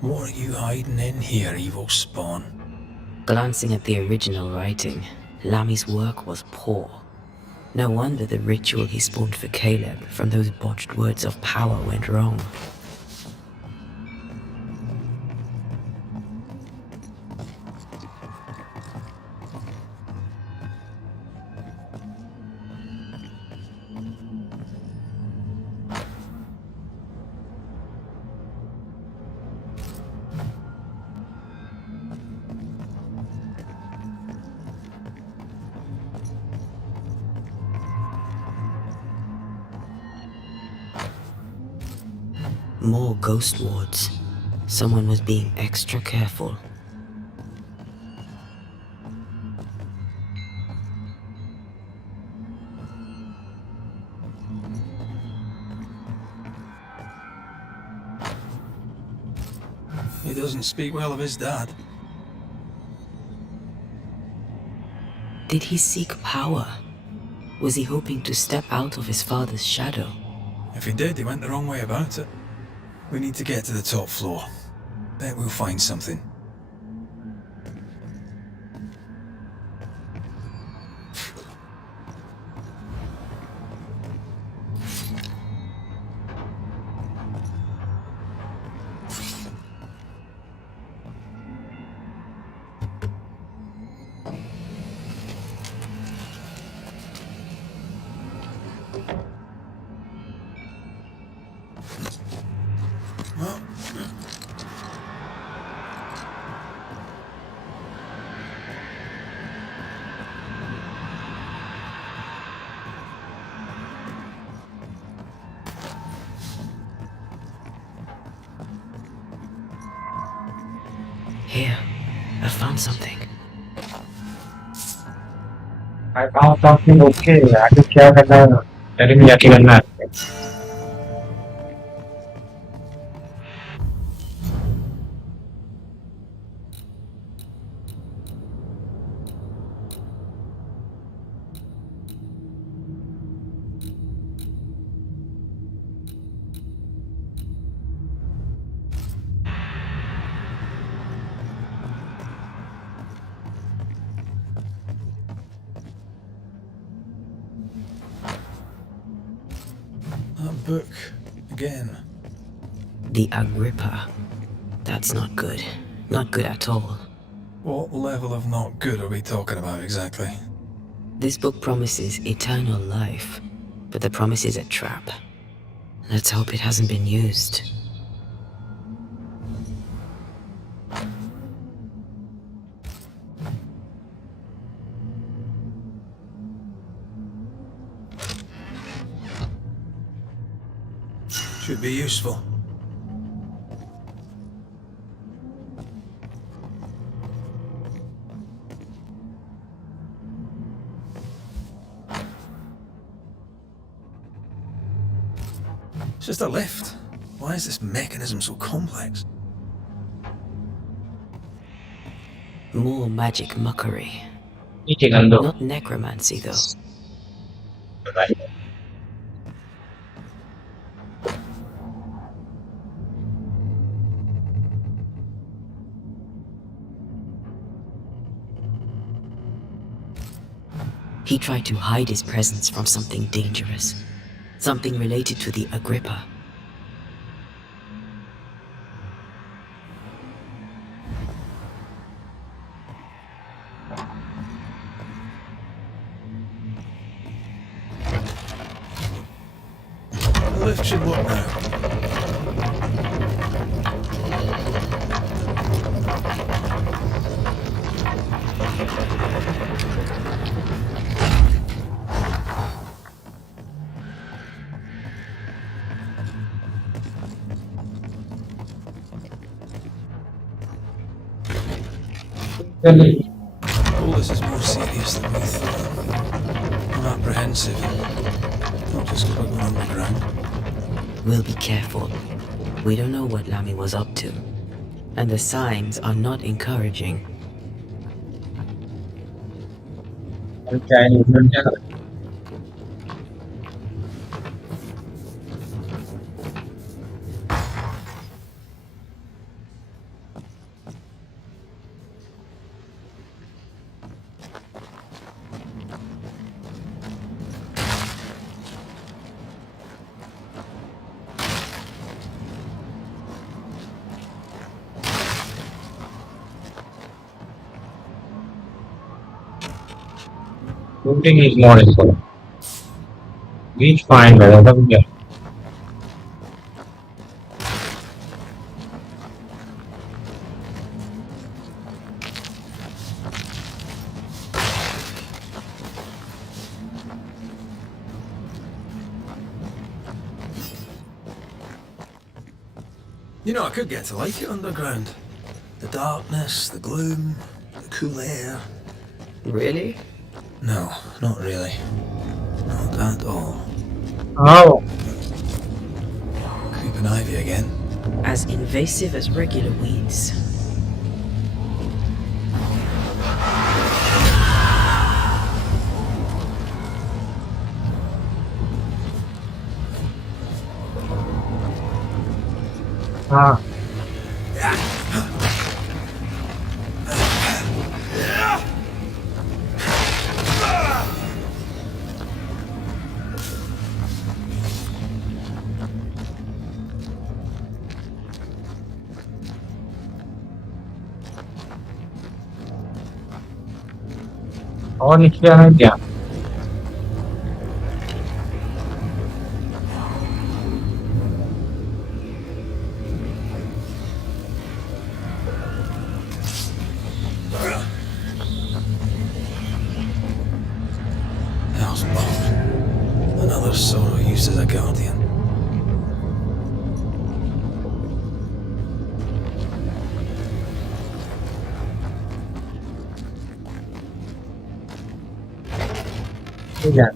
what are you hiding in here, evil spawn? Glancing at the original writing, Lammy's work was poor. No wonder the ritual he spawned for Caleb from those botched words of power went wrong. More ghost wards. Someone was being extra careful. He doesn't speak well of his dad. Did he seek power? Was he hoping to step out of his father's shadow? If he did, he went the wrong way about it. We need to get to the top floor. Bet we'll find something. Here, I found something. I found something. Okay, आगे क्या करना है? तेरे में यकीन करना है. That book, again. The Agrippa. That's not good. Not good at all. What level of not good are we talking about exactly? This book promises eternal life, but the promise is a trap. Let's hope it hasn't been used. Should be useful. It's just a lift. Why is this mechanism so complex? More magic muckery. Ando. Not necromancy, though. He tried to hide his presence from something dangerous. Something related to the Agrippa. The lift should work now. चलिए We'll be careful. We don't know what Lamy was up to, and the signs are not encouraging. Looting is more important. Reach fine wherever we are. You know, I could get to like it underground. The darkness, the gloom, the cool air. Really? No, not really. Not at all. Oh. Creeping ivy again. As invasive as regular weeds. Ah. और नीचे आना है क्या? Hellspawn. Another sorrow used as a guardian. Yeah.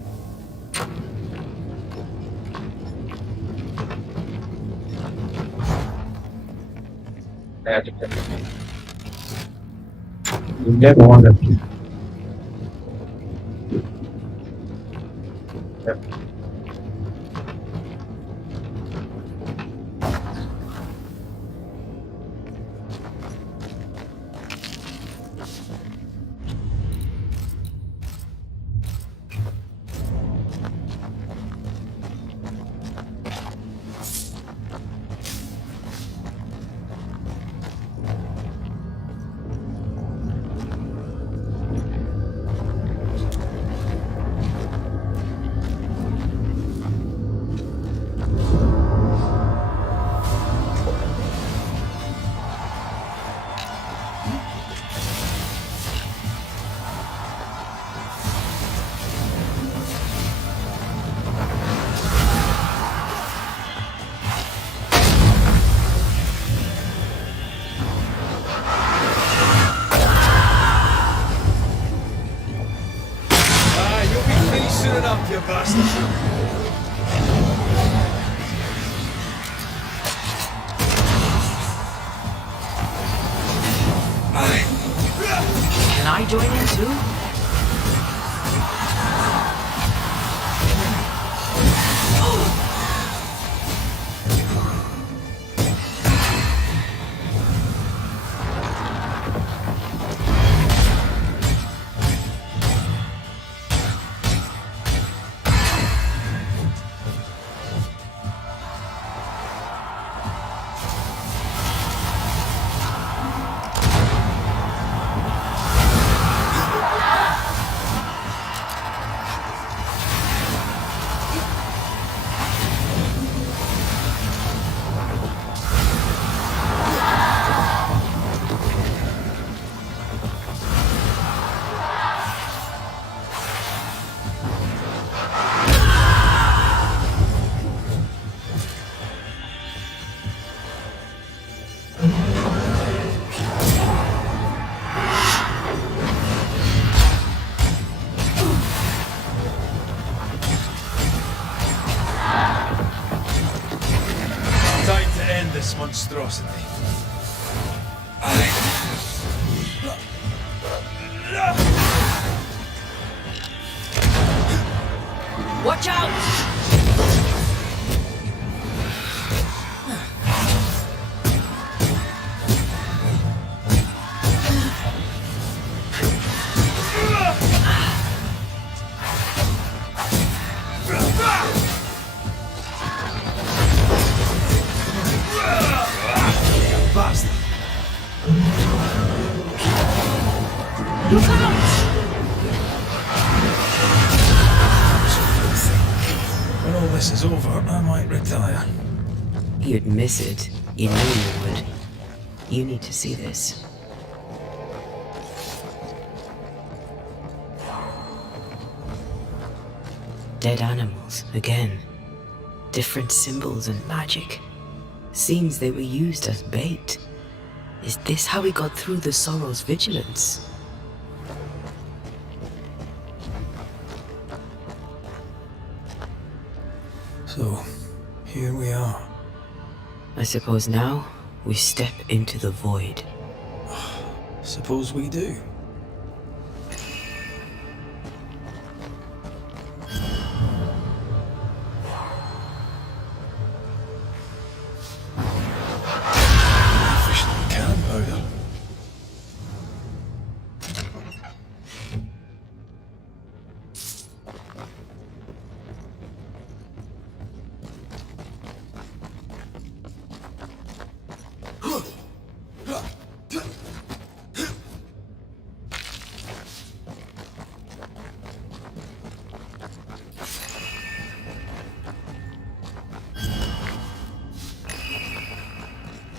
India go on. this monstrosity. Watch out! Bastard! Look out! When all this is over, I might retire. You'd miss it. You know you would. You need to see this. Dead animals, again. Different symbols and magic. Seems they were used as bait. Is this how we got through the Sorrow's vigilance? So, here we are. I suppose now we step into the void. Suppose we do. Efficient cannon powder.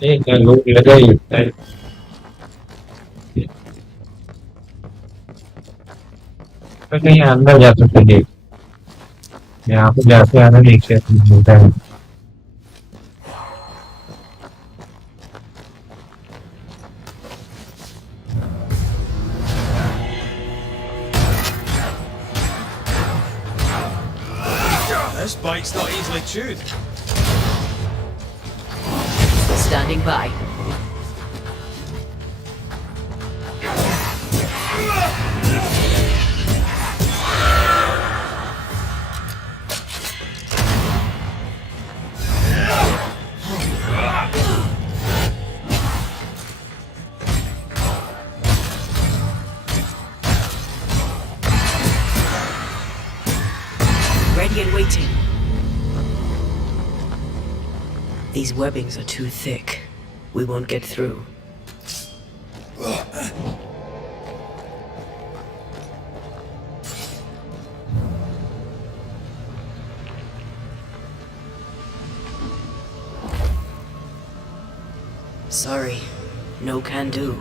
एक लोग लगा ही होता है तो कहीं अंदर जा सकते हैं यहाँ पे जाते आना नहीं चाहिए मिलता है This bite's not easily chewed. Standing by. Ready and waiting. These webbings are too thick. We won't get through. Sorry, no can do.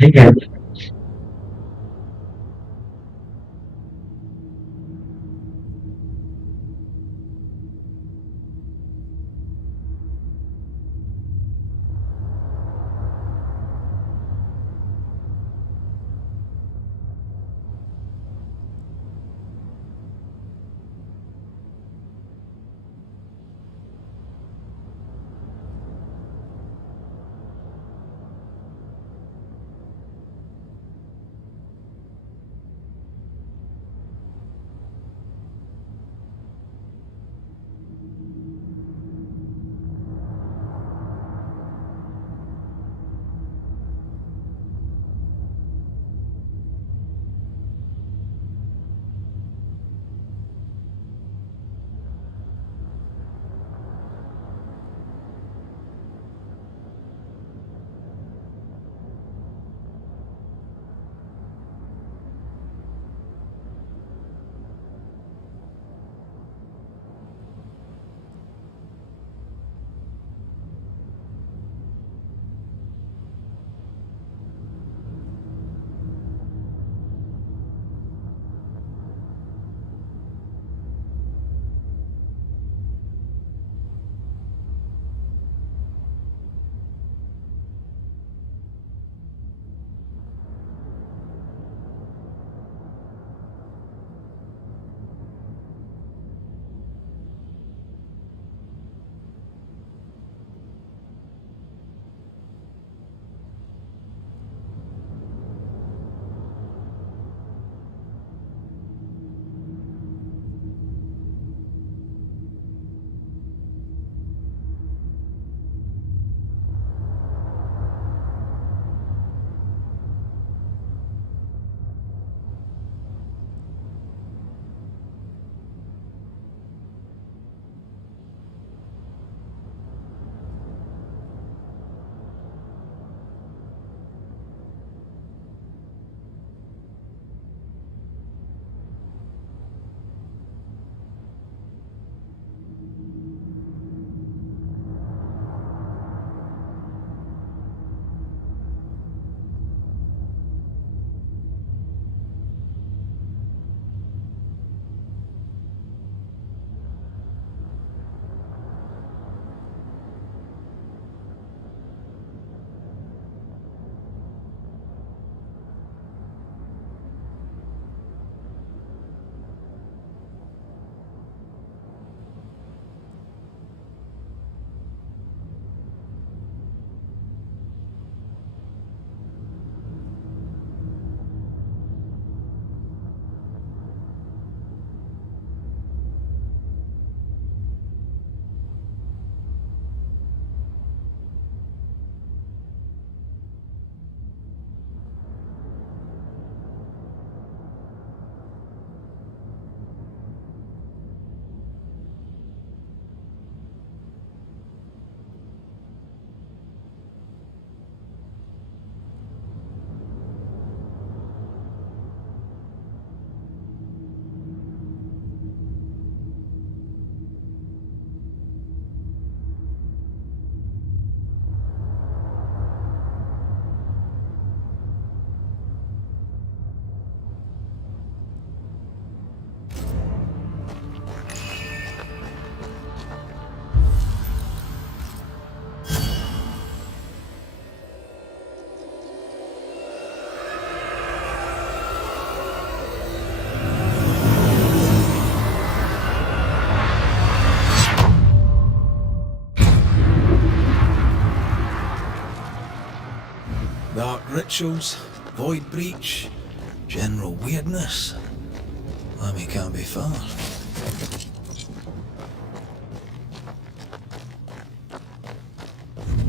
ठीक है Dark rituals, void breach, general weirdness. Lammy can't be far.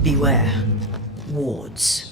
Beware. Wards.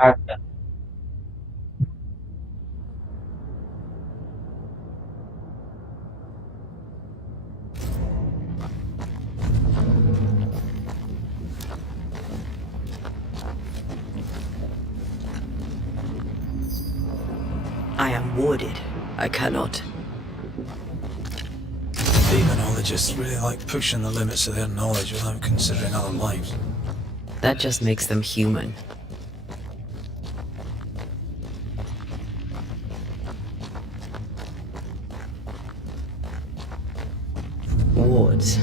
Ada. I am warded. I cannot. Demonologists really like pushing the limits of their knowledge without considering other lives. That just makes them human. Wards,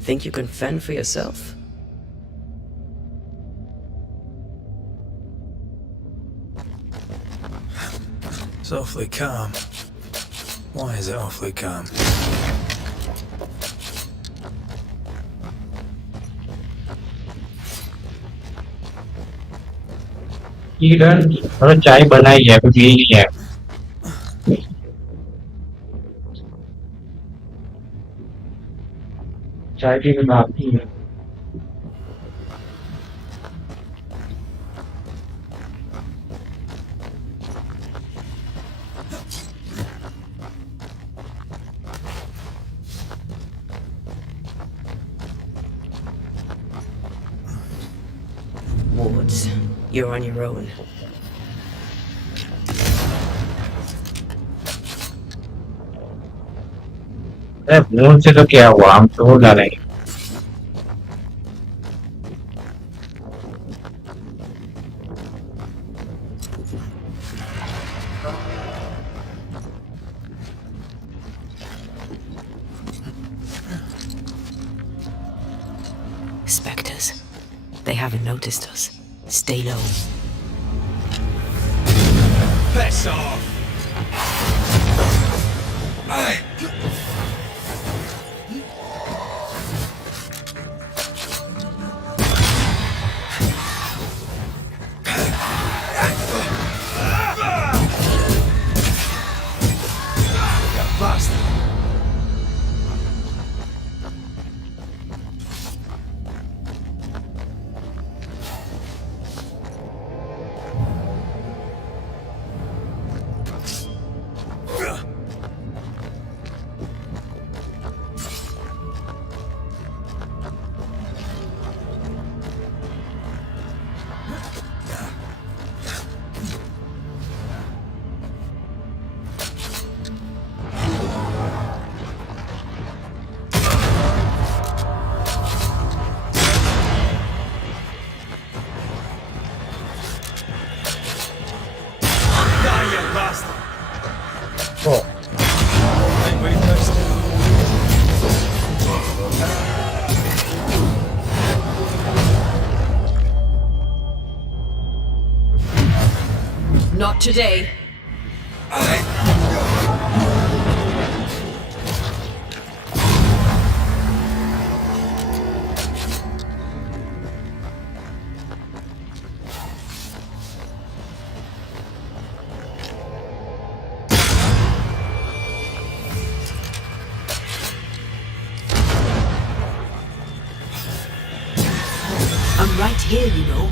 think you can fend for yourself? It's awfully calm. Why is it awfully calm? किरण और चाय बनाई है अभी यही है चाय भी बाकी है Wards, you're on your own. अरे फोन से तो क्या हुआ हम तो डालेंगे Spectres. They haven't noticed us. Stay low. Piss off! Not today. I'm right here, you know.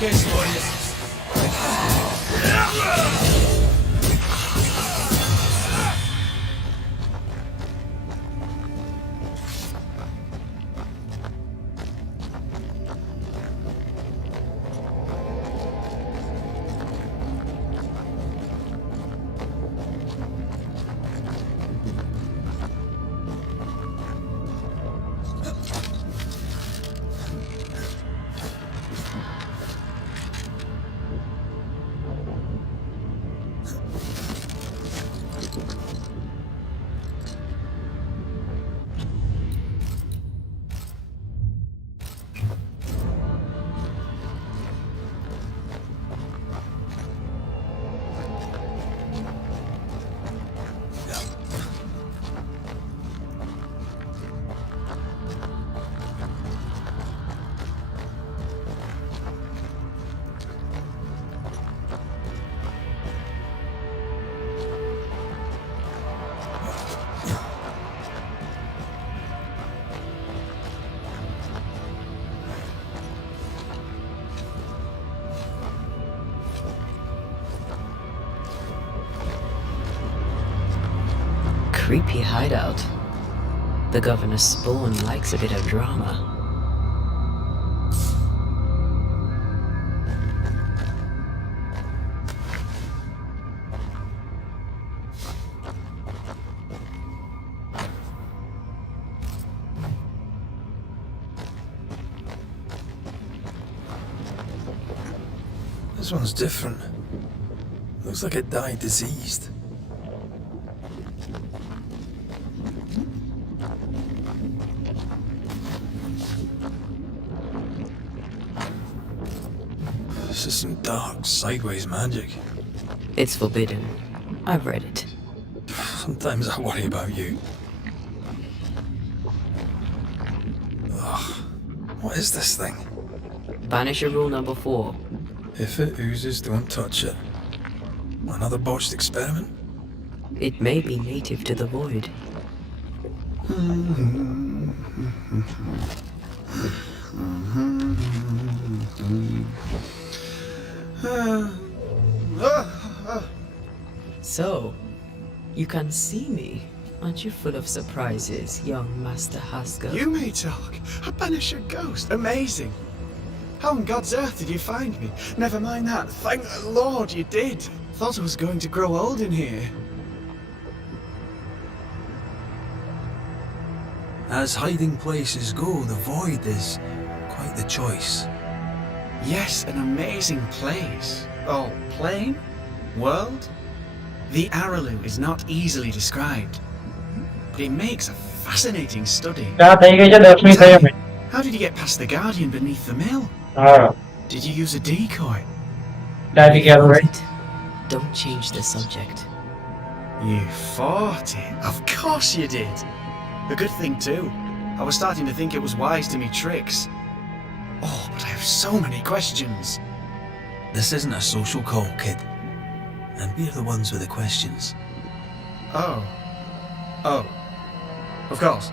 Kiss warriors. creepy hideout. The governor's spawn likes a bit of drama. This one's different. Looks like it died diseased. This is some dark, sideways magic. It's forbidden. I've read it. Sometimes I worry about you. Ugh. What is this thing? Banisher rule number 4. If it oozes, don't touch it. Another botched experiment? It may be native to the void. So, you can see me. Aren't you full of surprises, young Master Haskell? You may talk. A Banisher ghost. Amazing. How on God's earth did you find me? Never mind that. Thank the Lord you did. Thought I was going to grow old in here. As hiding places go, the void is quite the choice. Yes, an amazing place. Oh, plane? World? The Araloo is not easily described, but it makes a fascinating study. How did you get past the Guardian beneath the mill? Did you use a decoy? Don't change the subject. You fought it. Of course you did. A good thing too. I was starting to think it was wise to me tricks. Oh, but I have so many questions. This isn't a social call, kid. And we're the ones with the questions. Oh. Oh. Of course.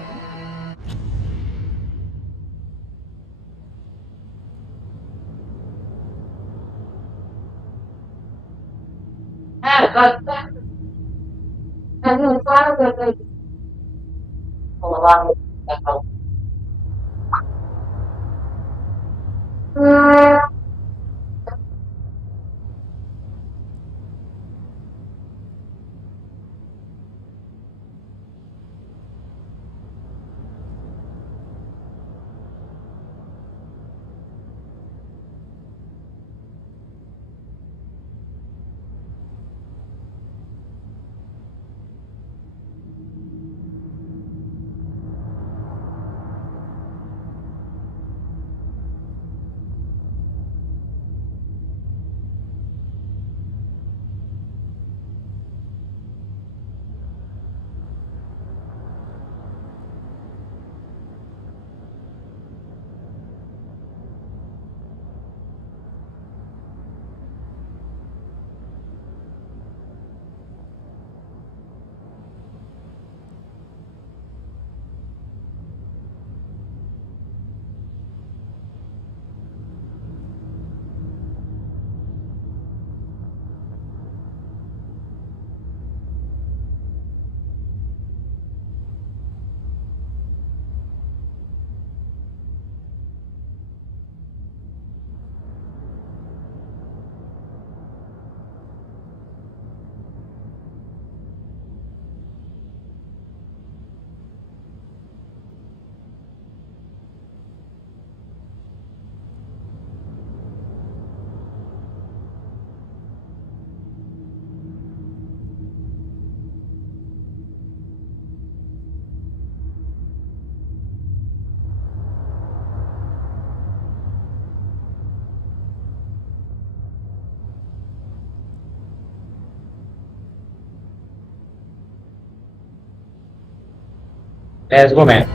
Let's go, man.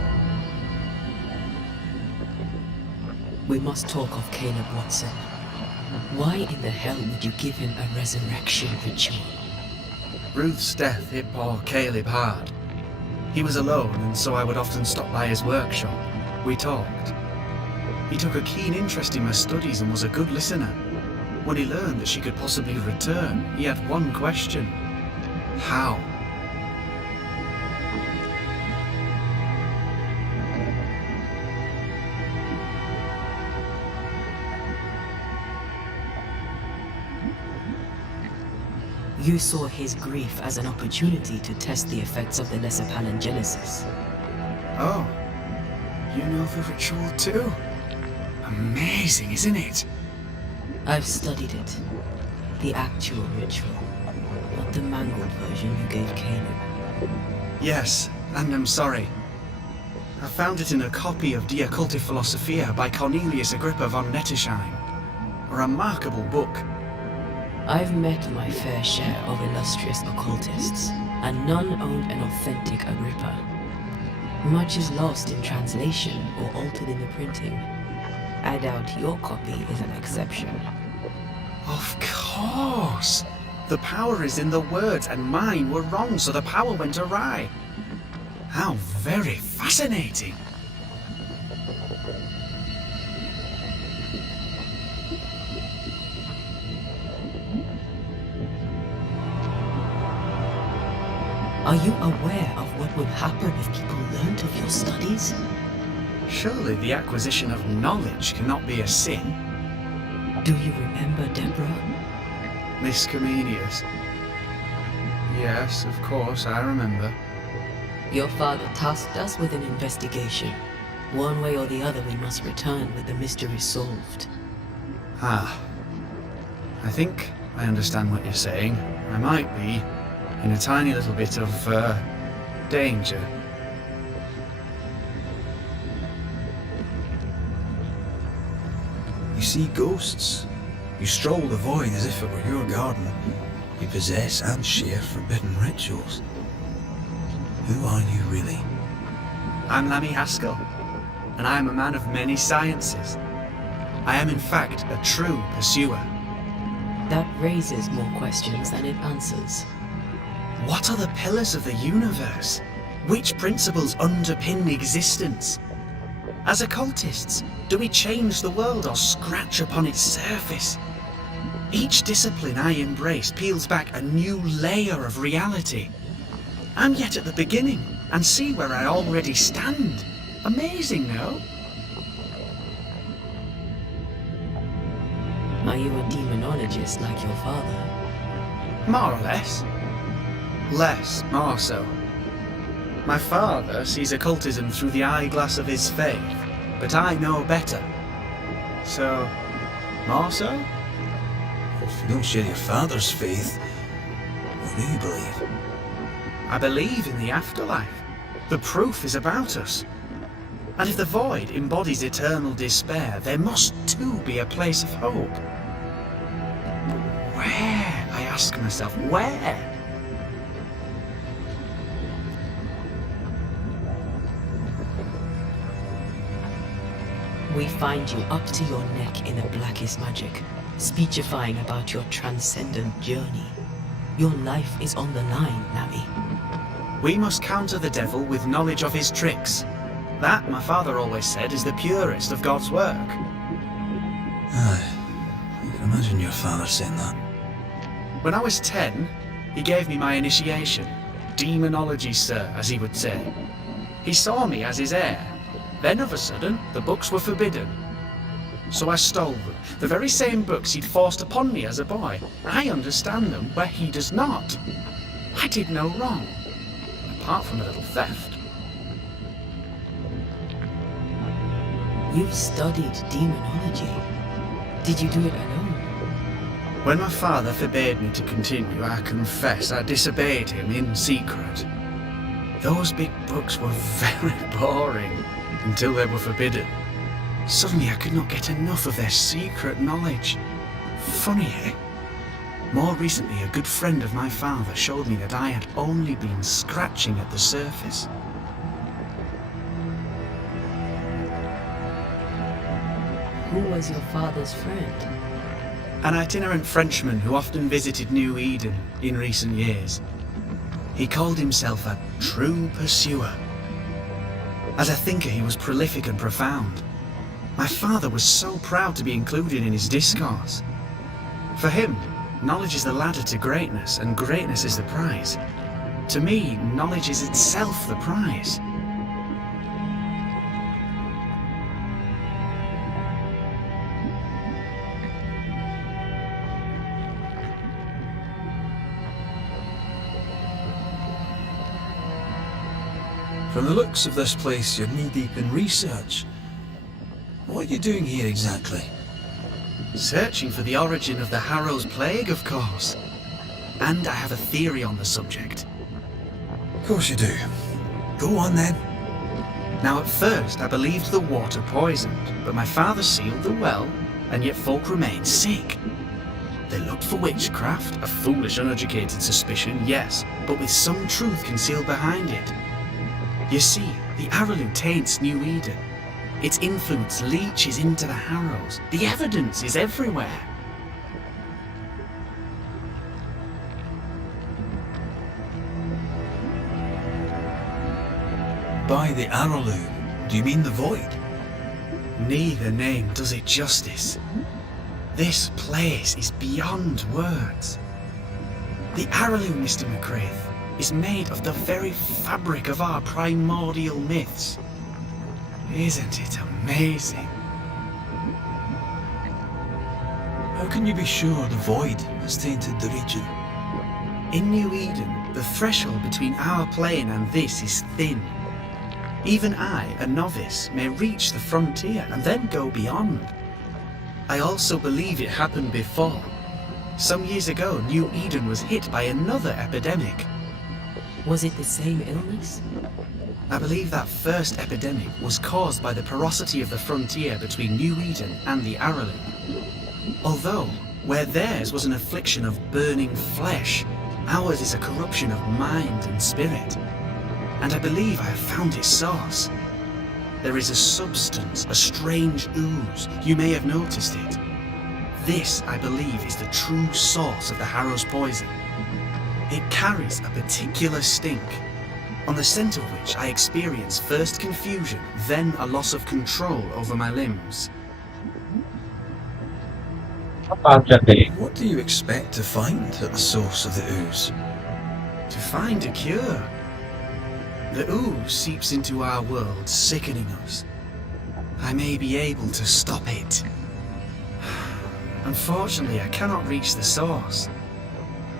We must talk of Caleb Watson. Why in the hell would you give him a resurrection ritual? Ruth's death hit poor Caleb hard. He was alone, and so I would often stop by his workshop. We talked. He took a keen interest in my studies and was a good listener. When he learned that she could possibly return, he had one question. How? You saw his grief as an opportunity to test the effects of the lesser palingenesis. Oh, you know the ritual too? Amazing, isn't it? I've studied it. The actual ritual, not the mangled version you gave Caleb. Yes, and I'm sorry. I found it in a copy of De Occulti Philosophia by Cornelius Agrippa von Nettesheim. A remarkable book. I've met my fair share of illustrious occultists, and none owned an authentic Agrippa. Much is lost in translation or altered in the printing. I doubt your copy is an exception. Of course! The power is in the words, and mine were wrong, so the power went awry. How very fascinating! Are you aware of what would happen if people learnt of your studies? Surely the acquisition of knowledge cannot be a sin. Do you remember Deborah? Miss Comenius. Yes, of course, I remember. Your father tasked us with an investigation. One way or the other, we must return with the mystery solved. Ah. I think I understand what you're saying. I might be in a tiny little bit of, danger. You see ghosts. You stroll the void as if it were your garden. You possess and share forbidden rituals. Who are you really? I'm Lammy Haskell, and I am a man of many sciences. I am in fact a true pursuer. That raises more questions than it answers. What are the pillars of the universe? Which principles underpin existence? As occultists, do we change the world or scratch upon its surface? Each discipline I embrace peels back a new layer of reality. I'm yet at the beginning, and see where I already stand. Amazing, no? Are you a demonologist like your father? More or less. Less, more so. My father sees occultism through the eyeglass of his faith, but I know better. So, more so? If you don't share your father's faith, what do you believe? I believe in the afterlife. The proof is about us. And if the void embodies eternal despair, there must too be a place of hope. But where? I ask myself, where? We find you up to your neck in the blackest magic, speechifying about your transcendent journey. Your life is on the line, Nami. We must counter the devil with knowledge of his tricks. That, my father always said, is the purest of God's work. Aye, I can imagine your father saying that. When I was 10, he gave me my initiation. Demonology, sir, as he would say. He saw me as his heir. Then, of a sudden, the books were forbidden. So I stole them. The very same books he'd forced upon me as a boy. I understand them where he does not. I did no wrong, apart from a little theft. You've studied demonology. Did you do it alone? When my father forbade me to continue, I confess I disobeyed him in secret. Those big books were very boring until they were forbidden. Suddenly I could not get enough of their secret knowledge. Funny, eh? More recently, a good friend of my father showed me that I had only been scratching at the surface. Who was your father's friend? An itinerant Frenchman who often visited New Eden in recent years. He called himself a true pursuer. As a thinker, he was prolific and profound. My father was so proud to be included in his discourse. For him, knowledge is the ladder to greatness, and greatness is the prize. To me, knowledge is itself the prize. From the looks of this place, you're knee-deep in research. What are you doing here exactly? Searching for the origin of the Harrow's Plague, of course. And I have a theory on the subject. Of course you do. Go on then. Now at first I believed the water poisoned, but my father sealed the well, and yet folk remained sick. They looked for witchcraft, a foolish, uneducated suspicion, yes, but with some truth concealed behind it. You see, the Araloo taints New Eden. Its influence leaches into the Harrows. The evidence is everywhere. By the Araloo, do you mean the Void? Neither name does it justice. This place is beyond words. The Araloo, Mr. McCraith, is made of the very fabric of our primordial myths. Isn't it amazing? How can you be sure the Void has tainted the region? In New Eden, the threshold between our plane and this is thin. Even I, a novice, may reach the frontier and then go beyond. I also believe it happened before. Some years ago, New Eden was hit by another epidemic. Was it the same illness? I believe that first epidemic was caused by the porosity of the frontier between New Eden and the Araloo. Although, where theirs was an affliction of burning flesh, ours is a corruption of mind and spirit. And I believe I have found its source. There is a substance, a strange ooze. You may have noticed it. This, I believe, is the true source of the Harrow's poison. It carries a particular stink, on the scent of which I experience first confusion, then a loss of control over my limbs. What do you expect to find at the source of the ooze? To find a cure. The ooze seeps into our world, sickening us. I may be able to stop it. Unfortunately, I cannot reach the source.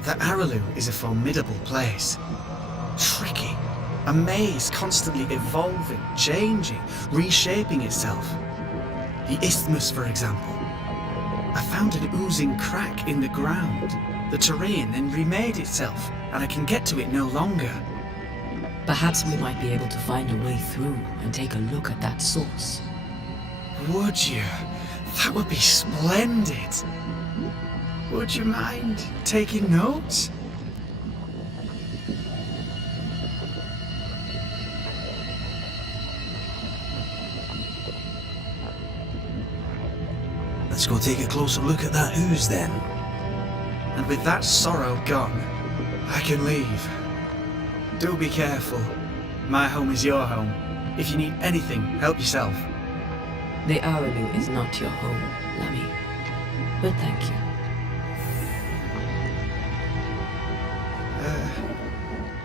The Araloo is a formidable place. Tricky. A maze constantly evolving, changing, reshaping itself. The isthmus, for example. I found an oozing crack in the ground. The terrain then remade itself, and I can get to it no longer. Perhaps we might be able to find a way through and take a look at that source. Would you? That would be splendid. Would you mind taking notes? Let's go take a closer look at that ooze then. And with that sorrow gone, I can leave. Do be careful. My home is your home. If you need anything, help yourself. The Araloo is not your home, Lammy. But thank you.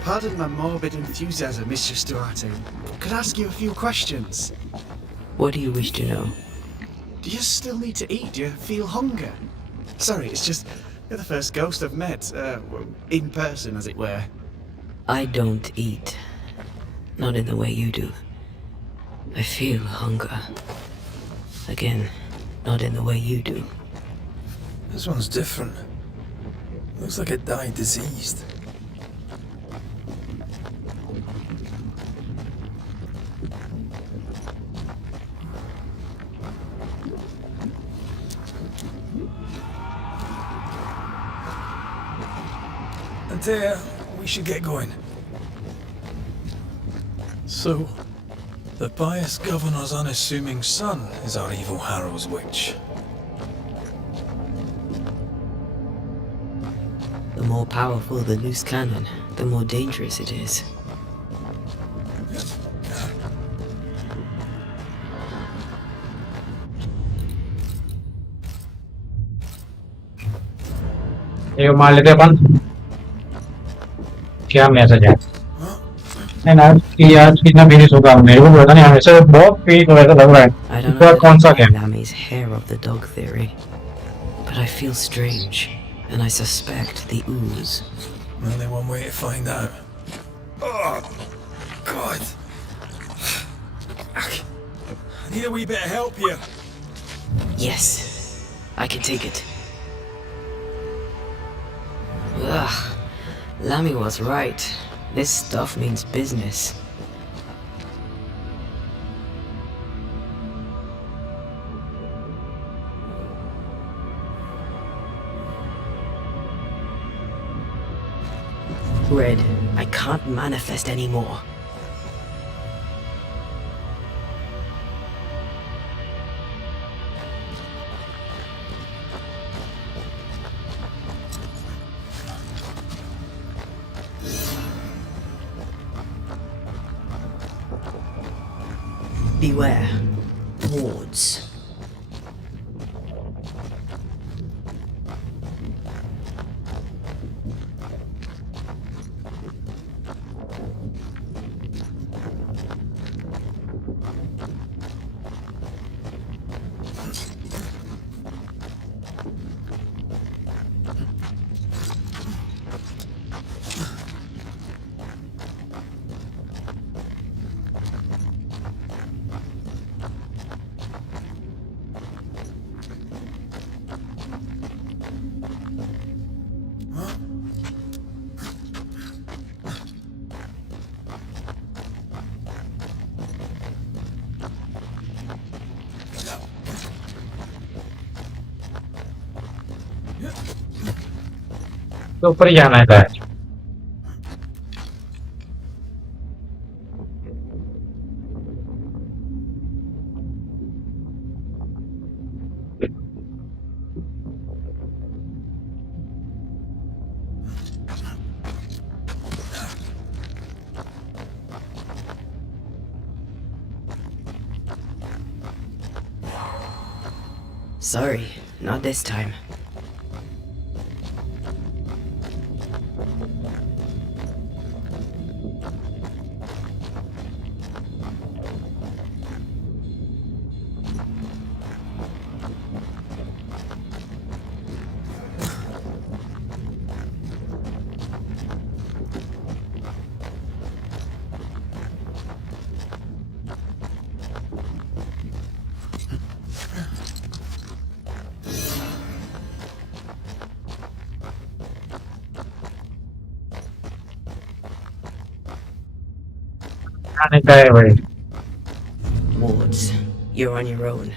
Pardon my morbid enthusiasm, Mistress Duarte. Could I ask you a few questions? What do you wish to know? Do you still need to eat? Do you feel hunger? Sorry, it's just you're the first ghost I've met, in person, as it were. I don't eat. Not in the way you do. I feel hunger. Again, not in the way you do. This one's different. Looks like it died diseased. Antea, we should get going. So, the pious governor's unassuming son is our evil Harrow's witch. The more powerful the loose cannon, the more dangerous it is. ये मान लेते अपन क्या message है and आज कितना finish होगा मेरे को पता नहीं हमेशा बहुत फेक वैसा लग रहा है ऊपर कौन सा game Lammy's hair of the dog theory, but I feel strange, and I suspect the ooze. Only one way to find out. Oh, God. Need a wee bit of help here. Yes, I can take it. Ugh, Lammy was right. This stuff means business. Red, I can't manifest anymore. Beware. Wards. तो ऊपर ही जाना है शायद। Sorry, not this time. जाने का है भाई। Wards, you're on your own.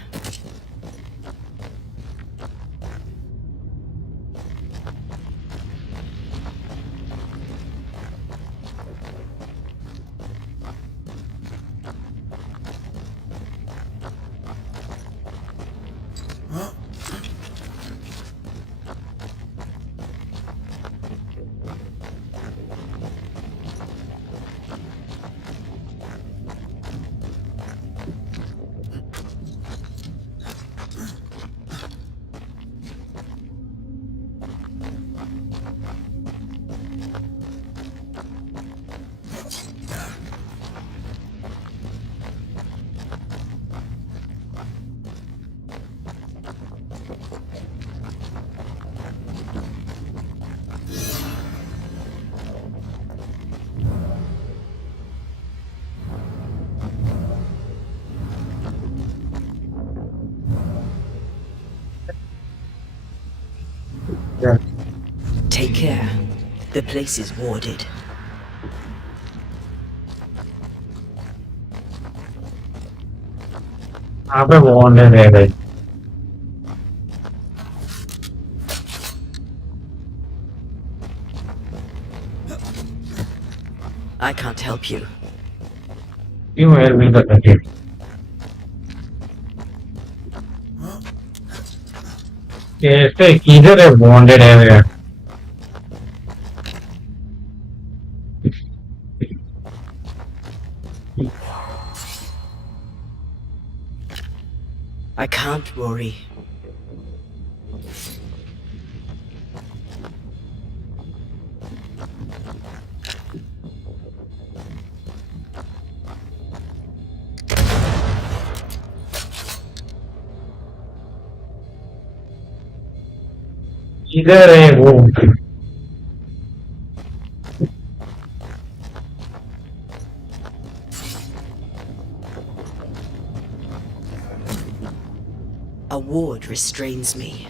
Yeah. Take care. The place is warded. यहाँ पे वार्डेड है भाई। I can't help you. क्यों हेल्प नहीं कर सकते? कैसे किधर है वार्डेड है भैया? I can't worry. किधर है वो? A ward restrains me.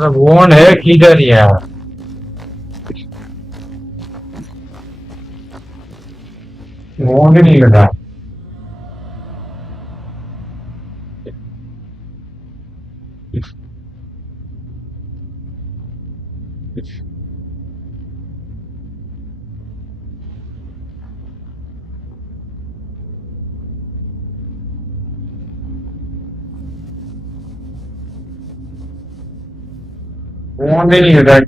वोन है किधर यार वोन ही नहीं लगा वोन ही नहीं लगा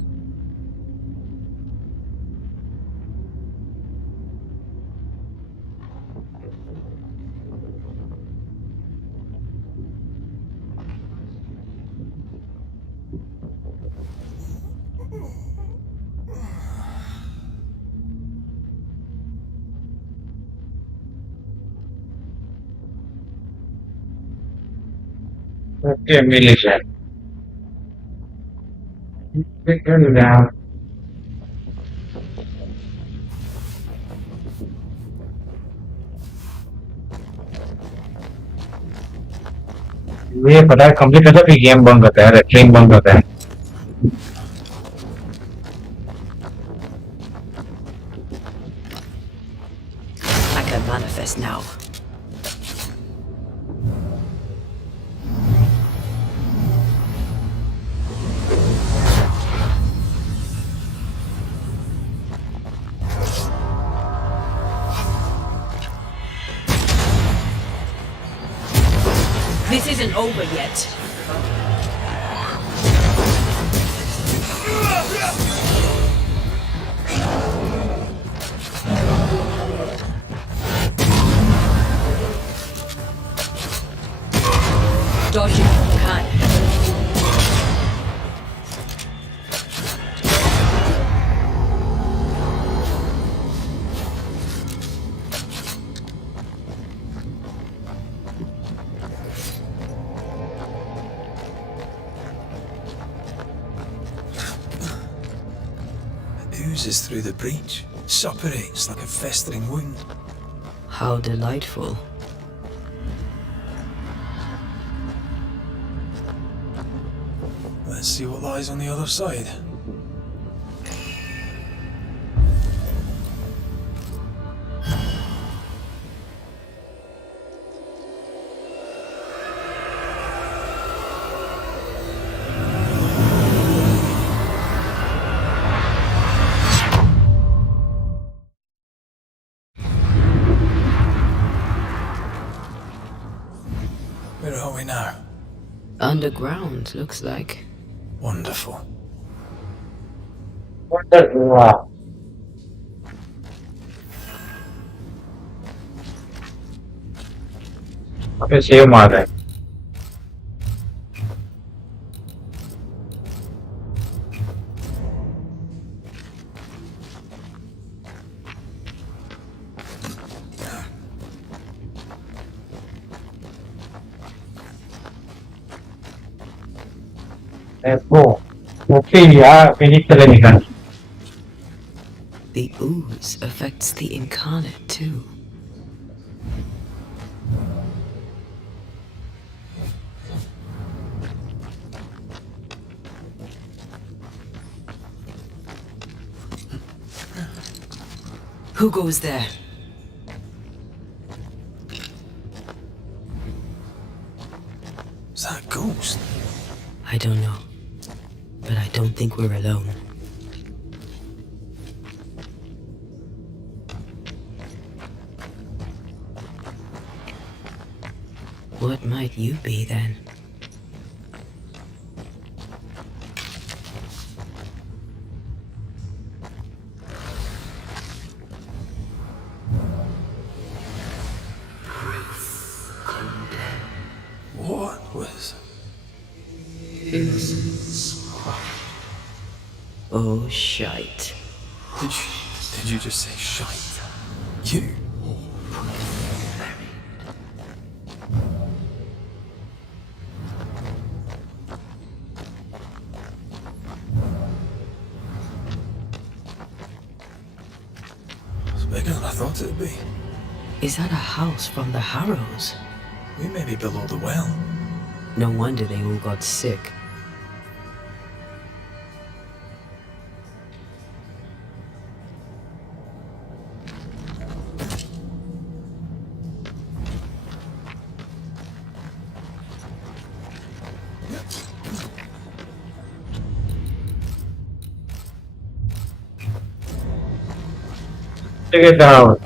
ओके मिली शायद down. ये पता है कंप्लीट करता है गेम बंद करता है ट्रेन बंद करता है I can manifest now. This isn't over yet. Dodge it if you can. Oozes through the breach, suppurates like a festering wound. How delightful. Let's see what lies on the other side. Where are we now? Underground, looks like. Wonderful. wow अबे save मार रहा है The ooze affects the incarnate too. Who goes there? Is that a ghost? I don't know. But I don't think we're alone. What might you be then? What was... Oh, shite. Did you just say shite? You? could be. Is that a house from the Harrows? We may be below the well. No wonder they all got sick. Take it down.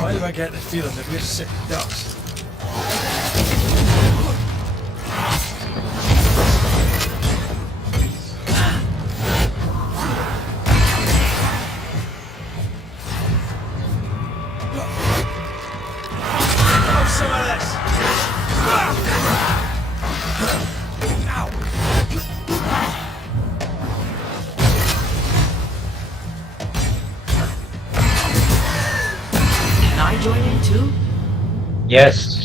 Why do I get the feeling that we're sick ducks? Have some of this! Can I join in too? Yes.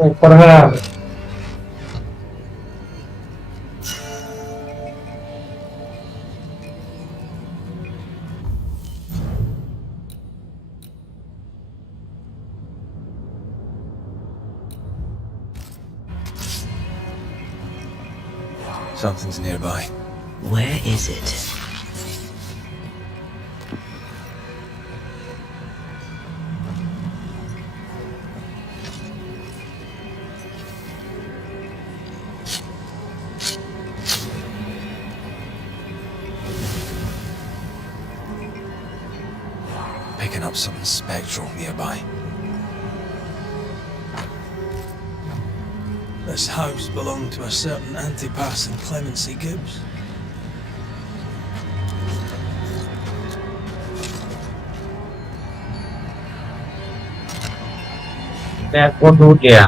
ऊपर है Something's nearby. Where is it? Picking up something spectral nearby. This house belonged to a certain Antipas and Clemency Gibbs. मैं को टूट गया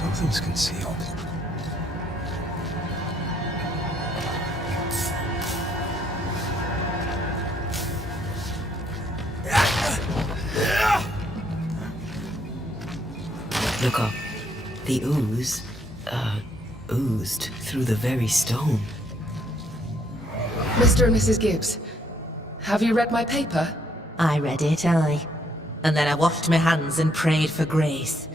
Something's concealed. Look up. The ooze, oozed through the very stone. Mr. and Mrs. Gibbs, have you read my paper? I read it, aye. And then I washed my hands and prayed for grace.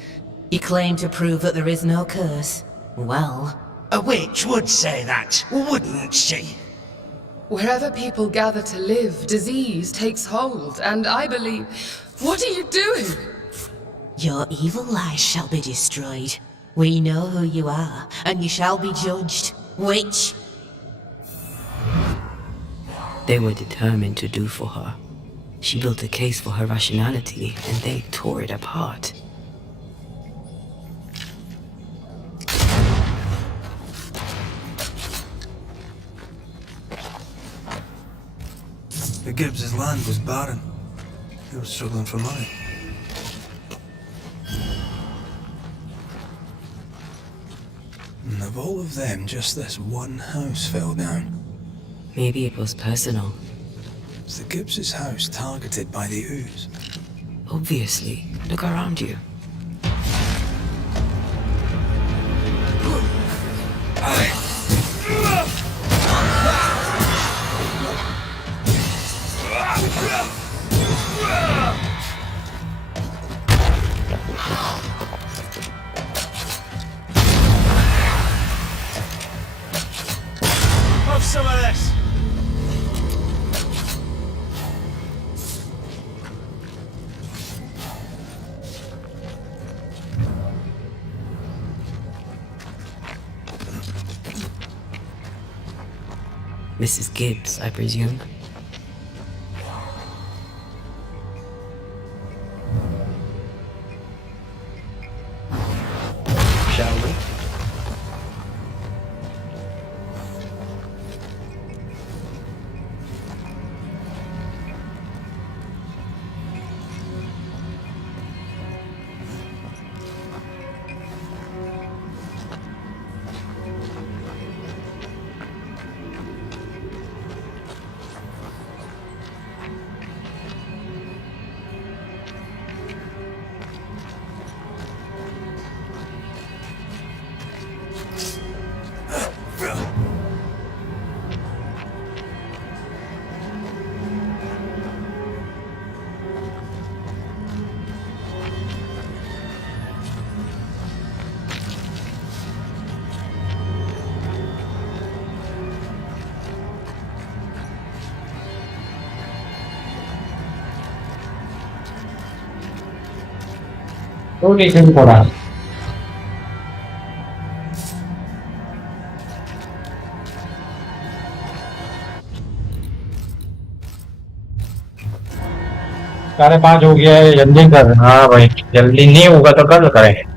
You claim to prove that there is no curse. Well, A witch would say that, wouldn't she? Wherever people gather to live, disease takes hold, and I believe... What are you doing? your evil lies shall be destroyed. We know who you are, and you shall be judged. Witch! They were determined to do for her. She built a case for her rationality, and they tore it apart. The Gibbs' land was barren. They were struggling for money. And of all of them, just this one house fell down. Maybe it was personal. Was the Gibbs' house targeted by the ooze? Obviously. Look around you. Have some of this. Mrs. Gibbs, I presume. Shall we? Only temporary. साढ़े 5 हो गया है, जल्दी कर। हाँ भाई, जल्दी नहीं होगा तो कल करेंगे।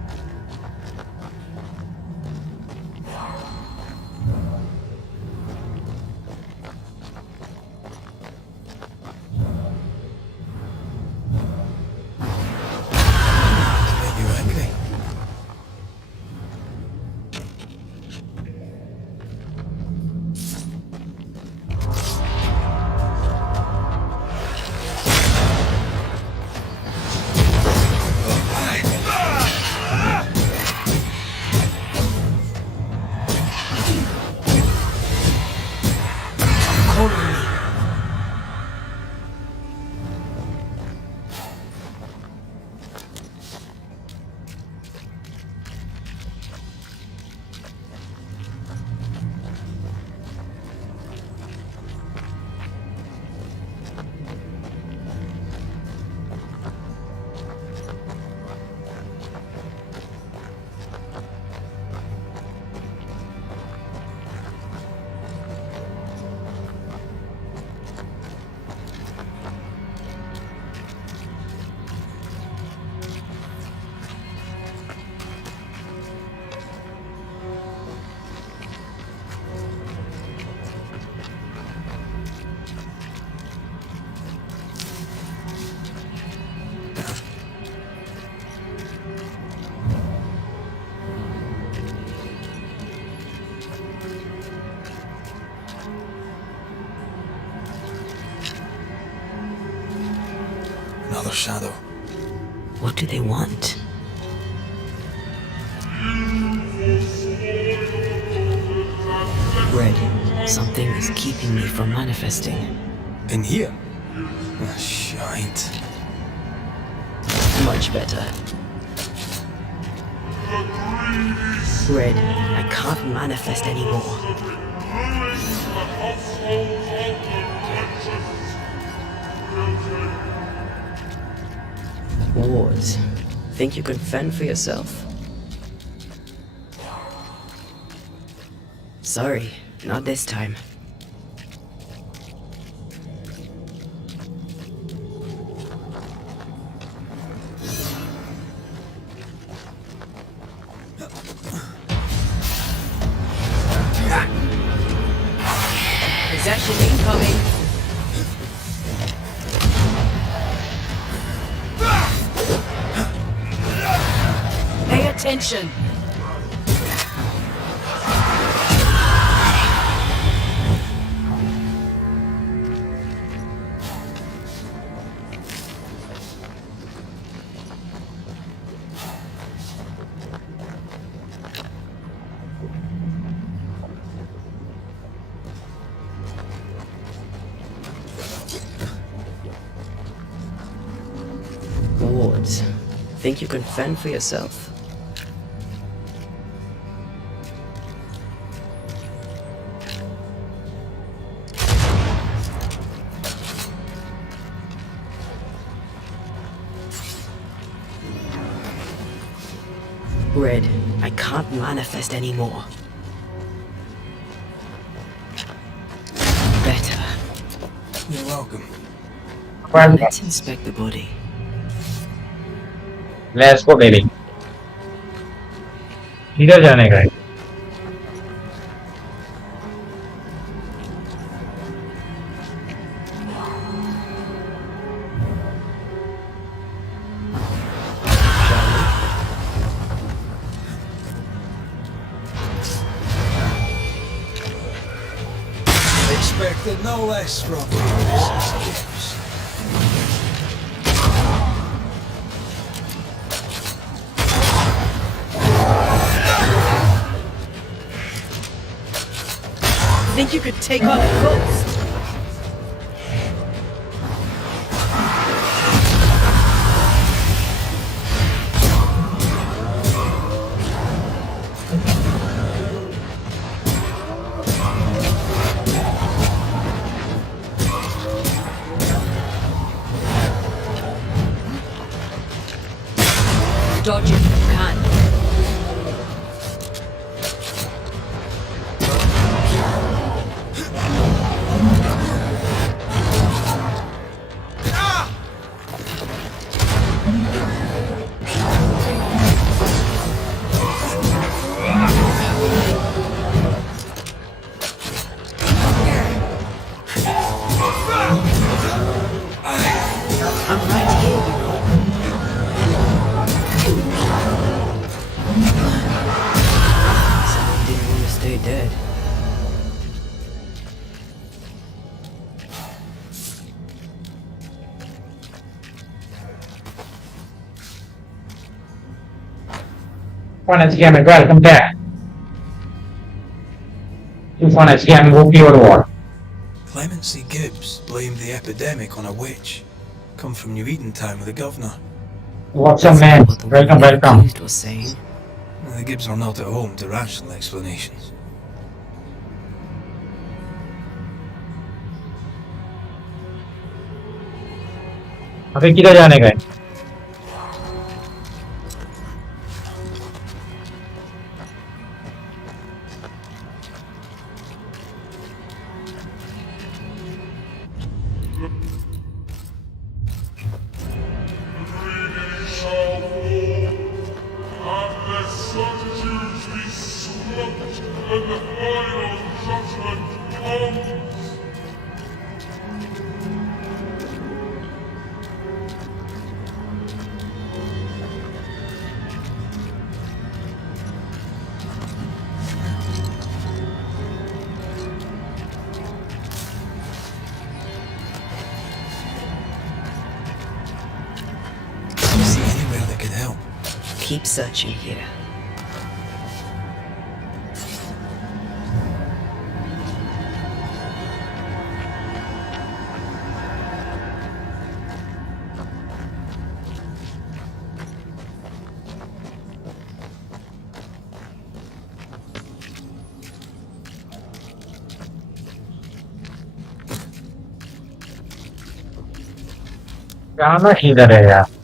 Another shadow. What do they want? Red, something is keeping me from manifesting. In here? Ah, shite. Much better. Red, I can't manifest anymore. Wards, think you can fend for yourself? Sorry, not this time. Possession incoming. Pay attention. wards. Think you can fend for yourself? Red, I can't manifest anymore. Better. You're welcome. Let's inspect the body. Let's go daily किधर जाने का है Expected no less from you. Think you could take on a ghost? Dodge it if you can. Once again, welcome back. Once again, we'll be war. Clemency Gibbs blamed the epidemic on a witch. Come from New Eden Town with the governor. What's up, man? Welcome, welcome. The Gibbs are not at home to rational explanations. अबे किधर जाने का है Keep searching here. जाना किधर है यार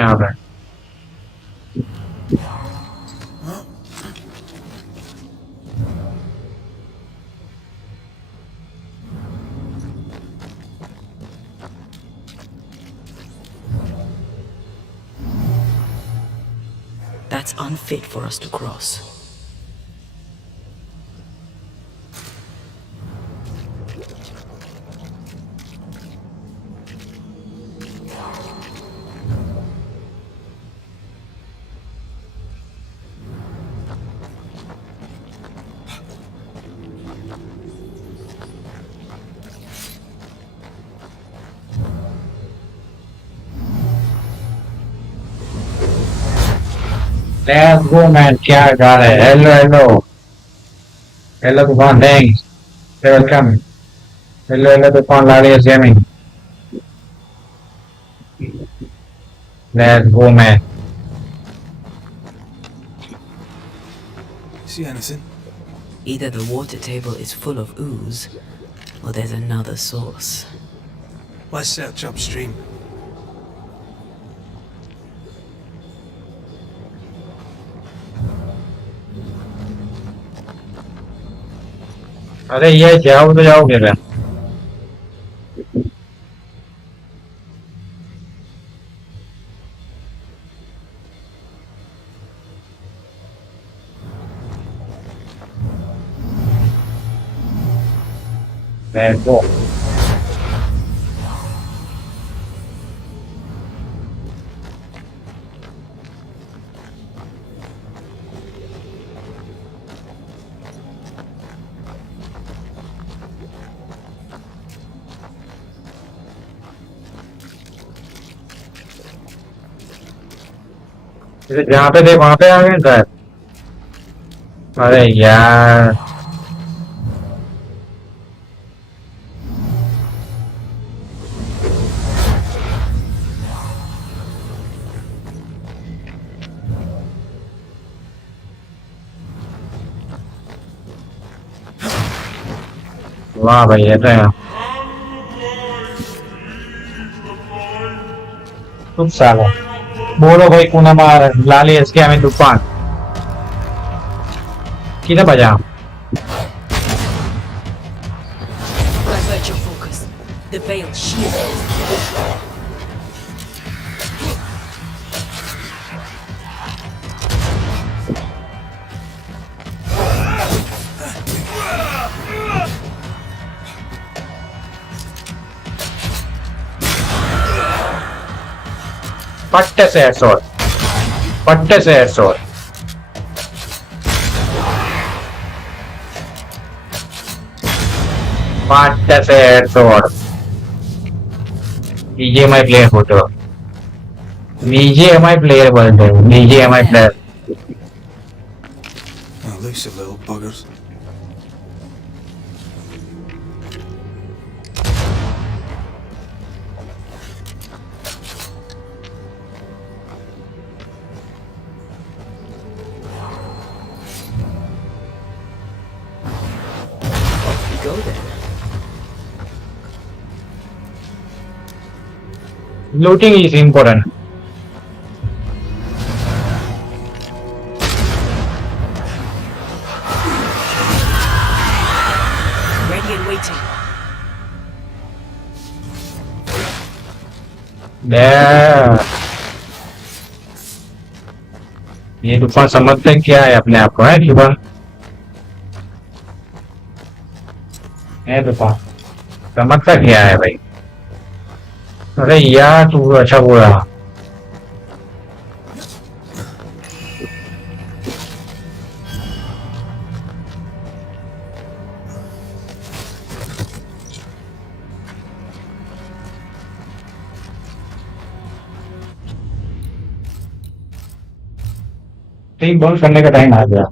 यहाँ पे That's unfit for us to cross. Let's go, man. क्या गा रहे हैं? Hello तूफान, thanks. You're welcome. Hello तूफान, Larius Gaming. Let's go, man. See anything? Either the water table is full of ooze, or there's another source. Let's search upstream. अरे ये जाओ तो जाओगे क्या? Let's go. जहाँ पे थे वहां पे आ गए सर. अरे यार वाह भाई ये तो है. तुम साला बोलो भाई kuna मार लाली इसके हमें तूफान किधर बजा. Divert your focus. The veil shields. पट्टे से हेडशॉट, पट्टे से हेडशॉट. पट्टे से हेडशॉट. नीचे माय प्लेयर फोटो, नीचे माय प्लेयर बोलते हैं, नीचे my player. Elusive little buggers. Go then. Looting is important. Ready and waiting. There. ये तूफान समझते क्या है अपने आप को है तूफान? है तूफान समझता क्या है भाई? अरे यार तू अच्छा बोला. टीम बंद करने का टाइम आ गया.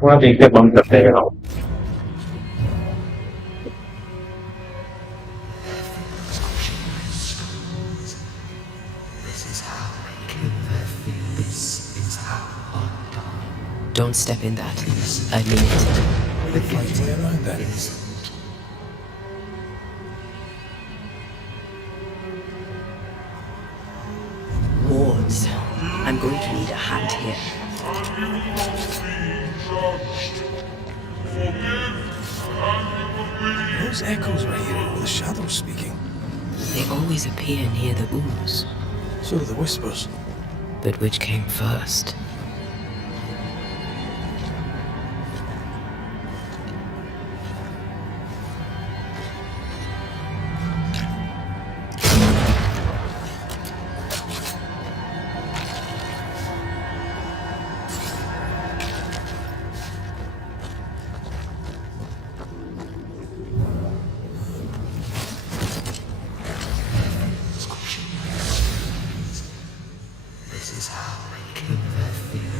पूरा देखते बंद करते हैं. Don't step in that. I mean it. Way around then. appear. Those echoes we're hearing were the shadows speaking. They always appear near the ooze. So do the whispers. But which came first?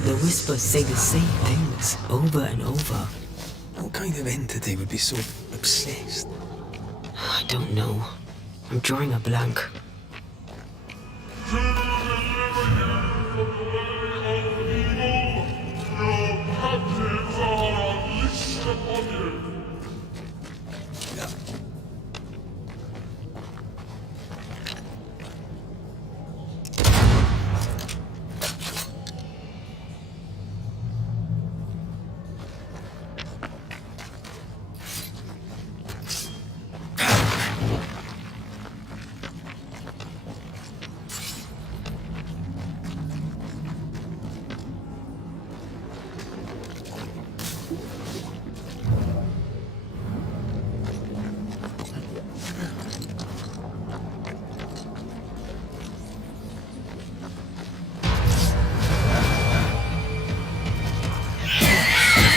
The whispers say the same things over and over. What kind of entity would be so obsessed? I don't know. I'm drawing a blank.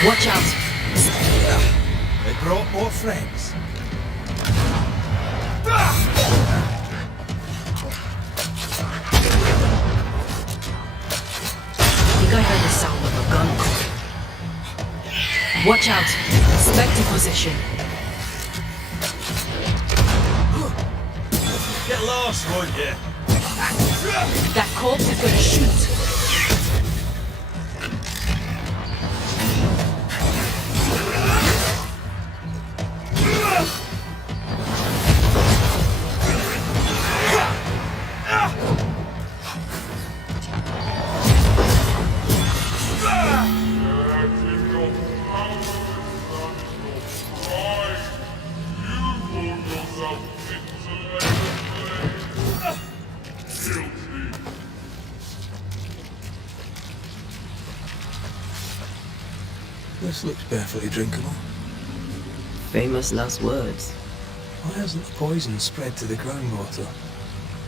Watch out! They brought more friends. I think I heard the sound of a gun. Watch out! Select a position. Get lost, won't you? That corpse is gonna shoot. This looks perfectly drinkable. Famous last words. Why hasn't the poison spread to the groundwater?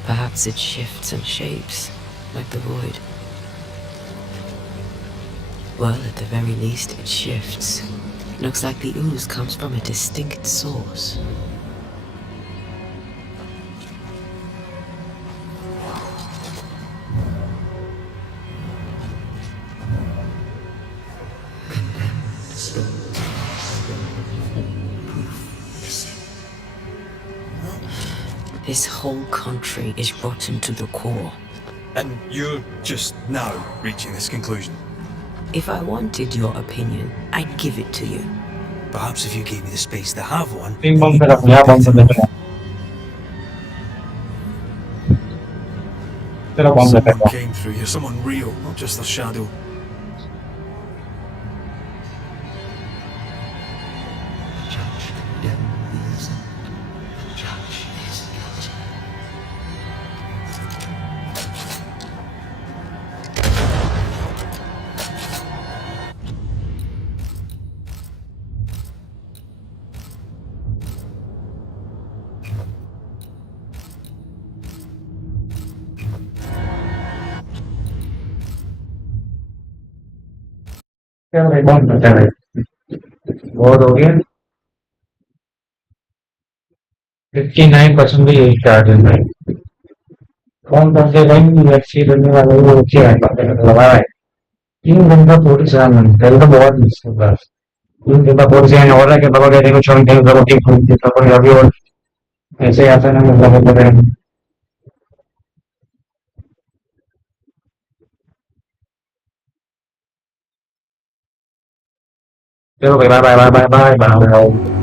Perhaps it shifts and shapes, like the void. Well, at the very least, it shifts. Looks like the ooze comes from a distinct source. This whole country is rotten to the core. And you're just now reaching this conclusion? If I wanted your opinion, I'd give it to you. Perhaps if you gave me the space to have one. Someone came through here, someone real, not just a shadow. क्या भाई कौन करता है बहुत हो गया 59% भी यही चार्ज है भाई कौन करते भाई वैक्सीन करने वाले वो अच्छे लगा रहा है 3 घंटा 47 मिनट कल तो बहुत मुश्किल बस 3 घंटा 47 हो रहा है कि बाबा कहते हैं छोड़ देंगे तो ठीक होगी तो कोई अभी और ऐसे आता ना मतलब होता है चलो भाई bye bye bye bye bye bye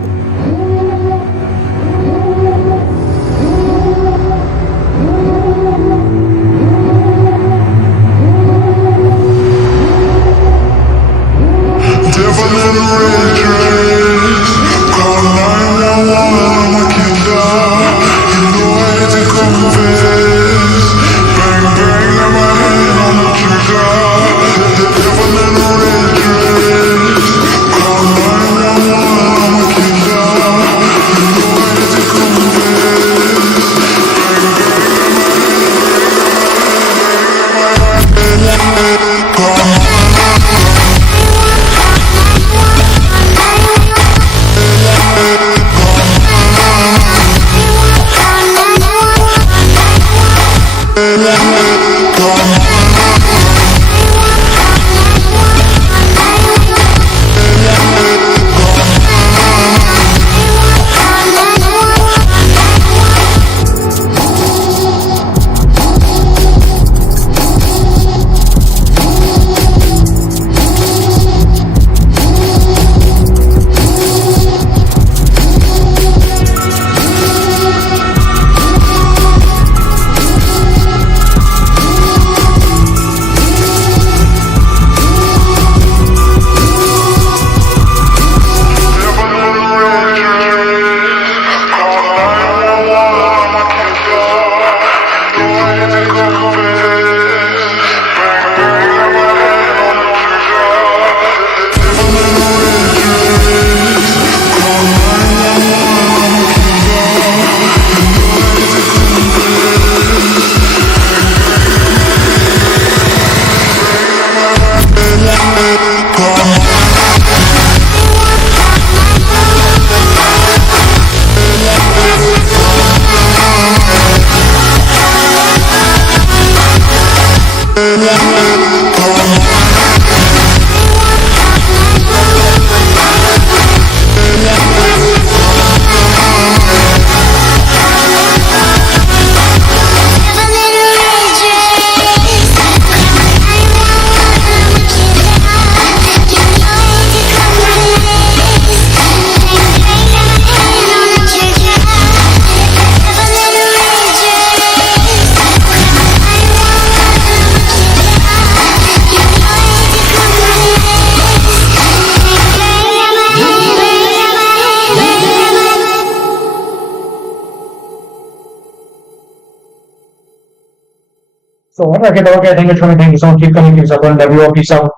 तो रखे दवा कहते हैं छोटे thank you so much keep coming keep support love you peace out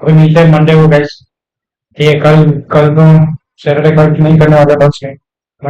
अभी मिलते हैं मंडे को गाइस ठीक है कल कल तो सैटरडे कल नहीं करने वाले बस में